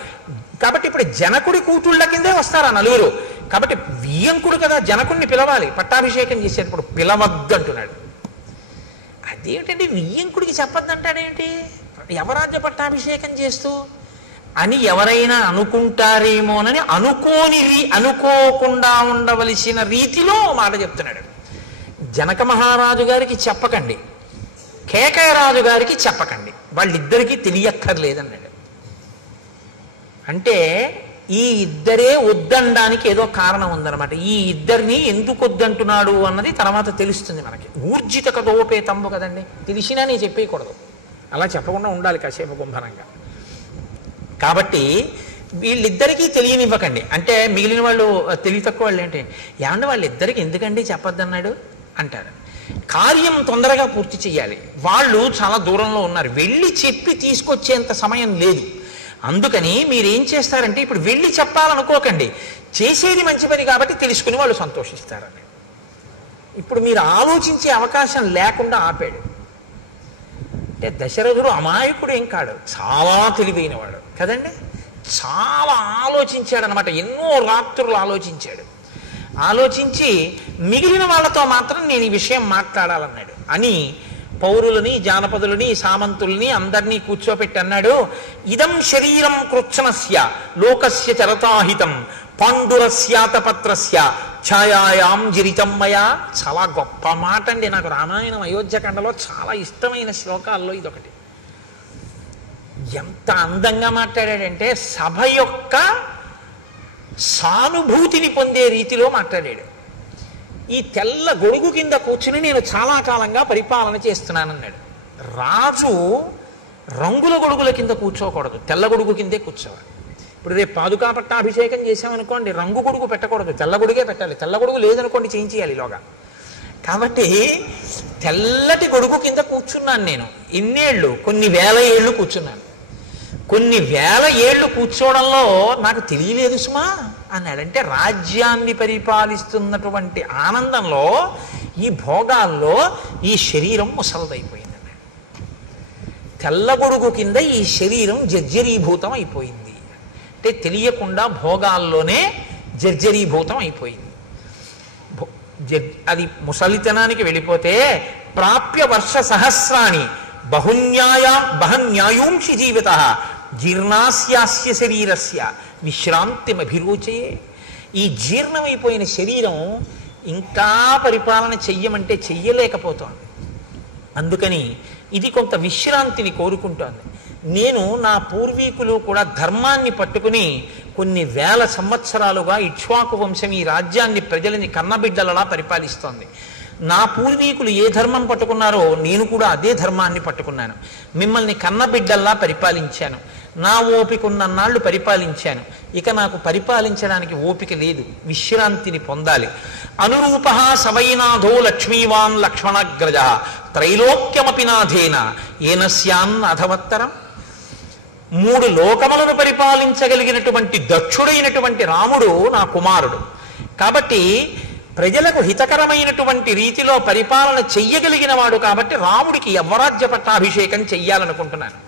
కాబట్టి ఇప్పుడు జనకుడి కూతుళ్ళ కిందే వస్తారు ఆ 4. కాబట్టి వియ్యంకుడు కదా, జనకుడిని పిలవాలి. పట్టాభిషేకం చేసేటప్పుడు పిలవద్దు అంటున్నాడు. అదేమిటండి వియ్యంకుడికి చెప్పొద్దంటాడేంటి? యవరాజ్య పట్టాభిషేకం చేస్తూ అని ఎవరైనా అనుకుంటారేమోనని అనుకోకుండా ఉండవలసిన రీతిలో మాట చెప్తున్నాడు. జనక మహారాజు గారికి చెప్పకండి, కేకయ రాజు గారికి చెప్పకండి, వాళ్ళిద్దరికీ తెలియక్కర్లేదన్నాడు. అంటే ఈ ఇద్దరే వద్దనడానికి ఏదో కారణం ఉందన్నమాట. ఈ ఇద్దరిని ఎందుకు వద్దంటున్నాడు అన్నది తర్వాత తెలుస్తుంది మనకి. ఊర్జిత కథోపేతంబు కదండి, తెలిసినా నేను చెప్పేయకూడదు, అలా చెప్పకుండా ఉండాలి కాసేపు గుంభనంగా. కాబట్టి వీళ్ళిద్దరికీ తెలియనివ్వకండి. అంటే మిగిలిన వాళ్ళు తెలివి తక్కువ వాళ్ళు ఏంటి, ఏమంటే వాళ్ళిద్దరికి ఎందుకండి చెప్పొద్దన్నాడు అంటారు. కార్యం తొందరగా పూర్తి చేయాలి. వాళ్ళు చాలా దూరంలో ఉన్నారు, వెళ్ళి చెప్పి తీసుకొచ్చేంత సమయం లేదు. అందుకని మీరేం చేస్తారంటే ఇప్పుడు వెళ్ళి చెప్పాలనుకోకండి, చేసేది మంచి పని కాబట్టి తెలుసుకుని వాళ్ళు సంతోషిస్తారని. ఇప్పుడు మీరు ఆలోచించే అవకాశం లేకుండా ఆపాడు. అంటే దశరథుడు అమాయకుడు ఏం కాడు, చాలా తెలివైనవాడు కదండి. చాలా ఆలోచించాడనమాట. ఎన్నో రాత్రులు ఆలోచించాడు. ఆలోచించి మిగిలిన వాళ్ళతో మాత్రం నేను ఈ విషయం మాట్లాడాలన్నాడు. అని పౌరులని, జానపదులని, సామంతుల్ని అందరినీ కూర్చోపెట్టి అన్నాడు, ఇదం శరీరం కృత్సనస్య లోకస్య చరతాహితం పాండురస్యాతపత్రస్య ఛాయాయాం జిరితం మయా. చాలా గొప్ప మాట అండి. నాకు రామాయణం అయోధ్యకాండలో చాలా ఇష్టమైన శ్లోకాల్లో ఇదొకటి. ఎంత అందంగా మాట్లాడాడంటే సభ యొక్క సానుభూతిని పొందే రీతిలో మాట్లాడాడు. ఈ తెల్ల గొడుగు కింద కూర్చుని నేను చాలా కాలంగా పరిపాలన చేస్తున్నానన్నాడు. రాజు రంగుల గొడుగుల కింద కూర్చోకూడదు, తెల్ల గొడుగు కిందే కూర్చోవాలి. ఇప్పుడు రేపు పాదుకా పట్టాభిషేకం చేసామనుకోండి, రంగు గొడుగు పెట్టకూడదు, తెల్ల గొడుగే పెట్టాలి. తెల్ల గొడుగు లేదనుకోండి చేయించేయాలి ఈలోగా. కాబట్టి తెల్లటి గొడుగు కింద కూర్చున్నాను నేను. ఇన్నేళ్ళు, కొన్ని వేల ఏళ్ళు కూర్చున్నాను. కొన్ని వేల ఏళ్ళు కూర్చోవడంలో నాకు తెలియలేదు సుమా అన్నాడంటే, రాజ్యాన్ని పరిపాలిస్తున్నటువంటి ఆనందంలో, ఈ భోగాల్లో ఈ శరీరం ముసలదైపోయింది అన్నాడు. తెల్ల గొడుగు కింద ఈ శరీరం జర్జరీభూతం అయిపోయింది అంటే తెలియకుండా భోగాల్లోనే జర్జరీభూతం అయిపోయింది. అది ముసలితనానికి వెళ్ళిపోతే ప్రాప్య వర్ష సహస్రాణి బహన్యాయూంషి జీవిత జీర్ణాస్యాస్య శరీరస్య విశ్రాంతిమభిరుచయే. ఈ జీర్ణమైపోయిన శరీరం ఇంకా పరిపాలన చెయ్యమంటే చెయ్యలేకపోతోంది. అందుకని ఇది కొంత విశ్రాంతిని కోరుకుంటోంది. నేను నా పూర్వీకులు కూడా ధర్మాన్ని పట్టుకుని కొన్ని వేల సంవత్సరాలుగా ఇక్ష్వాకు వంశం ఈ రాజ్యాన్ని, ప్రజలని కన్నబిడ్డలలా పరిపాలిస్తోంది. నా పూర్వీకులు ఏ ధర్మం పట్టుకున్నారో నేను కూడా అదే ధర్మాన్ని పట్టుకున్నాను. మిమ్మల్ని కన్నబిడ్డల్లా పరిపాలించాను. నా ఓపిక ఉన్నన్నాళ్ళు పరిపాలించాను. ఇక నాకు పరిపాలించడానికి ఓపిక లేదు, విశ్రాంతిని పొందాలి. అనురూప సవైనాథో లక్ష్మీవాన్ లక్ష్మణాగ్రజ త్రైలోక్యమపి నాథేన ఏనస్యాన్ అధవత్తరం. 3 లోకములను పరిపాలించగలిగినటువంటి దక్షుడైనటువంటి రాముడు నా కుమారుడు. కాబట్టి ప్రజలకు హితకరమైనటువంటి రీతిలో పరిపాలన చెయ్యగలిగిన వాడు. కాబట్టి రాముడికి యవ్వరాజ్య పట్టాభిషేకం చెయ్యాలనుకుంటున్నాను.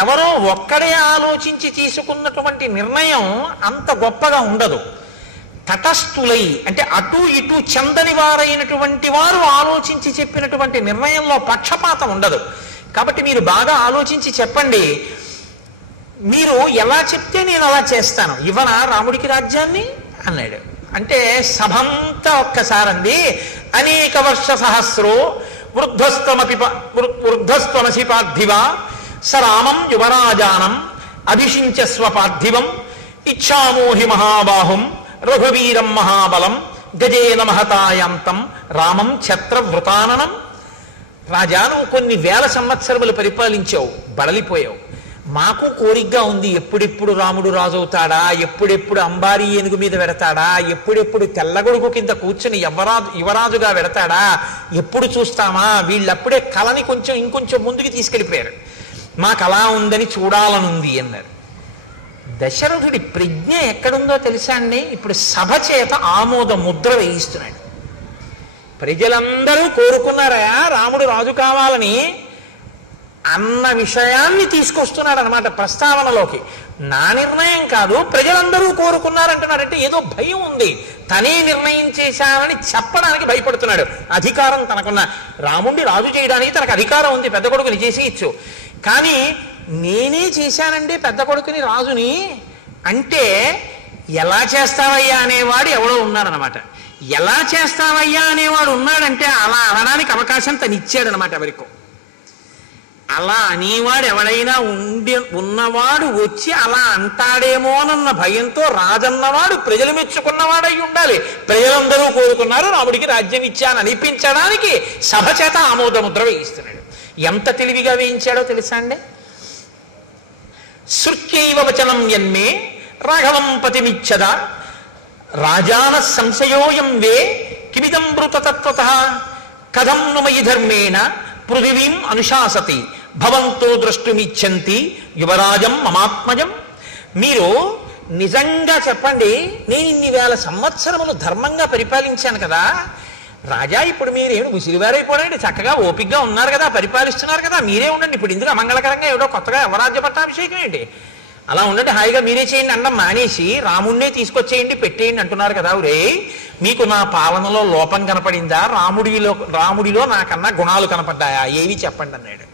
ఎవరో ఒక్కడే ఆలోచించి తీసుకున్నటువంటి నిర్ణయం అంత గొప్పగా ఉండదు. తటస్థులై అంటే అటు ఇటు చెందని వారైనటువంటి వారు ఆలోచించి చెప్పినటువంటి నిర్ణయంలో పక్షపాతం ఉండదు. కాబట్టి మీరు బాగా ఆలోచించి చెప్పండి, మీరు ఎలా చెప్తే నేను అలా చేస్తాను, ఇవ్వనా రాముడికి రాజ్యాన్ని అన్నాడు. అంటే సభంతా ఒక్కసారండి, అనేక వర్ష సహస్రో వృద్ధస్త్వమసి పార్థివ సరామం యువరాజానం అభిషించస్వ పార్థివం ఇచ్ఛామోహి మహాబాహుం రఘువీరం మహాబలం గజేన మహతాయాంతం రామం ఛత్రవృతాననం. రాజా, నువ్వు కొన్ని వేల సంవత్సరములు పరిపాలించావు, బడలిపోయావు. మాకు కోరికగా ఉంది, ఎప్పుడెప్పుడు రాముడు రాజవుతాడా, ఎప్పుడెప్పుడు అంబారీ ఏనుగు మీద పెడతాడా, ఎప్పుడెప్పుడు తెల్లగొడుగు కింద కూర్చుని యువరాజుగా పెడతాడా, ఎప్పుడు చూస్తామా. వీళ్ళప్పుడే కళని ఇంకొంచెం ముందుకు తీసుకెళ్ళిపోయారు. మాకు అలా ఉందని చూడాలనుంది అన్నారు. దశరథుడి ప్రజ్ఞ ఎక్కడుందో తెలుసా అండి? ఇప్పుడు సభ చేత ఆమోద ముద్ర వేయిస్తున్నాడు. ప్రజలందరూ కోరుకున్నారా రాముడు రాజు కావాలని అన్న విషయాన్ని తీసుకొస్తున్నాడు అనమాట ప్రస్తావనలోకి. నా నిర్ణయం కాదు, ప్రజలందరూ కోరుకున్నారంటున్నాడంటే ఏదో భయం ఉంది. తనే నిర్ణయం చేశానని చెప్పడానికి భయపడుతున్నాడు. అధికారం తనకున్న, రాముడిని రాజు చేయడానికి తనకు అధికారం ఉంది, పెద్ద కొడుకుని చేసేయచ్చు. కానీ నేనే చేశానండి పెద్ద కొడుకుని రాజుని అంటే ఎలా చేస్తావయ్యా అనేవాడు ఎవడో ఉన్నాడనమాట. ఎలా చేస్తావయ్యా అనేవాడు ఉన్నాడంటే అలా అనడానికి అవకాశం తను ఇచ్చాడనమాట ఎవరికో. అలా అనేవాడు ఎవడైనా ఉన్నవాడు వచ్చి అలా అంటాడేమోనన్న భయంతో రాజన్నవాడు ప్రజలు మెచ్చుకున్నవాడై ఉండాలి. ప్రజలందరూ కోరుకున్నారు రాముడికి రాజ్యం ఇచ్చాను అనిపించడానికి సభ చేత ఆమోదముద్ర వేయిస్తున్నాడు. ఎంత తెలివిగా వేయించాడో తెలుసా అండి? శృత్యైవ వచనం యన్మే రాఘవం పతిమిచ్చద రాజాన సంశయోయం వే కిమిదం బ్రూతతత్వతః కథం ను మయి ధర్మేణ పృథివీం అనుశాసతి భవంతో ద్రష్టుమిచ్చంతి యువరాజం మమాత్మజం. మీరు నిజంగా చెప్పండి, నేను ఇన్ని వేల సంవత్సరములు ధర్మంగా పరిపాలించాను కదా రాజా, ఇప్పుడు మీరేమి ముసిరివారైపోడండి, చక్కగా ఓపికగా ఉన్నారు కదా, పరిపాలిస్తున్నారు కదా, మీరే ఉండండి. ఇప్పుడు ఇందుకు అమంగళకరంగా ఏదో కొత్తగా యువరాజ్య పట్టాభిషేకం ఏంటి అలా ఉండండి, హాయిగా మీరే చేయండి అనడం మానేసి రాముణ్ణే తీసుకొచ్చేయండి పెట్టేయండి అంటున్నారు కదా. రే మీకు నా పాలనలో లోపం కనపడిందా, రాముడిలో నాకన్నా గుణాలు కనపడ్డాయా, ఏవి చెప్పండి అన్నాడు.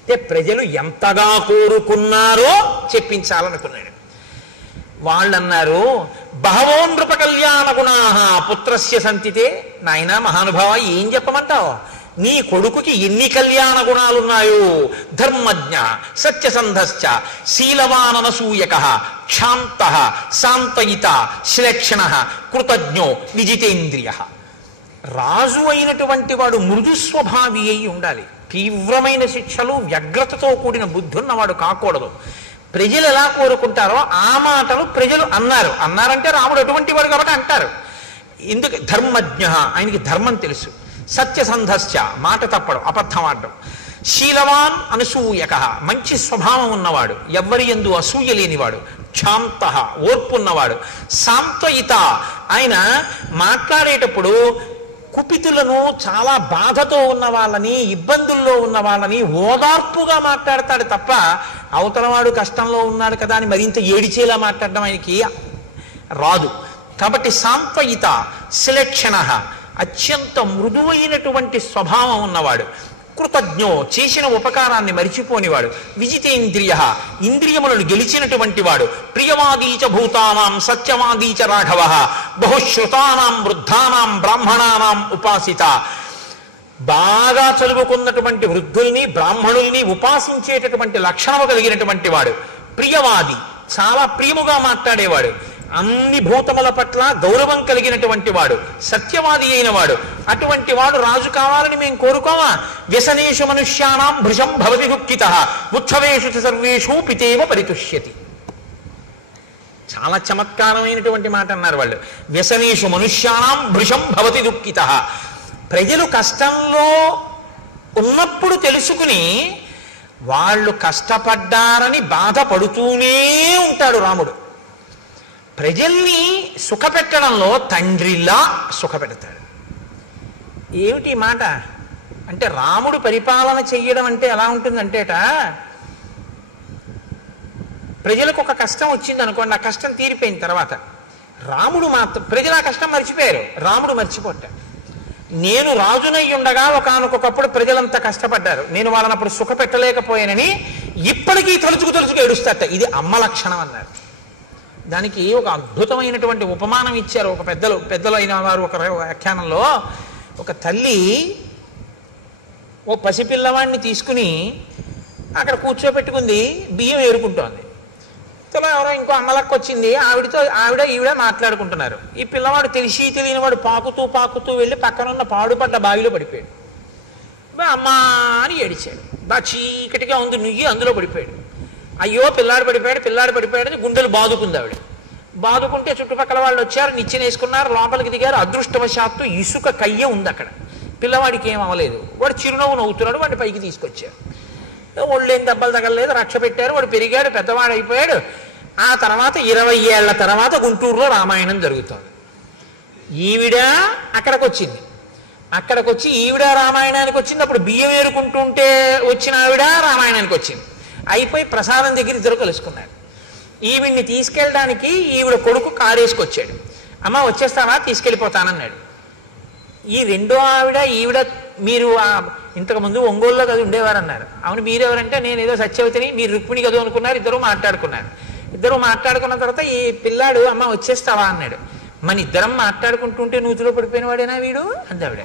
అంటే ప్రజలు ఎంతగా కోరుకున్నారో చెప్పించాలనుకున్నాడు. వాళ్ళు అన్నారు, బహవో నృప కళ్యాణ గుణా పుత్రస్య సంతితే. నాయన మహానుభావ, ఏం చెప్పమంటావు, నీ కొడుకుకి ఎన్ని కళ్యాణ గుణాలున్నాయో. ధర్మజ్ఞ, సత్యసంధశ్చ, శీలవాననసూయక, క్షాంత, శాంతయిత, శ్లేక్షణ, కృతజ్ఞో, విజితేంద్రియ. రాజు అయినటువంటి వాడు మృదు స్వభావి అయి ఉండాలి. తీవ్రమైన శిక్షలు, వ్యగ్రతతో కూడిన బుద్ధి ఉన్నవాడు కాకూడదు. ప్రజలు ఎలా కోరుకుంటారో ఆ మాటలు ప్రజలు అన్నారంటే రాముడు అటువంటి వాడు కాబట్టి అంటారు. ఎందుకు? ధర్మజ్ఞ, ఆయనకి ధర్మం తెలుసు. సత్యసంధశ్చ, మాట తప్పడం, అబద్ధం ఆడడం. శీలవాన్ అనసూయక, మంచి స్వభావం ఉన్నవాడు, ఎవ్వరి యందు అసూయ లేనివాడు. క్షాంత, ఓర్పున్నవాడు. శాంతయిత, ఆయన మాట్లాడేటప్పుడు కుపితులను, చాలా బాధతో ఉన్న వాళ్ళని, ఇబ్బందుల్లో ఉన్న వాళ్ళని ఓదార్పుగా మాట్లాడతాడు తప్ప అవతలవాడు కష్టంలో ఉన్నాడు కదా అని మరింత ఏడిచేలా మాట్లాడడం ఆయనకి రాదు. కాబట్టి శాంతయిత, శ్లేక్షణ, అత్యంత మృదువైనటువంటి స్వభావం ఉన్నవాడు. కృతజ్ఞో, చేసిన ఉపకారాన్ని మరిచిపోనివాడు. విజితేంద్రియ, ఇంద్రియములను గెలిచినటువంటి వాడు. ప్రియవాదీచ భూతానాం సత్యవాదీచ రాఘవ, బహుశ్రుతానాం వృద్ధానాం బ్రాహ్మణానాం ఉపాసిత. బాగా చదువుకున్నటువంటి వృద్ధుల్ని, బ్రాహ్మణుల్ని ఉపాసించేటటువంటి లక్షణము కలిగినటువంటి వాడు. ప్రియవాది, చాలా ప్రియముగా మాట్లాడేవాడు. అన్ని భూతముల పట్ల గౌరవం కలిగినటువంటి వాడు. సత్యవాది అయిన వాడు. అటువంటి వాడు రాజు కావాలని మేము కోరుకోవా? వ్యసనేషు మనుష్యానాం భృశం భవతి దుఃఖిత, ఉత్సవేషు సర్వేషు పితేవ పరితుష్యతి. చాలా చమత్కారమైనటువంటి మాట అన్నారు వాళ్ళు. వ్యసనేషు మనుష్యానాం భృశం భవతి దుఃఖిత. ప్రజలు కష్టంలో ఉన్నప్పుడు తెలుసుకుని వాళ్ళు కష్టపడ్డారని బాధపడుతూనే ఉంటాడు రాముడు. ప్రజల్ని సుఖపెట్టడంలో తండ్రిలా సుఖపెడతాడు. ఏమిటి మాట అంటే, రాముడు పరిపాలన చెయ్యడం అంటే ఎలా ఉంటుందంటేట, ప్రజలకు ఒక కష్టం వచ్చింది అనుకోండి, ఆ కష్టం తీరిపోయిన తర్వాత రాముడు మాత్రం, ప్రజలు ఆ కష్టం మర్చిపోయారు, రాముడు మర్చిపోతాడు. నేను రాజునై ఉండగా ఒకానొకప్పుడు ప్రజలంతా కష్టపడ్డారు, నేను వాళ్ళని అప్పుడు సుఖపెట్టలేకపోయానని ఇప్పటికీ తలుచుకు ఏడుస్తారట. ఇది అమ్మ లక్షణం అన్నారు. దానికి ఒక అద్భుతమైనటువంటి ఉపమానం ఇచ్చారు ఒక పెద్దలు అయిన వారు. ఒక వ్యాఖ్యానంలో ఒక తల్లి ఓ పసిపిల్లవాడిని తీసుకుని అక్కడ కూర్చోపెట్టుకుంది, బియ్యం ఏరుకుంటోంది. ఎవరో ఇంకో అమ్మలక్క వచ్చింది, ఈవిడ మాట్లాడుకుంటున్నారు. ఈ పిల్లవాడు తెలిసి తెలియని వాడు పాకుతూ వెళ్ళి పక్కనున్న పాడుపడ్డ బావిలో పడిపోయాడు. అమ్మా అని ఏడిచాడు. చీకటిగా ఉంది, నుయ్యి అందులో పడిపోయాడు. అయ్యో పిల్లాడు పడిపోయాడు గుండెలు బాదుకుంది ఆవిడ. బాదుకుంటే చుట్టుపక్కల వాళ్ళు వచ్చారు, నిచ్చెన వేసుకున్నారు, లోపలికి దిగారు. అదృష్టవశాత్తు ఇసుక కయ్య ఉంది అక్కడ. పిల్లవాడికి ఏం అవ్వలేదు. వాడు చిరునవ్వు నవ్వుతున్నాడు. వాడిని పైకి తీసుకొచ్చారు. ఒళ్ళేం దెబ్బలు తగలలేదు, రక్ష పెట్టారు. వాడు పెరిగాడు, పెద్దవాడు అయిపోయాడు. ఆ తర్వాత 20 ఏళ్ల తర్వాత గుంటూరులో రామాయణం జరుగుతుంది. ఈవిడ అక్కడికి వచ్చి ఈవిడ రామాయణానికి వచ్చింది. అప్పుడు బియ్యం ఏరుకుంటుంటే వచ్చిన ఆవిడ రామాయణానికి వచ్చింది. అయిపోయి ప్రసాదం దగ్గర ఇద్దరు కలుసుకున్నాడు. ఈవిడ్ని తీసుకెళ్ళడానికి ఈవిడ కొడుకు కారేసుకొచ్చాడు. అమ్మ వచ్చేస్తావా, తీసుకెళ్ళిపోతానన్నాడు. ఈ రెండో ఈవిడ మీరు ఇంతకుముందు ఒంగోలులో కదా ఉండేవారు అన్నారు. అవును, మీరెవరంటే నేను ఏదో సత్యవతిని, మీరు రుక్మిణి కదా అనుకున్నారు. ఇద్దరు మాట్లాడుకున్న తర్వాత ఈ పిల్లాడు అమ్మ వచ్చేస్తావా అన్నాడు. మన ఇద్దరం మాట్లాడుకుంటుంటే నూతిలో పడిపోయిన వాడేనా వీడు అందావిడ.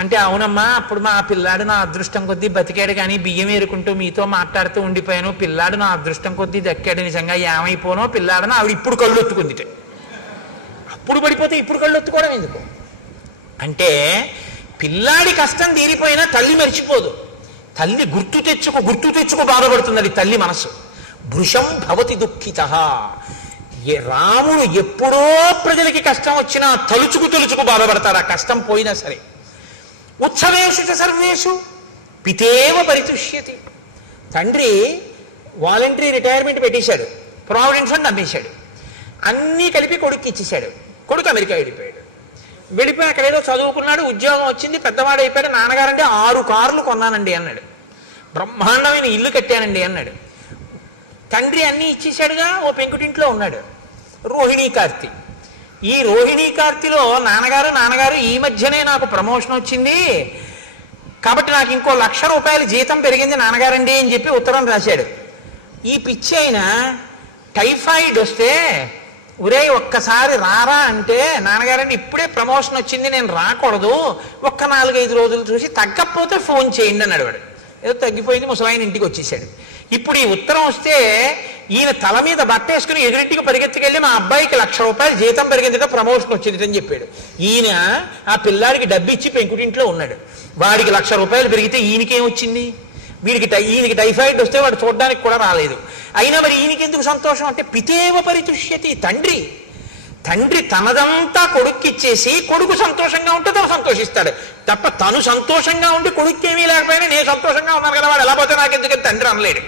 అంటే అవునమ్మా, అప్పుడు మా పిల్లాడు నా అదృష్టం కొద్దీ బతికాడు, కానీ బియ్యం ఏరుకుంటూ మీతో మాట్లాడుతూ ఉండిపోయాను. పిల్లాడు నా అదృష్టం కొద్దీ దక్కాడు, నిజంగా ఏమైపోనో పిల్లాడని ఆవిడ ఇప్పుడు కళ్ళు ఒత్తుకుంది. అప్పుడు పడిపోతే ఇప్పుడు కళ్ళు ఒత్తుకోవడం ఎందుకు అంటే, పిల్లాడి కష్టం తీరిపోయినా తల్లి మర్చిపోదు. తల్లి గుర్తు తెచ్చుకు బాధపడుతుంది. అది తల్లి మనసు. భృశం భవతి దుఃఖిత. రాముడు ఎప్పుడో ప్రజలకి కష్టం వచ్చినా తలుచుకు బాధపడతారు, ఆ కష్టం పోయినా సరే. ఉత్సవేషు సర్వేషు పితేవ పరితుష్యతి. తండ్రి వాలంటరీ రిటైర్మెంట్ పెట్టేశాడు, ప్రావిడెంట్ ఫండ్ అమ్మేశాడు, అన్నీ కలిపి కొడుకు ఇచ్చేశాడు. కొడుకు అమెరికా వెళ్ళిపోయి అక్కడ ఏదో చదువుకున్నాడు, ఉద్యోగం వచ్చింది, పెద్దవాడు అయిపోయాడు. నాన్నగారంటే 6 కార్లు కొన్నానండి అన్నాడు. బ్రహ్మాండమైన ఇల్లు కట్టానండి అన్నాడు. తండ్రి అన్నీ ఇచ్చేశాడుగా, ఓ పెంకుటింట్లో ఉన్నాడు రోహిణీ కార్తీ. ఈ రోహిణీ కార్తీలో నాన్నగారు ఈ మధ్యనే నాకు ప్రమోషన్ వచ్చింది కాబట్టి నాకు ఇంకో 1,00,000 రూపాయలు జీతం పెరిగింది నాన్నగారండి అని చెప్పి ఉత్తరం రాశాడు. ఈ పిచ్చి అయిన టైఫాయిడ్ వస్తే ఒరే ఒక్కసారి రారా అంటే, నాన్నగారండి ఇప్పుడే ప్రమోషన్ వచ్చింది నేను రాకూడదు, ఒక్క 4-5 రోజులు చూసి తగ్గకపోతే ఫోన్ చేయండి అన్నాడు. వాడు ఏదో తగ్గిపోయింది, ముసలాయన ఇంటికి వచ్చేసాడు. ఇప్పుడు ఈ ఉత్తరం వస్తే ఈయన తల మీద బట్ట వేసుకుని ఎదురింటికి పరిగెత్తుకెళ్ళి మా అబ్బాయికి 1,00,000 రూపాయలు జీతం పెరిగిందిట, ప్రమోషన్ వచ్చింది అని చెప్పాడు. ఈయన ఆ పిల్లాడికి డబ్బు ఇచ్చి పెంకుటింట్లో ఉన్నాడు. వాడికి 1,00,000 రూపాయలు పెరిగితే ఈయనకేం వచ్చింది? ఈయనకి టైఫాయిడ్ వస్తే వాడు చూడడానికి కూడా రాలేదు. అయినా మరి ఈయనకి ఎందుకు సంతోషం అంటే పితేవ పరితుష్యతి. తండ్రి తనదంతా కొడుక్కిచ్చేసి కొడుకు సంతోషంగా ఉంటే తను సంతోషిస్తాడు తప్ప తను సంతోషంగా ఉండి కొడుక్కి ఏమీ లేకపోయినా నేను సంతోషంగా ఉన్నాను కదా వాడు ఎలా పోతే నాకెందుకని తండ్రి అనలేడు.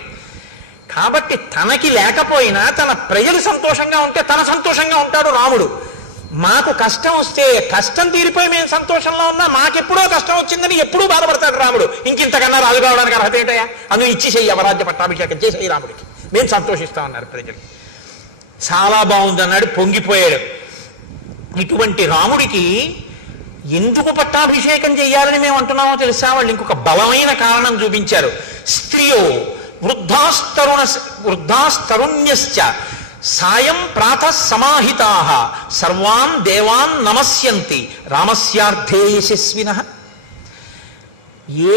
కాబట్టి తనకి లేకపోయినా తన ప్రజలు సంతోషంగా ఉంటే తన సంతోషంగా ఉంటాడు రాముడు. మాకు కష్టం వస్తే కష్టం తీరిపోయి మేము సంతోషంలో ఉన్నా మాకెప్పుడో కష్టం వచ్చిందని ఎప్పుడూ బాధపడతాడు రాముడు. ఇంకింతకన్నా రాజు కావడానికి అర్హత ఏంటయా, అందుకు ఇచ్చేసేయి అవరాజ్య పట్టాభిషేకం చేసేయి రాముడికి, మేము సంతోషిస్తామన్నారు ప్రజలు. చాలా బాగుందన్నాడు, పొంగిపోయాడు. ఇటువంటి రాముడికి ఎందుకు పట్టాభిషేకం చెయ్యాలని మేము అంటున్నామో తెలుసా? వాళ్ళు ఇంకొక బలమైన కారణం చూపించారు. స్త్రియో వృద్ధాస్తరుణ్యశ్చ సాయం ప్రాతః సమాహితాః సర్వాన్ దేవాన్ నమస్యంతి రామస్యార్థే యశస్వినః.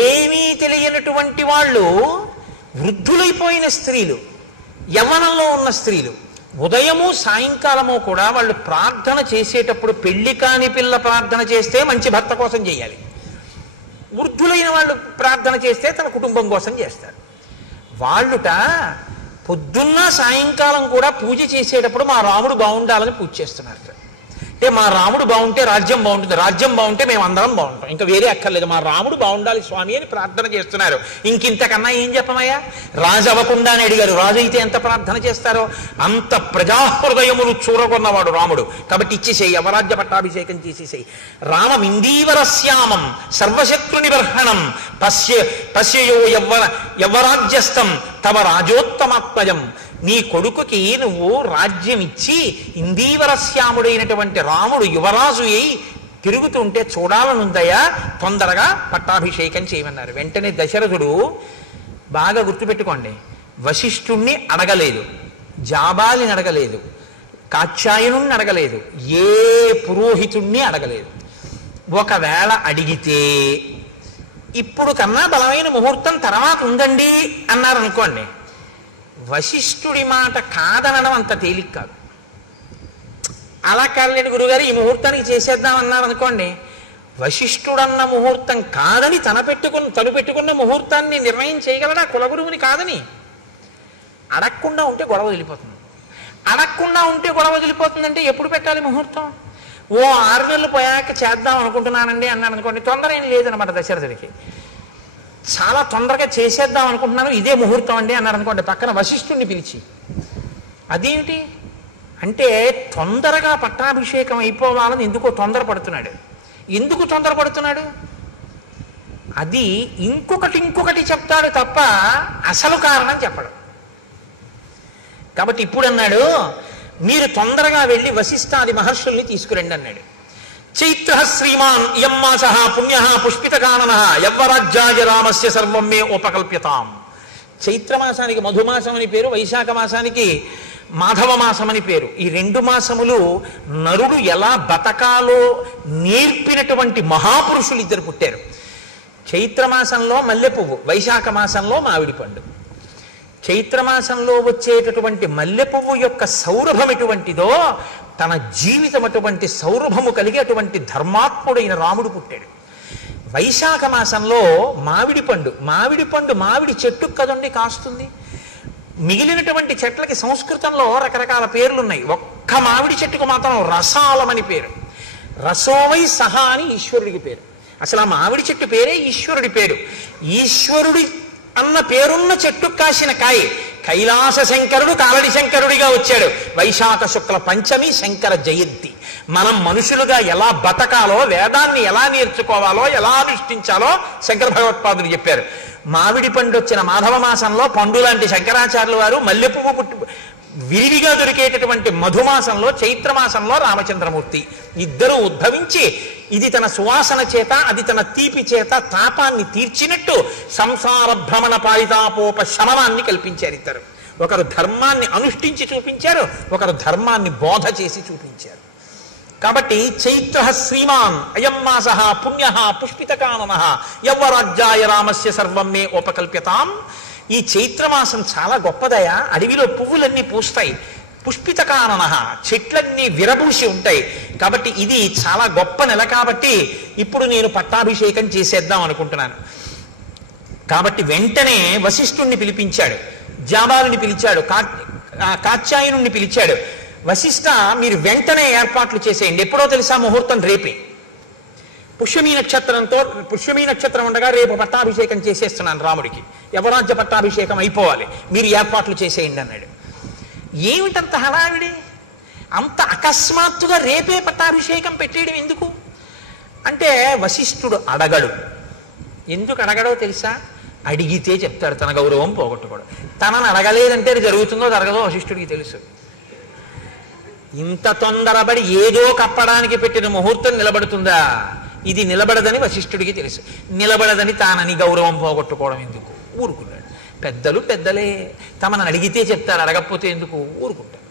ఏమీ తెలియనటువంటి వాళ్ళు, వృద్ధులైపోయిన స్త్రీలు, యవ్వనంలో ఉన్న స్త్రీలు ఉదయము సాయంకాలము కూడా వాళ్ళు ప్రార్థన చేసేటప్పుడు పెళ్లి కాని పిల్ల ప్రార్థన చేస్తే మంచి భర్త కోసం చేయాలి, వృద్ధులైన వాళ్ళు ప్రార్థన చేస్తే తన కుటుంబం కోసం చేస్తారు. వాళ్ళుట పొద్దున్న సాయంకాలం కూడా పూజ చేసేటప్పుడు మా రాముడు బాగుండాలని పూజ చేస్తున్నారు. అంటే మా రాముడు బాగుంటే రాజ్యం బాగుంటుంది, రాజ్యం బాగుంటే మేము అందరం బాగుంటాం, ఇంకా వేరే అక్కర్లేదు, మా రాముడు బాగుండాలి స్వామి అని ప్రార్థన చేస్తున్నారు. ఇంకింతకన్నా ఏం చెప్పమయ్యా? రాజు అవ్వకుండా అని అడిగారు. రాజు అయితే ఎంత ప్రార్థన చేస్తారో అంత ప్రజాహృదయములు చూరగొన్నవాడు రాముడు. కాబట్టి ఇచ్చేసేయి, అవరాజ్య పట్టాభిషేకం చేసేసేయి. రామమిందీవరశ్యామం సర్వశత్రు నిబర్హణం పశ్యయో యవ్వరాజ్యస్థం తవ రాజోత్తమాత్మజం. నీ కొడుకుకి నువ్వు రాజ్యం ఇచ్చి ఇందీవరశ్యాముడైనటువంటి రాముడు యువరాజు అయి తిరుగుతుంటే చూడాలనుందయా, తొందరగా పట్టాభిషేకం చేయమన్నారు. వెంటనే దశరథుడు, బాగా గుర్తుపెట్టుకోండి, వశిష్ఠుణ్ణి అడగలేదు, జాబాలిని అడగలేదు, కాత్యాయనుణ్ణి అడగలేదు, ఏ పురోహితుణ్ణి అడగలేదు. ఒకవేళ అడిగితే ఇప్పుడు కన్నా బలమైన ముహూర్తం తర్వాత ఉందండి అన్నారనుకోండి, వశిష్ఠుడి మాట కాదనడం అంత తేలిక కాదు. అలా కాలేడు గురుగారు ఈ ముహూర్తానికి చేసేద్దాం అన్నారనుకోండి, వశిష్ఠుడన్న ముహూర్తం కాదని తను పెట్టుకున్న ముహూర్తాన్ని నిర్ణయం చేయగలడా కులగురువుని కాదని? అడగకుండా ఉంటే గొడవ వదిలిపోతుంది. అడగకుండా ఉంటే గొడవ వదిలిపోతుందంటే ఎప్పుడు పెట్టాలి ముహూర్తం? ఓ 6 నెలలు పోయాక చేద్దాం అనుకుంటున్నానండి అన్నాడు అనుకోండి, తొందర ఏం లేదనమాట దశరథుడికి. చాలా తొందరగా చేసేద్దాం అనుకుంటున్నాను, ఇదే ముహూర్తం అండి అన్నాడు అనుకోండి, పక్కన వశిష్ఠుణ్ణి పిలిచి, అదేమిటి అంటే తొందరగా పట్టాభిషేకం అయిపోవాలని ఎందుకో తొందరపడుతున్నాడు. ఎందుకు తొందరపడుతున్నాడు? అది ఇంకొకటి చెప్తాడు తప్ప అసలు కారణం చెప్పడు. కాబట్టి ఇప్పుడు అన్నాడు, మీరు తొందరగా వెళ్ళి వశిష్ఠాది మహర్షుల్ని తీసుకురండి అన్నాడు. చైత్ర శ్రీమాన్ ఇయం మాస పుణ్య పుష్పితకానన యవ్వరాజ్యాయ రామస్య సర్వం మే ఉపకల్ప్యతాం. చైత్రమాసానికి మధుమాసం అని పేరు, వైశాఖ మాసానికి మాధవ మాసం అని పేరు. ఈ 2 మాసములు నరుడు ఎలా బతకాలో నేర్పినటువంటి మహాపురుషులు 2 పుట్టారు. చైత్రమాసంలో మల్లె పువ్వు, వైశాఖ మాసంలో మామిడి పండు. చైత్రమాసంలో వచ్చేటటువంటి మల్లె పువ్వు యొక్క సౌరభం ఎటువంటిదో తన జీవితం అటువంటి సౌరభము కలిగి అటువంటి ధర్మాత్ముడైన రాముడు పుట్టాడు. వైశాఖ మాసంలో మామిడి పండు, మామిడి చెట్టుకు కదండి కాస్తుంది. మిగిలినటువంటి చెట్లకి సంస్కృతంలో రకరకాల పేర్లున్నాయి. ఒక్క మామిడి చెట్టుకు మాత్రం రసాలమని పేరు. రసోవై సహా అని ఈశ్వరుడికి పేరు. అసలు ఆ మామిడి చెట్టు పేరే ఈశ్వరుడి పేరు. ఈశ్వరుడి అన్న పేరున్న చెట్టు కాసిన కాయ. కైలాస శంకరుడు కాలడి శంకరుడిగా వచ్చాడు. వైశాఖ శుక్ల పంచమి శంకర జయంతి. మనం మనుషులుగా ఎలా బతకాలో, వేదాన్ని ఎలా నేర్చుకోవాలో, ఎలా అనుష్ఠించాలో శంకర భగవత్పాదులు చెప్పారు. మామిడి పండు వచ్చిన మాధవ మాసంలో పండు లాంటి శంకరాచార్యుల వారు మల్లెపువ్వు పుట్టి విరివిగా దొరికేటటువంటి మధుమాసంలో చైత్రమాసంలో రామచంద్రమూర్తి ఇద్దరూ ఉద్భవించి ఇది తన సువాసన చేత అది తన తీపి చేత తాపాన్ని తీర్చినట్టు సంసార భ్రమణ పాయితాపోప శమనాన్ని కల్పించారు ఇద్దరు. ఒకరు ధర్మాన్ని అనుష్ఠించి చూపించారు, ఒకరు ధర్మాన్ని బోధ చేసి చూపించారు. కాబట్టి చైత్ర శ్రీమాన్ అయం మాస పుణ్య పుష్పితకానన యవ్వరాజ్యాయ రామస్య సర్వం మే ఉపకల్ప్యతాం. ఈ చైత్రమాసం చాలా గొప్పదయా. అడవిలో పువ్వులన్నీ పూస్తాయి, పుష్పితకానన చెట్లన్నీ విరబూసి ఉంటాయి. కాబట్టి ఇది చాలా గొప్ప నెల. కాబట్టి ఇప్పుడు నేను పట్టాభిషేకం చేసేద్దాం అనుకుంటున్నాను. కాబట్టి వెంటనే వశిష్ఠుణ్ణి పిలిపించాడు, జాబాలుని పిలిచాడు, కాత్యాయనుణ్ణి పిలిచాడు. వశిష్ఠ, మీరు వెంటనే ఏర్పాట్లు చేసేయండి. ఎప్పుడో తెలుసా? ముహూర్తం రేపే. పుష్యమీ నక్షత్రం ఉండగా రేపు పట్టాభిషేకం చేసేస్తున్నాను రాముడికి, యవరాజ్య పట్టాభిషేకం అయిపోవాలి, మీరు ఏర్పాట్లు చేసేయండి అన్నాడు. ఏమిటంత హడావిడి? అంత అకస్మాత్తుగా రేపే పట్టాభిషేకం పెట్టేయడం ఎందుకు అంటే వశిష్ఠుడు అడగడు. ఎందుకు అడగడో తెలుసా? అడిగితే చెప్తాడు, తన గౌరవం పోగొట్టుకోడు. తనను అడగలేదంటే అది జరుగుతుందో జరగదో వశిష్ఠుడికి తెలుసు. ఇంత తొందరపడి ఏదో కప్పడానికి పెట్టిన ముహూర్తం నిలబడుతుందా? ఇది నిలబడదని వశిష్ఠుడికి తెలుసు. నిలబడదని తానని గౌరవం పోగొట్టుకోవడం ఎందుకు? ఊరుకున్నాడు. పెద్దలు పెద్దలే, తమను అడిగితే చెప్తారు, అడగకపోతే ఎందుకు? ఊరుకుంటారు.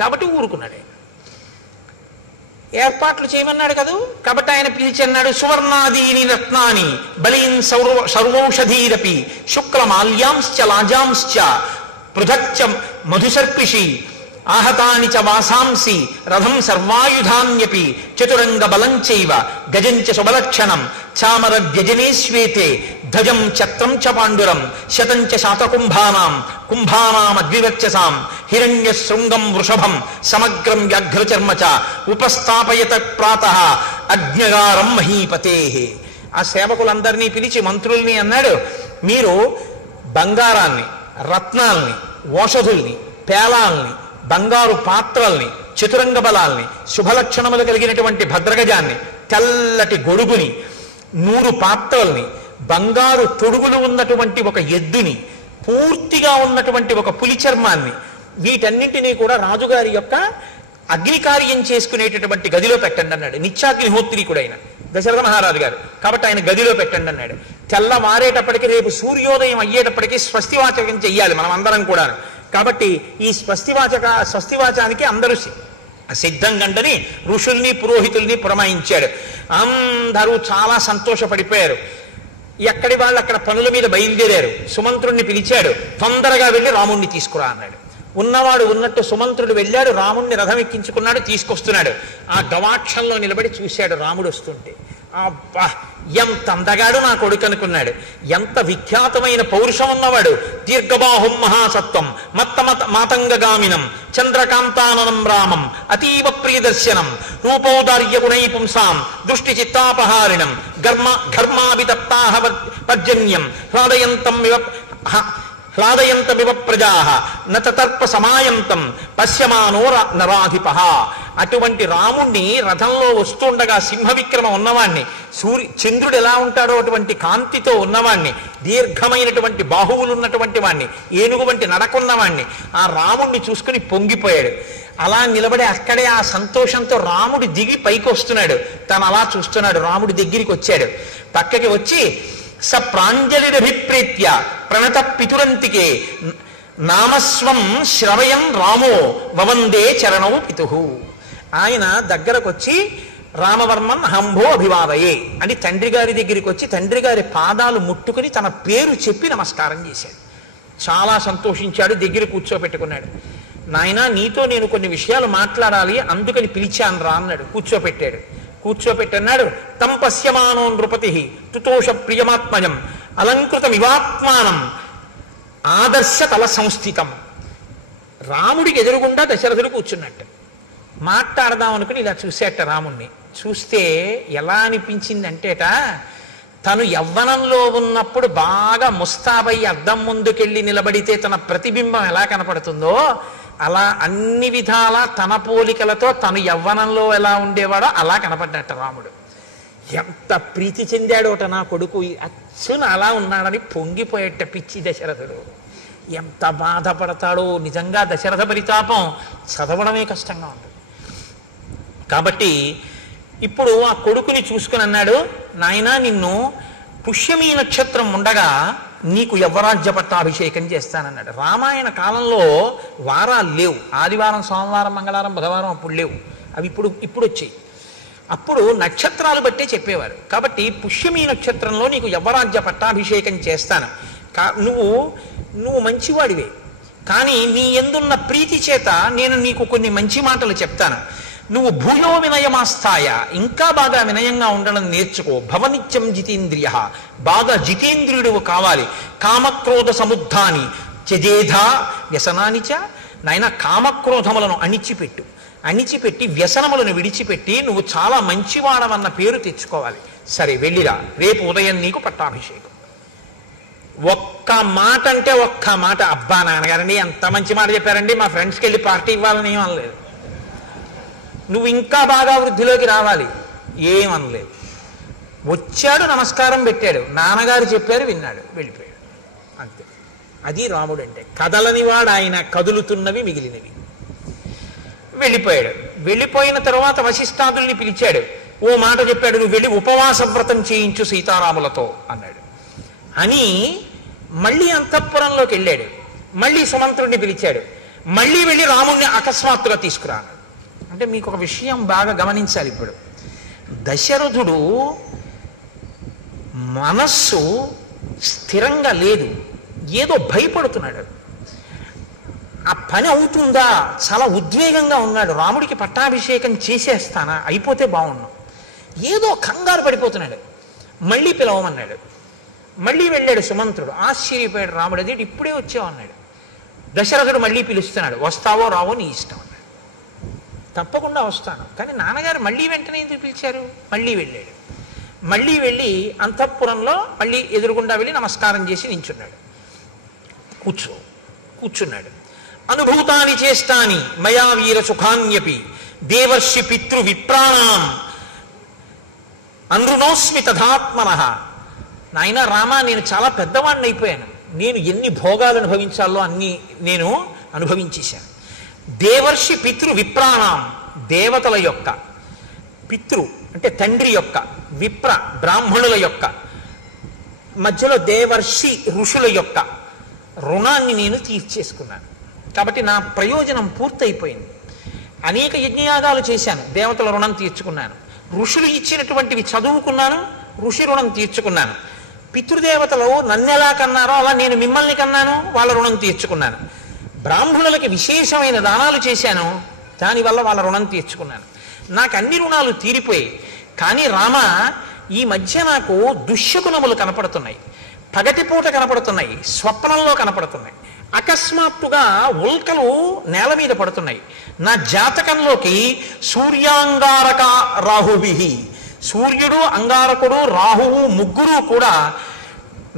కాబట్టి ఊరుకున్నాడు. ఏర్పాట్లు చేయమన్నాడు కదా. కాబట్టి ఆయన పిలిచి అన్నాడు, సువర్ణాదీని రత్నాని బలీన్ సర్వౌషధీరపి శుక్లమాల్యాంశ్చ లాజాంశ్చ పృథక్చ మధుసర్పిషి ఆహతాని చ వాసాంసి రథం సర్వాయుధాన్యపి చతురంగ బలంచైవ గజంచ శుభలక్షణం చామర వ్యజనే శ్వేతే ధ్వజం ఛత్రం చ పాండురం శతంచ శాతకుంభానామద్వివక్షసాం హిరణ్య శృంగం వృషభం సమగ్రం వ్యాఘ్రచర్మ చ ఉపస్థాపయత ప్రాతః అజ్ఞగారం మహీపతే. ఆ సేవకులందరినీ పిలిచి మంత్రుల్ని అన్నాడు, మీరు బంగారాన్ని, రత్నాల్ని, ఓషధుల్ని, పేలాల్ని, బంగారు పాత్రల్ని, చతురంగ బలాల్ని, శుభలక్షణములు కలిగినటువంటి భద్రగజాన్ని, తెల్లటి గొడుగుని, 100 పాత్రల్ని, బంగారు తొడుగులు ఉన్నటువంటి ఒక ఎద్దుని, పూర్తిగా ఉన్నటువంటి ఒక పులి చర్మాన్ని, వీటన్నింటినీ కూడా రాజుగారి యొక్క అగ్నికార్యం చేసుకునేటటువంటి గదిలో పెట్టండి అన్నాడు. నిత్యాగ్నిహోత్రీకుడైన దశరథ మహారాజు గారు. కాబట్టి ఆయన గదిలో పెట్టండి అన్నాడు. తెల్లవారేటప్పటికి, రేపు సూర్యోదయం అయ్యేటప్పటికీ స్వస్తివాచకం చెయ్యాలి మనం అందరం కూడా. కాబట్టి ఈ స్వస్తివాచానికి అందరూ సిద్ధంగంటని ఋషుల్ని పురోహితుల్ని పురమాయించాడు. అందరూ చాలా సంతోషపడిపోయారు. ఎక్కడి వాళ్ళు అక్కడ పనుల మీద బయలుదేరారు. సుమంత్రుణ్ణి పిలిచాడు, తొందరగా వెళ్ళి రాముణ్ణి తీసుకురా అన్నాడు. ఉన్నవాడు ఉన్నట్టు సుమంత్రుడు వెళ్ళాడు, రాముణ్ణి రథం ఎక్కించుకున్నాడు, తీసుకొస్తున్నాడు. ఆ గవాక్షంలో నిలబడి చూశాడు రాముడు వస్తుంటే. అబ్బా, ఎంత అందగాడు నా కొడుకు అనుకున్నాడు. ఎంత విఖ్యాతమైన పౌరుషం ఉన్నవాడు. దీర్ఘబాహుం మహాసత్వం మాతంగగామినం చంద్రకాంతాననం రామం అతీవ ప్రియదర్శనం రూపౌదార్య గుణై పుంసాం దృష్టి చిత్తాపహారిణం ఘర్మాభితప్తాహ పర్జన్యం హ్లాదయంతమివ ప్రజాః నతర్ప సమాయంతం పశ్యమానో నరాధిపః. అటువంటి రాముణ్ణి రథంలో వస్తుండగా సింహవిక్రమ ఉన్నవాణ్ణి, చంద్రుడు ఎలా ఉంటాడో అటువంటి కాంతితో ఉన్నవాణ్ణి, దీర్ఘమైనటువంటి బాహువులు ఉన్నటువంటి వాణ్ణి, ఏనుగు వంటి నడకున్నవాణ్ణి, ఆ రాముణ్ణి చూసుకుని పొంగిపోయాడు. అలా నిలబడి అక్కడే ఆ సంతోషంతో రాముడు దిగి పైకి వస్తున్నాడు. తను అలా చూస్తున్నాడు. రాముడి దగ్గరికి వచ్చాడు. పక్కకి వచ్చి స ప్రాంజలిరభిప్రేత్య ప్రణత పితురంతికే నామస్వం శ్రవయం రామో వవందే చరణౌ పితుః. ఆయన దగ్గరకు వచ్చి రామవర్మన్ హంభో అభివాదయే అని తండ్రి గారి దగ్గరికి వచ్చి తండ్రి గారి పాదాలు ముట్టుకుని తన పేరు చెప్పి నమస్కారం చేశాడు. చాలా సంతోషించాడు. దగ్గర కూర్చోపెట్టుకున్నాడు. నాయనా, నీతో నేను కొన్ని విషయాలు మాట్లాడాలి, అందుకని పిలిచాను రా అన్నాడు. కూర్చోపెట్టాడు. కూర్చోపెట్టన్నాడు. తం పశ్యమానో నృపతి తుతోష ప్రియమాత్మజం అలంకృతమివాత్మానం ఆదర్శ తల సంస్థితం. రాముడికి ఎదురుగుండా దశరథుడు కూర్చున్నట్టు. మాట్లాడదాం అనుకుని ఇలా చూసేట రాముణ్ణి. చూస్తే ఎలా అనిపించిందంటేట, తను యవ్వనంలో ఉన్నప్పుడు బాగా ముస్తాబై అద్దం ముందుకెళ్ళి నిలబడితే తన ప్రతిబింబం ఎలా కనపడుతుందో అలా అన్ని విధాలా తన పోలికలతో తను యవ్వనంలో ఎలా ఉండేవాడో అలా కనపడ్డట రాముడు. ఎంత ప్రీతి చెందాడోట నా కొడుకు అచ్చున అలా ఉన్నాడని పొంగిపోయేట పిచ్చి దశరథుడు. ఎంత బాధపడతాడో నిజంగా దశరథ పరితాపం చదవడమే కష్టంగా ఉంటుంది. కాబట్టి ఇప్పుడు ఆ కొడుకుని చూసుకుని అన్నాడు, నాయనా నిన్ను పుష్యమీ నక్షత్రం ఉండగా నీకు యవ్వరాజ్య పట్టాభిషేకం చేస్తానన్నాడు. రామాయణ కాలంలో వారాలు లేవు, ఆదివారం సోమవారం మంగళవారం బుధవారం అప్పుడు లేవు, అవి ఇప్పుడు వచ్చాయి. అప్పుడు నక్షత్రాలు బట్టే చెప్పేవారు. కాబట్టి పుష్యమీ నక్షత్రంలో నీకు యవ్వరాజ్య పట్టాభిషేకం చేస్తాను. నువ్వు మంచివాడివే, కానీ నీ ఎందున్న ప్రీతి చేత నేను నీకు కొన్ని మంచి మాటలు చెప్తాను. నువ్వు భూయో వినయమాస్థాయ, ఇంకా బాగా వినయంగా ఉండడం నేర్చుకో. భవనిత్యం జితేంద్రియ, బాగా జితేంద్రియుడు కావాలి. కామక్రోధ సముద్ధాని త్యజేధా వ్యసనానిచ, నాయన కామక్రోధములను అణిచిపెట్టి వ్యసనములను విడిచిపెట్టి నువ్వు చాలా మంచివాడవన్న పేరు తెచ్చుకోవాలి. సరే వెళ్ళిరా, రేపు ఉదయం నీకు పట్టాభిషేకం. ఒక్క మాట అంటే ఒక్క మాట, అబ్బా నాన్నగారండి ఎంత మంచి మాట చెప్పారండి, మా ఫ్రెండ్స్కి వెళ్ళి పార్టీ ఇవ్వాలని ఏం అనలేదు. నువ్వు ఇంకా బాగా వృద్ధిలోకి రావాలి ఏమనలేదు. వచ్చాడు, నమస్కారం పెట్టాడు, నాన్నగారు చెప్పారు, విన్నాడు, వెళ్ళిపోయాడు, అంతే. అది రాముడు అంటే. కదలనివాడు ఆయన, కదులుతున్నవి మిగిలినవి. వెళ్ళిపోయాడు. వెళ్ళిపోయిన తర్వాత వశిష్ఠాదుల్ని పిలిచాడు, ఓ మాట చెప్పాడు, నువ్వు వెళ్ళి ఉపవాస వ్రతం చేయించు సీతారాములతో అన్నాడు. అని మళ్ళీ అంతఃపురంలోకి వెళ్ళాడు. మళ్ళీ సుమంత్రుడిని పిలిచాడు, మళ్ళీ వెళ్ళి రాముణ్ణి అకస్మాత్తుగా తీసుకురాను. అంటే మీకు ఒక విషయం బాగా గమనించాలి. ఇప్పుడు దశరథుడు మనస్సు స్థిరంగా లేదు, ఏదో భయపడుతున్నాడు. ఆ పని అవుతుందా, చాలా ఉద్వేగంగా ఉన్నాడు. రాముడికి పట్టాభిషేకం చేసేస్తానా, అయిపోతే బాగున్నాం, ఏదో కంగారు పడిపోతున్నాడు. మళ్ళీ పిలవమన్నాడు. మళ్ళీ వెళ్ళాడు సుమంత్రుడు. ఆశ్చర్యపోయాడు రాముడు, అదేంటి ఇప్పుడే వచ్చావు అన్నాడు. దశరథుడు మళ్ళీ పిలుస్తున్నాడు, వస్తావో రావో నీ ఇష్టం అన్నాడు. తప్పకుండా వస్తాను, కానీ నాన్నగారు మళ్ళీ వెంటనే ఎందుకు పిలిచారు? మళ్ళీ వెళ్ళాడు. మళ్ళీ వెళ్ళి అంతఃపురంలో మళ్ళీ ఎదురుగుండా వెళ్ళి నమస్కారం చేసి నించున్నాడు. కూర్చున్నాడు. అనుభూతాని చేష్టాని మయా వీర సుఖాన్యపి దేవర్షి పితృ విప్రాణాం అనృణోస్మి తథాత్మనః. నాయన రామా, నేను చాలా పెద్దవాడిని అయిపోయాను, నేను ఎన్ని భోగాలు అనుభవించాలో అన్ని నేను అనుభవించేశాను. దేవర్షి పితృ విప్రాణాం, దేవతల యొక్క, పితృ అంటే తండ్రి యొక్క, విప్ర బ్రాహ్మణుల యొక్క, మధ్యలో దేవర్షి ఋషుల యొక్క రుణాన్ని నేను తీర్చేసుకున్నాను. కాబట్టి నా ప్రయోజనం పూర్తయిపోయింది. అనేక యజ్ఞయాగాలు చేశాను, దేవతల రుణం తీర్చుకున్నాను. ఋషులు ఇచ్చినటువంటివి చదువుకున్నాను, ఋషి రుణం తీర్చుకున్నాను. పితృదేవతలు నన్నెలా కన్నారో అలా నేను మిమ్మల్ని కన్నాను, వాళ్ళ రుణం తీర్చుకున్నాను. బ్రాహ్మణులకి విశేషమైన దానాలు చేశాను, దానివల్ల వాళ్ళ రుణం తీర్చుకున్నాను. నాకు అన్ని రుణాలు తీరిపోయాయి. కానీ రామ, ఈ మధ్య నాకు దుశ్శకునములు కనపడుతున్నాయి, పగటిపూట కనపడుతున్నాయి, స్వప్నంలో కనపడుతున్నాయి. అకస్మాత్తుగా ఉల్కలు నేల మీద పడుతున్నాయి. నా జాతకంలోకి సూర్యాంగారక రాహువిహి, సూర్యుడు అంగారకుడు రాహువు ముగ్గురు కూడా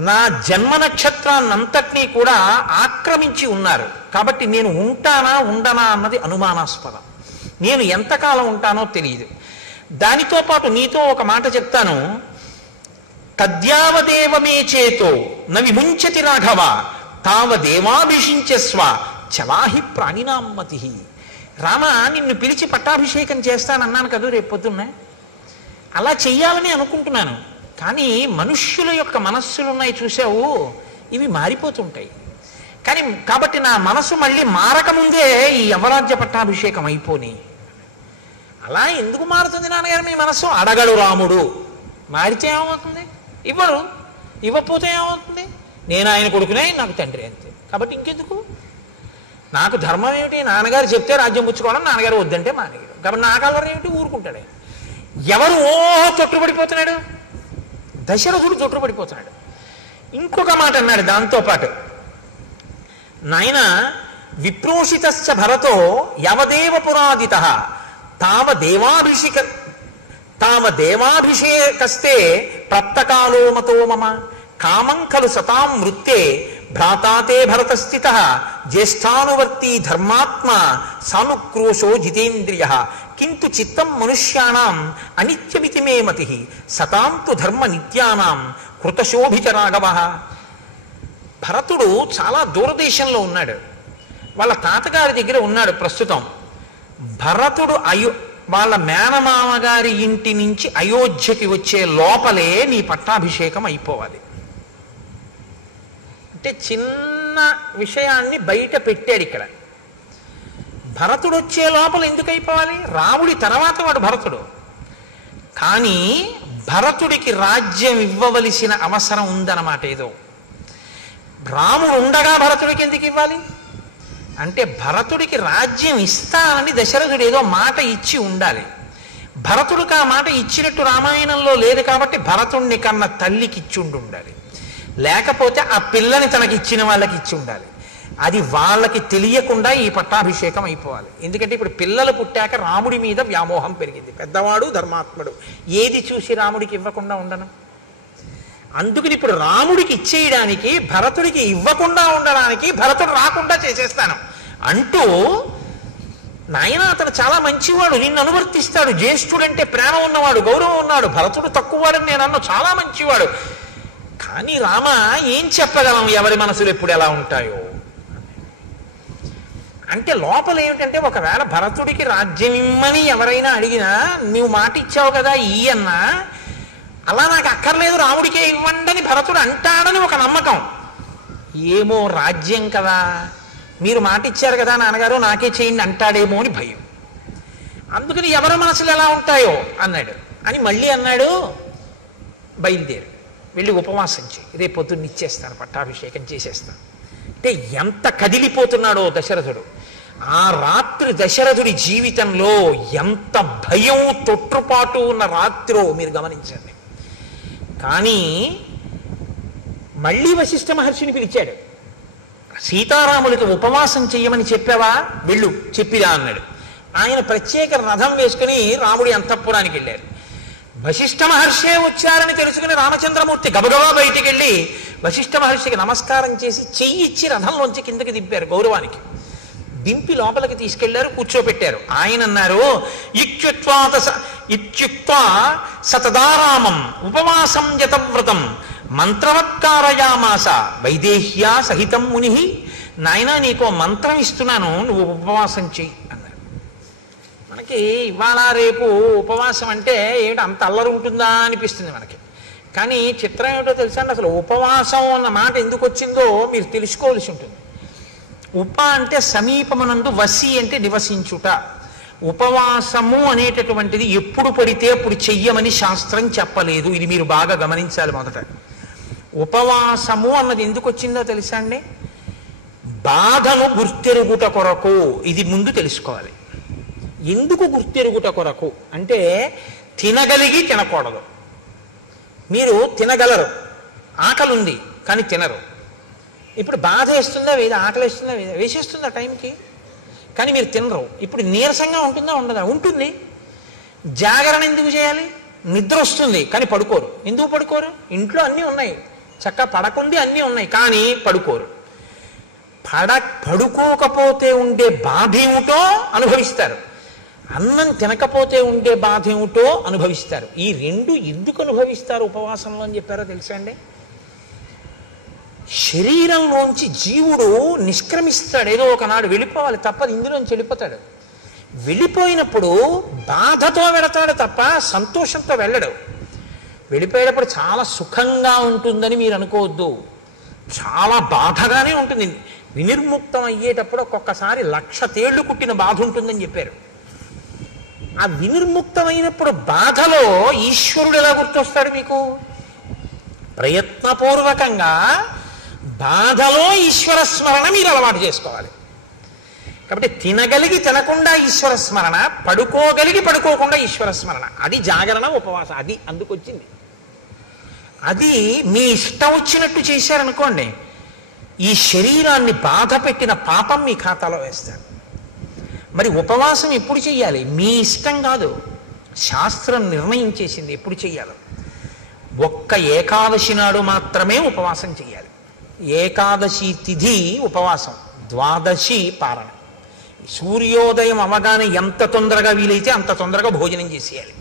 నా జన్మ నక్షత్రాన్నంతటినీ కూడా ఆక్రమించి ఉన్నారు. కాబట్టి నేను ఉంటానా ఉండనా అన్నది అనుమానాస్పదం. నేను ఎంతకాలం ఉంటానో తెలియదు. దానితో పాటు నీతో ఒక మాట చెప్తాను. తద్యావదేవమే చేతో న విముంచతి రాఘవ తావదేవాభిషించస్వ చలాహి ప్రాణినామ్మతి. రామ, నిన్ను పిలిచి పట్టాభిషేకం చేస్తానన్నాను కదా రేపు పొద్దున్నే, అలా చెయ్యాలని అనుకుంటున్నాను. కానీ మనుష్యుల యొక్క మనస్సులు ఉన్నాయి చూసావు, ఇవి మారిపోతుంటాయి. కాబట్టి నా మనసు మళ్ళీ మారకముందే ఈ యవరాజ్య పట్టాభిషేకం అయిపోని. అలా ఎందుకు మారుతుంది నాన్నగారు మీ మనస్సు? అడగడు రాముడు, మారితే ఏమవుతుంది? ఇవ్వరు, ఇవ్వకపోతే ఏమవుతుంది? నేను ఆయన కొడుకునే, నాకు తండ్రి అంతే. కాబట్టి ఇంకెందుకు? నాకు ధర్మం ఏమిటి? నాన్నగారు చెప్తే రాజ్యం పుచ్చుకోవడం, నాన్నగారు వద్దంటే మానేయడం. కాబట్టి నా కలర్ ఏమిటి? ఊరుకుంటాడే. ఎవరు తొట్టుపడిపోతున్నాడు? దశరథుడు తొట్టుపడిపోతున్నాడు. ఇంకొక మాట అన్నాడు దాంతోపాటు, నాయన విప్రోషితశ్చ భరతో యవదేవ పురాదిత తావదేవాభిషేకస్తే ప్రప్తకాలో మతో మమ కామం ఖలు సతాం వృత్తే భ్రాతాతే భరతస్థిత జ్యేష్ఠానువర్తి ధర్మాత్మ సానుక్రోశో జితేంద్రియ కింటు చిత్తం మనుష్యాణం అనిత్యమితి మే మతి సతాంతు ధర్మ నిత్యానాం కృతశోభిత రాఘవ. భరతుడు చాలా దూరదేశంలో ఉన్నాడు, వాళ్ళ తాతగారి దగ్గర ఉన్నాడు ప్రస్తుతం. భరతుడు వాళ్ళ మేనమామగారి ఇంటి నుంచి అయోధ్యకి వచ్చే లోపలే నీ పట్టాభిషేకం అయిపోవాలి. అంటే చిన్న విషయాన్ని బయట పెట్టాడు ఇక్కడ. భరతుడు వచ్చే లోపల ఎందుకు అయిపోవాలి? రాముడి తర్వాత వాడు భరతుడు. కానీ భరతుడికి రాజ్యం ఇవ్వవలసిన అవసరం ఉందన్నమాట. ఏదో రాముడు ఉండగా భరతుడికి ఎందుకు ఇవ్వాలి అంటే, భరతుడికి రాజ్యం ఇస్తానని దశరథుడు ఏదో మాట ఇచ్చి ఉండాలి. భరతుడికి ఆ మాట ఇచ్చినట్టు రామాయణంలో లేదు కాబట్టి భరతుడిని కన్న తల్లికి ఇచ్చి ఉండాలి, లేకపోతే ఆ పిల్లని తనకి ఇచ్చిన వాళ్ళకి ఇచ్చి ఉండాలి. అది వాళ్ళకి తెలియకుండా ఈ పట్టాభిషేకం అయిపోవాలి. ఎందుకంటే ఇప్పుడు పిల్లలు పుట్టాక రాముడి మీద వ్యామోహం పెరిగింది. పెద్దవాడు ధర్మాత్ముడు, ఏది చూసి రాముడికి ఇవ్వకుండా ఉండను. అందుకని ఇప్పుడు రాముడికి ఇచ్చేయడానికి, భరతుడికి ఇవ్వకుండా ఉండడానికి భరతుడు రాకుండా చేసేస్తాను అంటూ, నాయన అతను చాలా మంచివాడు, నిన్ను అనువర్తిస్తాడు, జ్యేష్ఠుడంటే ప్రేమ ఉన్నవాడు, గౌరవం ఉన్నాడు, భరతుడు తక్కువవాడని నేను అన్న చాలా మంచివాడు. కానీ రామ ఏం చెప్పగలం, ఎవరి మనసులు ఎప్పుడు ఎలా ఉంటాయో అంటే. లోపల ఏమిటంటే, ఒకవేళ భరతుడికి రాజ్యం ఇమ్మని ఎవరైనా అడిగినా నువ్వు మాట ఇచ్చావు కదా ఈ అన్నా, అలా నాకు అక్కర్లేదు రాముడికే ఇవ్వండి అని భరతుడు అంటాడని ఒక నమ్మకం. ఏమో రాజ్యం కదా, మీరు మాట ఇచ్చారు కదా నాన్నగారు నాకే చేయండి అంటాడేమో అని భయం. అందుకని ఎవరి మనసులు ఎలా ఉంటాయో అన్నాడు. అని మళ్ళీ అన్నాడు, బయలుదేరు వెళ్ళి ఉపవాసం చేయి, రేపు పొద్దున్న ఇచ్చేస్తాను, పట్టాభిషేకం చేసేస్తాను. అంటే ఎంత కదిలిపోతున్నాడో దశరథుడు. ఆ రాత్రి దశరథుడి జీవితంలో ఎంత భయం తొట్టుపాటు ఉన్న రాత్రో మీరు గమనించండి. కానీ మళ్ళీ వశిష్ఠ మహర్షిని పిలిచాడు. సీతారాములకి ఉపవాసం చెయ్యమని చెప్పావా, వెళ్ళు చెప్పిరా అన్నాడు. ఆయన ప్రత్యేక రథం వేసుకుని రాముడి అంతఃపురానికి వెళ్ళారు. వశిష్ఠ మహర్షే వచ్చారని తెలుసుకుని రామచంద్రమూర్తి గబగబా బయటికి వెళ్ళి వశిష్ఠ మహర్షికి నమస్కారం చేసి చెయ్యి ఇచ్చి రథంలోంచి కిందకి దింపారు గౌరవానికి. దింపి లోపలికి తీసుకెళ్లారు, కూర్చోపెట్టారు. ఆయన అన్నారు, ఇత్యుక్త్వా సతదారామం ఉపవాసం యతవ్రతం మంత్రవత్కారయామాస వైదేహ్యా సహితం ముని. నాయన నీకో మంత్రం ఇస్తున్నాను, నువ్వు ఉపవాసం చెయ్యి అన్నారు. మనకి ఇవాళ రేపు ఉపవాసం అంటే ఏమిటి అంత అల్లరి ఉంటుందా అనిపిస్తుంది మనకి. కానీ చిత్రం ఏమిటో తెలుసా అండి, అసలు ఉపవాసం అన్న మాట ఎందుకు వచ్చిందో మీరు తెలుసుకోవాల్సి ఉంటుంది. ఉప అంటే సమీపమునందు, వసి అంటే నివసించుట. ఉపవాసము అనేటటువంటిది ఎప్పుడు పడితే అప్పుడు చెయ్యమని శాస్త్రం చెప్పలేదు. ఇది మీరు బాగా గమనించాలి. మొదట ఉపవాసము అన్నది ఎందుకు వచ్చిందో తెలుసా అండి, బాధను గుర్తెరుగుట కొరకు. ఇది ముందు తెలుసుకోవాలి. ఎందుకు గుర్తెరుగుట కొరకు అంటే, తినగలిగి తినకూడదు. మీరు తినగలరు, ఆకలి ఉంది కానీ తినరు. ఇప్పుడు బాధ వేస్తుందా వేద, ఆకలి వేస్తుందా వేద, వేసేస్తుందా టైంకి, కానీ మీరు తినరు. ఇప్పుడు నీరసంగా ఉంటుందా ఉండదా, ఉంటుంది. జాగరణ ఎందుకు చేయాలి, నిద్ర వస్తుంది కానీ పడుకోరు. ఎందుకు పడుకోరు, ఇంట్లో అన్నీ ఉన్నాయి, చక్కగా పడకుండి అన్నీ ఉన్నాయి కానీ పడుకోరు. పడుకోకపోతే ఉండే బాధ ఏమిటో అనుభవిస్తారు, అన్నం తినకపోతే ఉండే బాధ ఏమిటో అనుభవిస్తారు. ఈ రెండు ఎందుకు అనుభవిస్తారు ఉపవాసంలో అని చెప్పారో తెలుసా అండి. శరీరంలోంచి జీవుడు నిష్క్రమిస్తాడు, ఏదో ఒకనాడు వెళ్ళిపోవాలి, తప్పదు, ఇందులోంచి వెళ్ళిపోతాడు. వెళ్ళిపోయినప్పుడు బాధతో వెళతాడు తప్ప సంతోషంతో వెళ్ళడు. వెళ్ళిపోయేటప్పుడు చాలా సుఖంగా ఉంటుందని మీరు అనుకోవద్దు, చాలా బాధగానే ఉంటుంది. వినిర్ముక్తం అయ్యేటప్పుడు ఒక్కొక్కసారి 1,00,000 తేళ్లు కుట్టిన బాధ ఉంటుందని చెప్పారు. ఆ వినిర్ముక్తమైనప్పుడు బాధలో ఈశ్వరుడు ఎలా గుర్తొస్తాడు మీకు, ప్రయత్నపూర్వకంగా బాధలో ఈశ్వర స్మరణ మీరు అలవాటు చేసుకోవాలి. కాబట్టి తినగలిగి తినకుండా ఈశ్వర స్మరణ, పడుకోగలిగి పడుకోకుండా ఈశ్వర స్మరణ, అది జాగరణ ఉపవాసం. అది అందుకొచ్చింది. అది మీ ఇష్టం వచ్చినట్టు చేశారనుకోండి, ఈ శరీరాన్ని బాధ పెట్టిన పాపం మీ ఖాతాలో వేస్తారు. మరి ఉపవాసం ఎప్పుడు చెయ్యాలి, మీ ఇష్టం కాదు, శాస్త్రం నిర్ణయించేసింది ఎప్పుడు చెయ్యాలో. ఒక్క ఏకాదశి నాడు మాత్రమే ఉపవాసం చెయ్యాలి. ఏకాదశి తిథి ఉపవాసం, ద్వాదశి పారణ. సూర్యోదయం అవగానే ఎంత తొందరగా వీలైతే అంత తొందరగా భోజనం చేసేయాలి.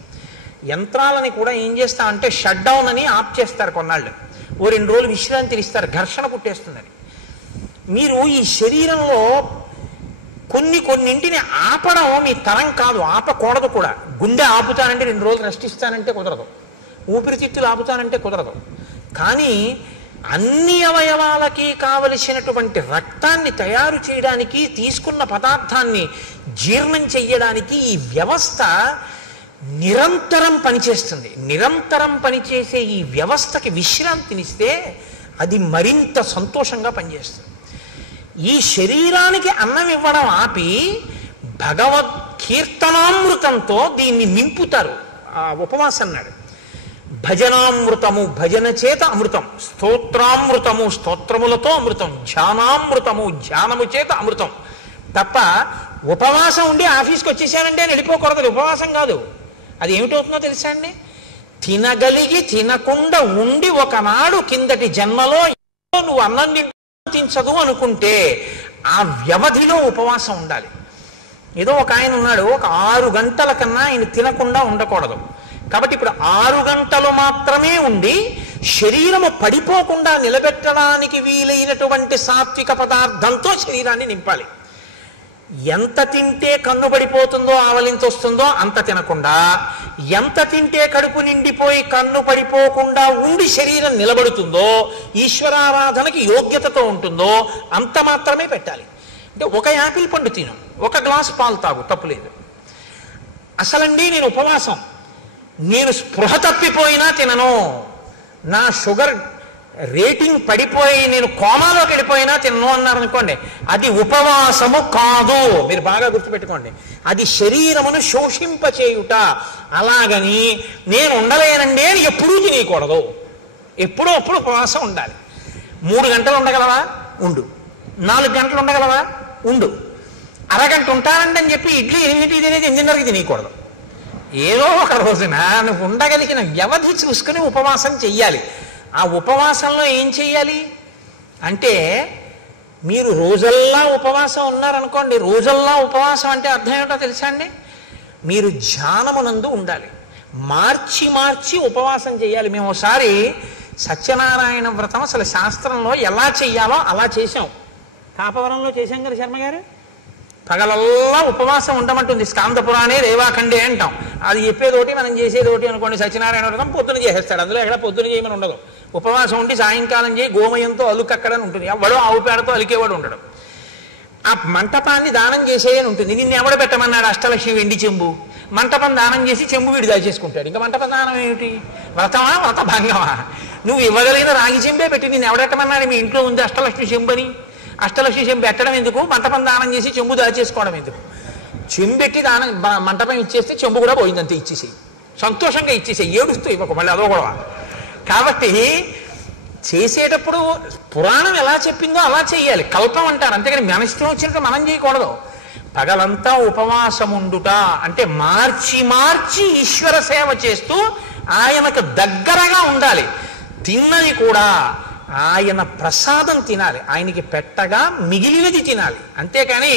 యంత్రాలని కూడా ఏం చేస్తామంటే షట్ డౌన్ అని ఆఫ్ చేస్తారు కొన్నాళ్ళు, ఓ 2 రోజులు విశ్రాంతిని ఇస్తారు, ఘర్షణ పుట్టేస్తుందని. మీరు ఈ శరీరంలో కొన్నింటిని ఆపడం మీ తరం కాదు, ఆపకూడదు కూడా. గుండె ఆపుతానంటే 2 రోజులు రెస్ట్ ఇస్తానంటే కుదరదు, ఊపిరితిత్తులు ఆపుతానంటే కుదరదు. కానీ అన్ని అవయవాలకి కావలసినటువంటి రక్తాన్ని తయారు చేయడానికి, తీసుకున్న పదార్థాన్ని జీర్ణం చెయ్యడానికి ఈ వ్యవస్థ నిరంతరం పనిచేస్తుంది. నిరంతరం పనిచేసే ఈ వ్యవస్థకి విశ్రాంతినిస్తే అది మరింత సంతోషంగా పనిచేస్తుంది. ఈ శరీరానికి అన్నం ఇవ్వడం ఆపి భగవద్ కీర్తనామృతంతో దీన్ని నింపుతారు. ఆ ఉపవాసం అన్నాడు. భజనామృతము, భజన చేత అమృతం, స్తోత్రామృతము, స్తోత్రములతో అమృతం, ధ్యానామృతము, ధ్యానము చేత అమృతం. తప్ప ఉపవాసం ఉండి ఆఫీస్కి వచ్చేసానంటే అని వెళ్ళిపోకూడదు. ఉపవాసం కాదు. అది ఏమిటవుతుందో తెలుసా అండి? తినగలిగి తినకుండా ఉండి ఒకనాడు కిందటి జన్మలో నువ్వు అన్నం తించదు అనుకుంటే ఆ వ్యవధిలో ఉపవాసం ఉండాలి. ఏదో ఒక ఆయన ఉన్నాడు, ఒక 6 గంటల కన్నా ఆయన తినకుండా ఉండకూడదు. కాబట్టి ఇప్పుడు 6 గంటలు మాత్రమే ఉండి శరీరము పడిపోకుండా నిలబెట్టడానికి వీలైనటువంటి సాత్విక పదార్థంతో శరీరాన్ని నింపాలి. ఎంత తింటే కన్ను పడిపోతుందో, ఆవలింత వస్తుందో అంత తినకుండా, ఎంత తింటే కడుపు నిండిపోయి కన్ను పడిపోకుండా ఉండి శరీరం నిలబడుతుందో, ఈశ్వరారాధనకి యోగ్యతతో ఉంటుందో అంత మాత్రమే పెట్టాలి. అంటే ఒక యాపిల్ పండు తిను, ఒక గ్లాసు పాలు తాగు, తప్పులేదు. అసలండి నేను ఉపవాసం, నేను స్పృహ తప్పిపోయినా తినను, నా షుగర్ రేటింగ్ పడిపోయి నేను కోమాలోకి వెళ్ళిపోయినా తినను అన్నారనుకోండి, అది ఉపవాసము కాదు. మీరు బాగా గుర్తుపెట్టుకోండి, అది శరీరమును శోషింపచేయుట. అలాగని నేను ఉండలేనండి అని ఎప్పుడూ తినేయకూడదు. ఎప్పుడో అప్పుడు ఉపవాసం ఉండాలి. 3 గంటలు ఉండగలవా? ఉండు. 4 గంటలు ఉండగలవా? ఉండు. అరగంట ఉంటానండి అని చెప్పి ఇడ్లీ 8 తినేది 8:30కి తినేయకూడదు. ఏదో ఒక రోజున నువ్వు ఉండగలిగిన వ్యవధి చూసుకుని ఉపవాసం చెయ్యాలి. ఆ ఉపవాసంలో ఏం చెయ్యాలి అంటే, మీరు రోజల్లా ఉపవాసం ఉన్నారనుకోండి, రోజల్లా ఉపవాసం అంటే అర్థం ఏమిటో తెలుసా అండి? మీరు ధ్యానమునందు ఉండాలి. మార్చి మార్చి ఉపవాసం చేయాలి. మేము ఒకసారి సత్యనారాయణ వ్రతం అసలు శాస్త్రంలో ఎలా చెయ్యాలో అలా చేశాం. కాపవరంలో చేశాం కదా శర్మ గారు. పగలల్లా ఉపవాసం ఉండమంటుంది. స్కాంద పురాణే రేవాఖండే అంటాం. అది చెప్పేదోటి మనం చేసేదోటి అనుకోండి. సత్యనారాయణ వ్రతం పొద్దున చేసేస్తాడు, అందులో ఎక్కడ పొద్దున చేయమని ఉండదు. ఉపవాసం ఉండి సాయంకాలం చేయి, గోమయంతో అలుకక్కడని ఉంటుంది. ఎవడో ఆవు పేడతో అలికేవాడు ఉండడు. ఆ మంటపాన్ని దానం చేసేయని ఉంటుంది. నిన్ను ఎవడ పెట్టమన్నాడు? అష్టలక్ష్మి వెండి చెంబు. మంటపం దానం చేసి చెంబు వీడు దాచేసుకుంటాడు. ఇంకా మంటపం దానం ఏమిటి? వ్రతమా, వ్రత భంగమా? నువ్వు ఇవ్వగలిగిన రాగి చెంబే పెట్టి నిన్ను ఎవడెట్టమన్నాడు? మీ ఇంట్లో ఉంది అష్టలక్ష్మి చెంబని. అష్టలక్ష్మి చెంబు పెట్టడం ఎందుకు? మంటపం దానం చేసి చెంబు దాచేసుకోవడం ఎందుకు? చెంబెట్టి దానం మంటపం ఇచ్చేస్తే చెంబు కూడా పోయిందంతే. ఇచ్చేసి సంతోషంగా ఇచ్చేసే, ఏడుస్తూ ఇవ్వకు, మళ్ళీ అదో గొడవ. కాబట్టి చేసేటప్పుడు పురాణం ఎలా చెప్పిందో అలా చేయాలి. కల్పం అంటారు, అంతేగాని మన ఇష్టం వచ్చినట్టు మనం చేయకూడదు. పగలంతా ఉపవాసం ఉండుట అంటే మార్చి మార్చి ఈశ్వర సేవ చేస్తూ ఆయనకు దగ్గరగా ఉండాలి. తిన్నది కూడా ఆయన ప్రసాదం తినాలి, ఆయనకి పెట్టగా మిగిలినది తినాలి. అంతేకాని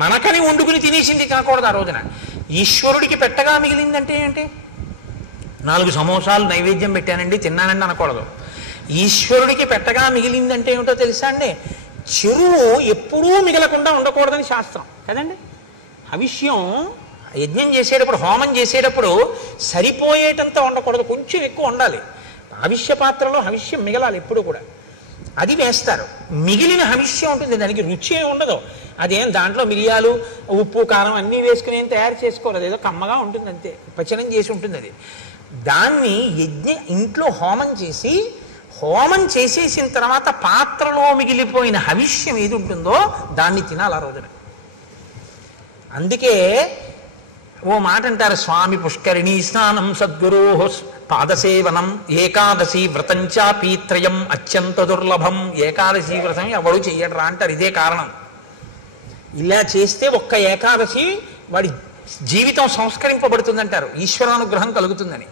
మనకని వండుకుని తినేసింది తినకూడదు. ఆ రోజున ఈశ్వరుడికి పెట్టగా మిగిలిందంటే ఏంటి? 4 సమోసాలు నైవేద్యం పెట్టానండి తిన్నానండి అనకూడదు. ఈశ్వరుడికి పెట్టగా మిగిలిందంటే ఏమిటో తెలుసా అండి? చెరువు ఎప్పుడూ మిగలకుండా ఉండకూడదని శాస్త్రం కదండి. హవిష్యం యజ్ఞం చేసేటప్పుడు, హోమం చేసేటప్పుడు సరిపోయేటంత ఉండకూడదు, కొంచెం ఎక్కువ ఉండాలి. హవిష్య పాత్రలో హవిష్యం మిగలాలి ఎప్పుడు కూడా. అది వేస్తారు. మిగిలిన హవిష్యం ఉంటుంది, దానికి రుచి ఏమి ఉండదు. అదేం దాంట్లో మిరియాలు, ఉప్పు, కారం అన్నీ వేసుకుని ఏం తయారు చేసుకోలేదు, ఏదో కమ్మగా ఉంటుంది అంతే, పచనం చేసి ఉంటుంది. అది దాన్ని ఇంట్లో హోమం చేసేసిన తర్వాత పాత్రలో మిగిలిపోయిన హవిష్యం ఏది ఉంటుందో దాన్ని తినాలి ఆ రోజున. అందుకే ఓ మాట అంటారు, స్వామి పుష్కరిణీ స్నానం సద్గురో పాదసేవనం ఏకాదశి వ్రతంచా పీత్రయం అత్యంత దుర్లభం. ఏకాదశి వ్రతం ఎవడు చెయ్యడరా అంటారు. ఇదే కారణం. ఇలా చేస్తే ఒక్క ఏకాదశి వాడి జీవితం సంస్కరింపబడుతుందంటారు, ఈశ్వరానుగ్రహం కలుగుతుందని.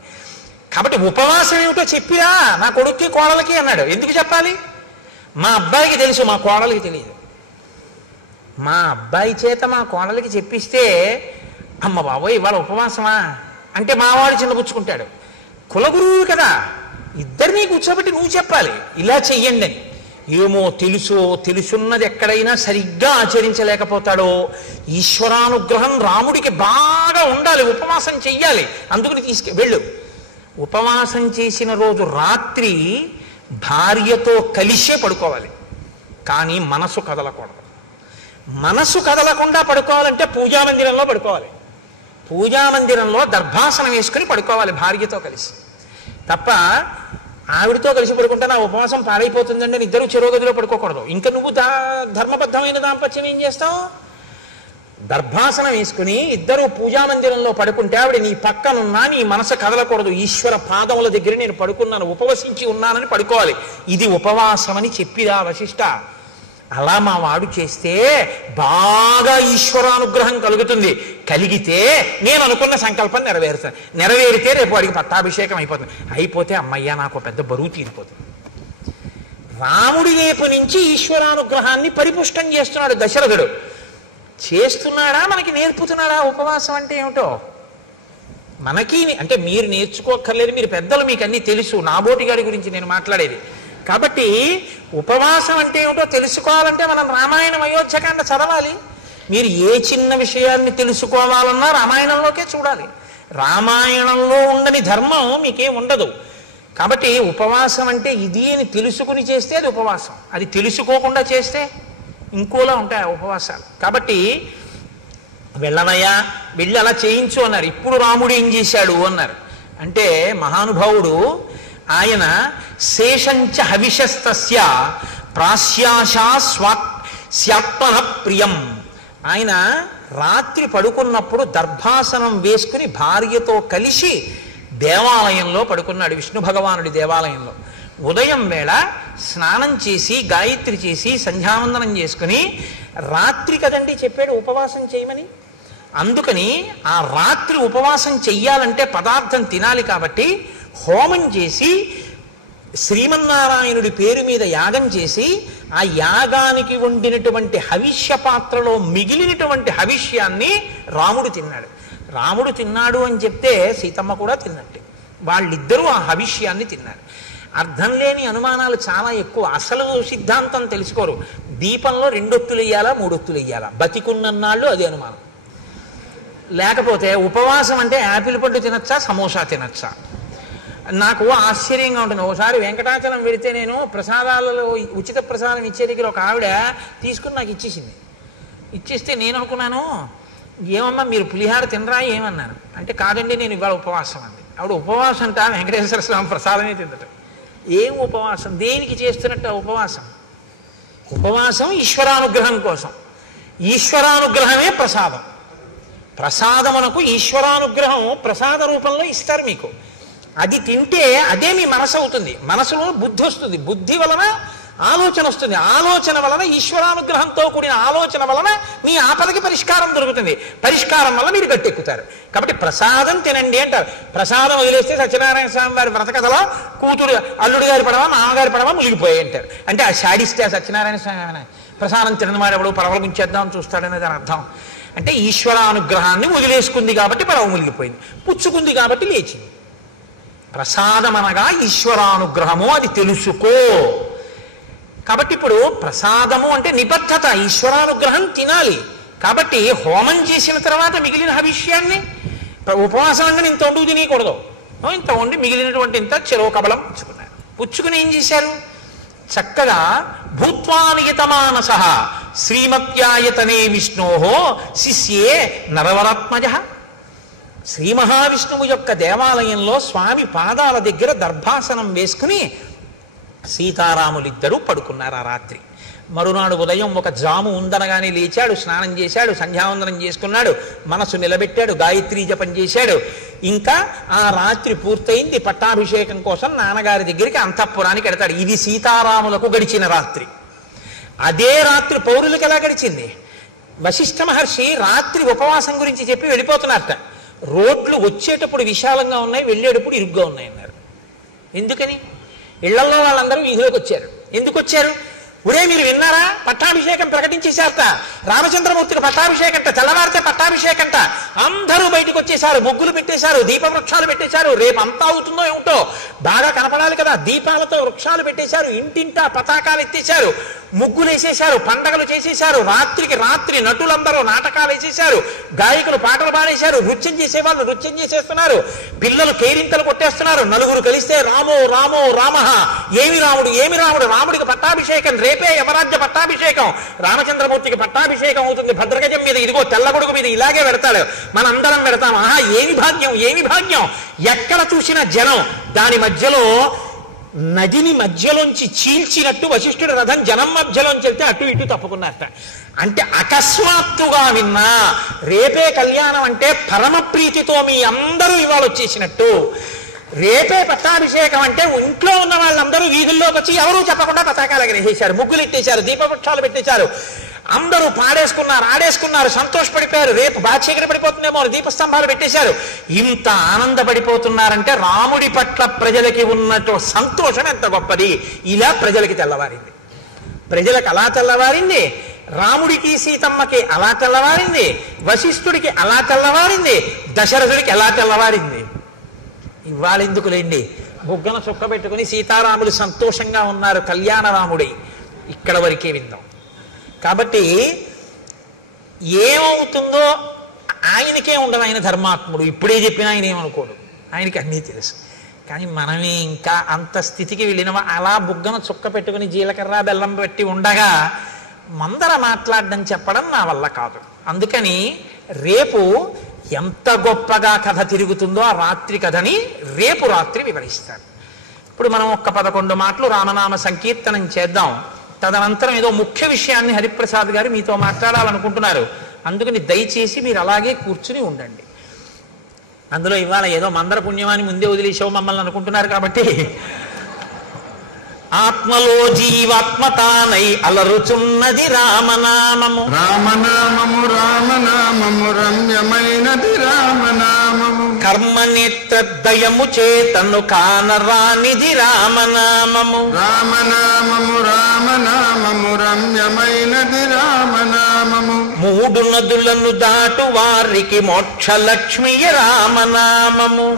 కాబట్టి ఉపవాసం ఏమిటో చెప్పిరా నా కొడుక్కి కోడలకి అన్నాడు. ఎందుకు చెప్పాలి? మా అబ్బాయికి తెలుసు, మా కోడలికి తెలియదు. మా అబ్బాయి చేత మా కోడలికి చెప్పిస్తే అమ్మ బాబోయ్ ఇవాళ ఉపవాసమా అంటే మావాడు చిన్నపుచ్చుకుంటాడు. కులగురువు కదా, ఇద్దరినీ కూర్చోబెట్టి నువ్వు చెప్పాలి ఇలా చెయ్యండి అని. ఏమో తెలుసున్నది ఎక్కడైనా సరిగ్గా ఆచరించలేకపోతాడో. ఈశ్వరానుగ్రహం రాముడికి బాగా ఉండాలి, ఉపవాసం చెయ్యాలి, అందుకని వెళ్ళు. ఉపవాసం చేసిన రోజు రాత్రి భార్యతో కలిసే పడుకోవాలి, కానీ మనసు కదలకూడదు. మనసు కదలకుండా పడుకోవాలంటే పూజామందిరంలో పడుకోవాలి. పూజామందిరంలో దర్భాసనం వేసుకుని పడుకోవాలి భార్యతో కలిసి. తప్ప ఆవిడతో కలిసి పడుకుంటే నా ఉపవాసం పాడైపోతుందండి అని ఇద్దరు చెరువుగదిలో పడుకోకూడదు. ఇంకా నువ్వు ధర్మబద్ధమైన దాంపత్యం ఏం చేస్తావు? దర్భాసనం వేసుకుని ఇద్దరు పూజామందిరంలో పడుకుంటే ఆవిడ నీ పక్కనున్నా నీ మనసు కదలకూడదు. ఈశ్వర పాదముల దగ్గర నేను పడుకున్నాను, ఉపవసించి ఉన్నానని పడుకోవాలి. ఇది ఉపవాసం అని చెప్పిరా వశిష్ఠ. అలా మా వాడు చేస్తే బాగా ఈశ్వరానుగ్రహం కలుగుతుంది. కలిగితే నేను అనుకున్న సంకల్పం నెరవేరుతాను. నెరవేరితే రేపు వాడికి పట్టాభిషేకం అయిపోతుంది. అయిపోతే అమ్మయ్య నాకు పెద్ద బరువు తీరిపోతుంది. రాముడి వైపు నుంచి ఈశ్వరానుగ్రహాన్ని పరిపుష్టం చేస్తున్నాడు దశరథుడు. చేస్తున్నాడా, మనకి నేర్పుతున్నాడా ఉపవాసం అంటే ఏమిటో? మనకి అంటే మీరు నేర్చుకోక్కర్లేదు, మీరు పెద్దలు, మీకు అన్నీ తెలుసు. నాబోటి గారి గురించి నేను మాట్లాడేది. కాబట్టి ఉపవాసం అంటే ఏమిటో తెలుసుకోవాలంటే మనం రామాయణం అయోధ్యకాండ చదవాలి. మీరు ఏ చిన్న విషయాన్ని తెలుసుకోవాలన్నా రామాయణంలోకే చూడాలి. రామాయణంలో ఉండని ధర్మం మీకేం ఉండదు. కాబట్టి ఉపవాసం అంటే ఇది అని తెలుసుకుని చేస్తే అది ఉపవాసం. అది తెలుసుకోకుండా చేస్తే ఇంకోలా ఉంటాయి ఆ ఉపవాసాలు. కాబట్టి వెళ్ళనయ్యా, వెళ్ళి అలా చేయించు అన్నారు. ఇప్పుడు రాముడు ఏం చేశాడు అన్నారు అంటే మహానుభావుడు ఆయన శేషంచ హవిషస్తస్య ప్రాశ్యాశా స్యాత్మన ప్రియం. ఆయన రాత్రి పడుకున్నప్పుడు దర్భాసనం వేసుకుని భార్యతో కలిసి దేవాలయంలో పడుకున్నాడు, విష్ణు భగవానుడి దేవాలయంలో. ఉదయం వేళ స్నానం చేసి గాయత్రి చేసి సంధ్యావందనం చేసుకుని, రాత్రి కదండి చెప్పాడు ఉపవాసం చేయమని. అందుకని ఆ రాత్రి ఉపవాసం చెయ్యాలంటే పదార్థం తినాలి కాబట్టి హోమం చేసి శ్రీమన్నారాయణుడి పేరు మీద యాగం చేసి ఆ యాగానికి వండినటువంటి హవిష్య పాత్రలో మిగిలినటువంటి హవిష్యాన్ని రాముడు తిన్నాడు. రాముడు తిన్నాడు అని చెప్తే సీతమ్మ కూడా తిన్నట్టే. వాళ్ళిద్దరూ ఆ హవిష్యాన్ని తిన్నారు. అర్థం లేని అనుమానాలు చాలా ఎక్కువ. అసలు సిద్ధాంతం తెలుసుకోరు. దీపంలో 2 ఒత్తులు వేయాలా 3 ఒత్తులు వేయాలా, బతికున్నన్నాళ్ళు అది అనుమానం. లేకపోతే ఉపవాసం అంటే యాపిల్ పండు తినచ్చా సమోసా తినచ్చా. నాకు ఆశ్చర్యంగా ఉంటుంది. ఒకసారి వెంకటాచలం వెళితే నేను ప్రసాదాలలో ఉచిత ప్రసాదం ఇచ్చే దగ్గర ఒక ఆవిడ తీసుకుని నాకు ఇచ్చేసింది. ఇచ్చేస్తే నేను అనుకున్నాను ఏమమ్మా మీరు పులిహార తినరా ఏమన్నాను అంటే కాదండి నేను ఇవాళ ఉపవాసం అంది. ఆవిడ ఉపవాసం అంట వెంకటేశ్వర స్వామి ప్రసాదమే తిందట. ఏం ఉపవాసం, దేనికి చేస్తున్నట్టు ఉపవాసం? ఉపవాసం ఈశ్వరానుగ్రహం కోసం. ఈశ్వరానుగ్రహమే ప్రసాదం. ప్రసాదమునకు ఈశ్వరానుగ్రహం ప్రసాద రూపంలో ఇస్తారు మీకు. అది తింటే అదే మీ మనసు అవుతుంది. మనసులో బుద్ధి వస్తుంది, బుద్ధి వలన ఆలోచన వస్తుంది, ఆలోచన వలన ఈశ్వరానుగ్రహంతో కూడిన ఆలోచన వలన మీ ఆపదకి పరిష్కారం దొరుకుతుంది, పరిష్కారం వల్ల మీరు గట్టెక్కుతారు. కాబట్టి ప్రసాదం తినండి అంటారు. ప్రసాదం వదిలేస్తే సత్యనారాయణ స్వామి వారి వ్రతకథలో కూతురు అల్లుడి గారి పడవ మామగారి పడవ మునిగిపోయాయి అంటారు. అంటే ఆ శాడిస్తే సత్యనారాయణ స్వామి ప్రసాదం తినని వాడు ఎవడు పడవలు ముంచేద్దామని చూస్తాడనే దాని అర్థం. అంటే ఈశ్వరానుగ్రహాన్ని వదిలేసుకుంది కాబట్టి పడవ మునిగిపోయింది, పుచ్చుకుంది కాబట్టి లేచింది. ప్రసాదం అనగా ఈశ్వరానుగ్రహము, అది తెలుసుకో. కాబట్టి ఇప్పుడు ప్రసాదము అంటే నిబద్ధత, ఈశ్వరానుగ్రహం తినాలి. కాబట్టి హోమం చేసిన తర్వాత మిగిలిన హవిష్యాన్ని ఉపవాసం అంటే ఇంత వండు తినకూడదు, ఇంత వండి మిగిలినటువంటి ఇంత చెరువు కబలం పుచ్చుకున్నారు. పుచ్చుకుని ఏం చేశారు? చక్కగా భూత్వానియతమానస శ్రీమత్యాయతనే విష్ణోహో శిష్యే నరవరాత్మజ. శ్రీ మహావిష్ణువు యొక్క దేవాలయంలో స్వామి పాదాల దగ్గర దర్భాసనం వేసుకుని సీతారాములిద్దరూ పడుకున్నారు ఆ రాత్రి. మరునాడు ఉదయం ఒక జాము ఉందనగానే లేచాడు, స్నానం చేశాడు, సంధ్యావందనం చేసుకున్నాడు, మనసు నిలబెట్టాడు, గాయత్రీ జపం చేశాడు. ఇంకా ఆ రాత్రి పూర్తయింది. పట్టాభిషేకం కోసం నాన్నగారి దగ్గరికి అంతఃపురానికి వెడతాడు. ఇది సీతారాములకు గడిచిన రాత్రి. అదే రాత్రి పౌరులకు ఎలా గడిచింది? వశిష్ఠ మహర్షి రాత్రి ఉపవాసం గురించి చెప్పి వెళ్ళిపోతున్నారట. రోడ్లు వచ్చేటప్పుడు విశాలంగా ఉన్నాయి, వెళ్ళేటప్పుడు ఇరుగ్గా ఉన్నాయి అన్నారు. ఎందుకని? ఇళ్లలో వాళ్ళందరూ వీధిలోకి వచ్చారు. ఎందుకు వచ్చారు? ఒరే మీరు విన్నారా, పట్టాభిషేకం ప్రకటించేశారట, రామచంద్రమూర్తికి పట్టాభిషేకంట, తెల్లవారితే పట్టాభిషేకంట. అందరూ బయటకు వచ్చేశారు, ముగ్గులు పెట్టేశారు, దీప వృక్షాలు పెట్టేశారు. రేపు అంతా అవుతుందో ఏమిటో, బాగా కనపడాలి కదా, దీపాలతో వృక్షాలు పెట్టేశారు, ఇంటింటా పతాకాలు ఎత్తేశారు, ముగ్గులు వేసేశారు, పండగలు చేసేశారు. రాత్రికి రాత్రి నటులందరూ నాటకాలు వేసేశారు, గాయకులు పాటలు పాడేశారు, నృత్యం చేసేవాళ్ళు నృత్యం చేసేస్తున్నారు, పిల్లలు కేరింతలు కొట్టేస్తున్నారు. నలుగురు కలిస్తే రామో రామో రామ, ఏమి రాముడు ఏమి రాముడు, రాముడికి పట్టాభిషేకం, రేపే యమరాజ్య పట్టాభిషేకం, రామచంద్రమూర్తికి పట్టాభిషేకం అవుతుంది భద్రగజం మీద, ఇదిగో తెల్లగొడుగు మీద ఇలాగే పెడతాడు, మనందరం పెడతాం. ఆహా ఏమి భాగ్యం ఏమి భాగ్యం. ఎక్కడ చూసిన జనం, దాని మధ్యలో నదిని మధ్యలోంచి చీల్చినట్టు వశిష్ఠుడి రథం జనం మధ్యలోంచి వెళ్తే అటు ఇటు తప్పుకున్నారట. అంటే అకస్మాత్తుగా విన్నా రేపే కళ్యాణం అంటే పరమ ప్రీతితో మీ అందరూ ఇవాళ వచ్చేసినట్టు. రేపే పట్టాభిషేకం అంటే ఇంట్లో ఉన్న వాళ్ళందరూ వీధుల్లోకి వచ్చి ఎవరూ చెప్పకుండా పతాకాలు ఎగరేసేశారు, ముగ్గులు ఎత్తేశారు, దీపవృక్షాలు పెట్టేశారు, అందరూ పాడేసుకున్నారు, ఆడేసుకున్నారు, సంతోషపడిపోయారు. రేపు బాధ్యత పడిపోతుందేమో దీపస్తంభాలు పెట్టేశారు. ఇంత ఆనందపడిపోతున్నారంటే రాముడి పట్ల ప్రజలకి ఉన్నట్టు సంతోషం ఎంత గొప్పది. ఇలా ప్రజలకి తెల్లవారింది, ప్రజలకు అలా తెల్లవారింది, రాముడికి సీతమ్మకి అలా తెల్లవారింది, వశిష్ఠుడికి అలా తెల్లవారింది, దశరథుడికి ఎలా తెల్లవారింది. ఇవాళ ఎందుకు లేండి, బుగ్గన చుక్క పెట్టుకుని సీతారాములు సంతోషంగా ఉన్నారు కళ్యాణ రాముడి. ఇక్కడ వరకే విందాం. కాబట్టి ఏమవుతుందో ఆయనకే ఉండదు, ఆయన ధర్మాత్ముడు, ఇప్పుడే చెప్పినా ఆయన ఏమనుకోడు, ఆయనకి అన్నీ తెలుసు. కానీ మనమే ఇంకా అంత స్థితికి వెళ్ళిన అలా బుగ్గన చుక్క పెట్టుకుని జీలకర్ర బెల్లం పెట్టి ఉండగా మందర మాట్లాడడం చెప్పడం నా వల్ల కాదు. అందుకని రేపు ఎంత గొప్పగా కథ తిరుగుతుందో ఆ రాత్రి కథని రేపు రాత్రి వివరిస్తాను. ఇప్పుడు మనం ఒక్క 11 మాటలు రామనామ సంకీర్తనం చేద్దాం. తదనంతరం ఏదో ముఖ్య విషయాన్ని హరిప్రసాద్ గారు మీతో మాట్లాడాలనుకుంటున్నారు. అందుకని దయచేసి మీరు అలాగే కూర్చుని ఉండండి. అందులో ఇవాళ ఏదో మందర పుణ్యమాని ముందే వదిలేసావు మమ్మల్ని అనుకుంటున్నారు కాబట్టి, ఆత్మలో జీవాత్మతానై అలరుచున్నది రామనామము, రామనామము రామనామము రమ్యమైనది రామనామము, కర్మనేత్రదయము చేతను కానరానిది రామనామము, రామనామము రామనామము రమ్యమైనది రామనామము, 3 నదులను దాటు వారికి మోక్షలక్ష్మియ రామనామము,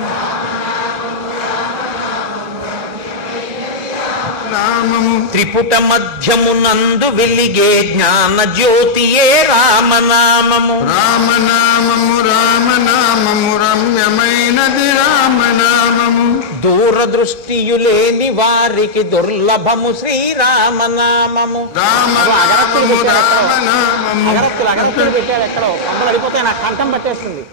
రామము త్రిపుట మధ్యమునందు వెలిగే జ్ఞాన జ్యోతియే రామనామము, రామనామము రామనామము రమ్యమైనది రామనామము, దూరదృష్టియులేని వారికి దుర్లభము శ్రీరామనామము. రామనామము రామనామము అగరత్తులు పెట్టారు ఎక్కడో, అందరూ అడిగిపోతే నాకు కంఠం పట్టేస్తుంది.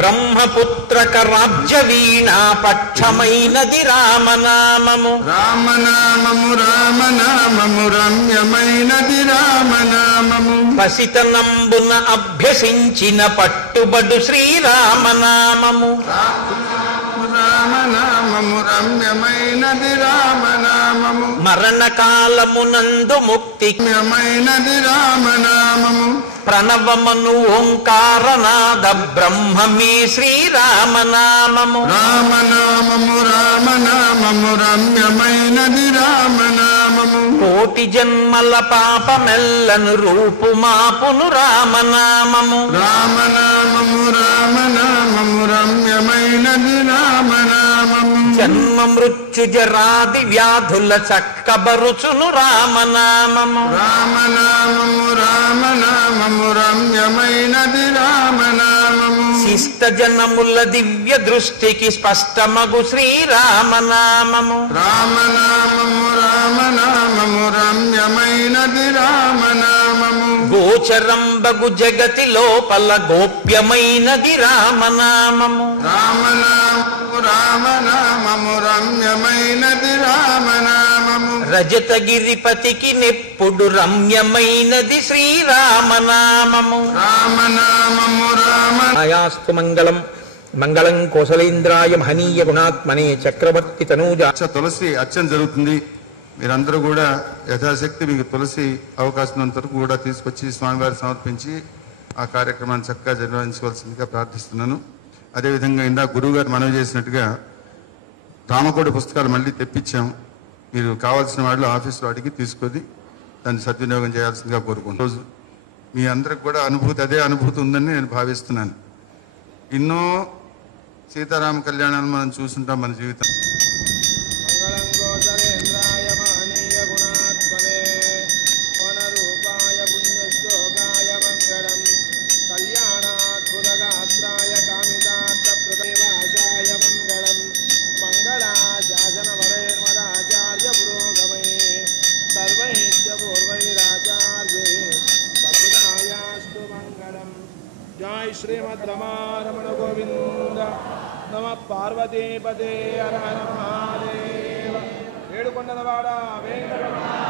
బ్రహ్మపుత్రక రాజ్య వీణా పక్షమైనది రామనామము, రామనామము రామనామము రమ్యమైనది రామనామము, పసితనంబున అభ్యసించిన పట్టుబడు శ్రీరామనామము, రామనామము రమ్యమైనది రామనామము, మరణకాలమునందు ముక్తి రమ్యమైనది రామనామము, ప్రణవమను ఓంకారనాద బ్రహ్మమే శ్రీరామనామము, రామనామము రామనామము రమ్యమైనది రామనామము, కోటి జన్మల పాపమెల్లను రూపుమాపును రామనామము, రామనామము రామనామము రమ్యమైనది రామనామము, జన్మ మృత్యు జరాది వ్యాధుల చక్కబరుచును రామనామము, రామనామము రామనామము రమ్యమైనది రామనామము, శిష్ట జనముల దివ్య దృష్టికి స్పష్టమగు శ్రీరామనామము, రామనామము రామనామము రమ్యమైనది రామనామము, గోచరంబగు జగతి లోపల గోప్యమైనది రామనామము, రామనామము రామనామము రమ్యమైనది రామనామము, రజతగిరిపతికి నెప్పుడు రమ్యమైనది శ్రీరామనామము, రామనామము రామ ఆయాస్తు మంగళం మంగళం కోసలేంద్రాయ మహనీయ గుణాత్మనే చక్రవర్తి తనూజ. తులసి అర్చన జరుగుతుంది. మీరందరూ కూడా యథాశక్తి మీకు తులసి అవకాశం ఉన్నంత వరకు కూడా తీసుకొచ్చి స్వామివారి సమర్పించి ఆ కార్యక్రమాన్ని చక్కగా నిర్వహించవలసిందిగా ప్రార్థిస్తున్నాను. అదేవిధంగా ఇందాక గురువు గారు మనవి చేసినట్టుగా రామకోటి పుస్తకాలు మళ్ళీ తెప్పించాం. మీరు కావాల్సిన వాళ్ళు ఆఫీస్లో అడిగి తీసుకొని దాన్ని సద్వినియోగం చేయాల్సిందిగా కోరుకుంటున్నాను. రోజు మీ అందరికి కూడా అదే అనుభూతి ఉందని నేను భావిస్తున్నాను. ఎన్నో సీతారామ కళ్యాణాన్ని మనం చూస్తుంటాం మన జీవితం. जय श्रीमद् रमारमण गोविंद नमः पार्वती पते हर हर महादेव वेणुकोंडलवाड वेंकटरमण।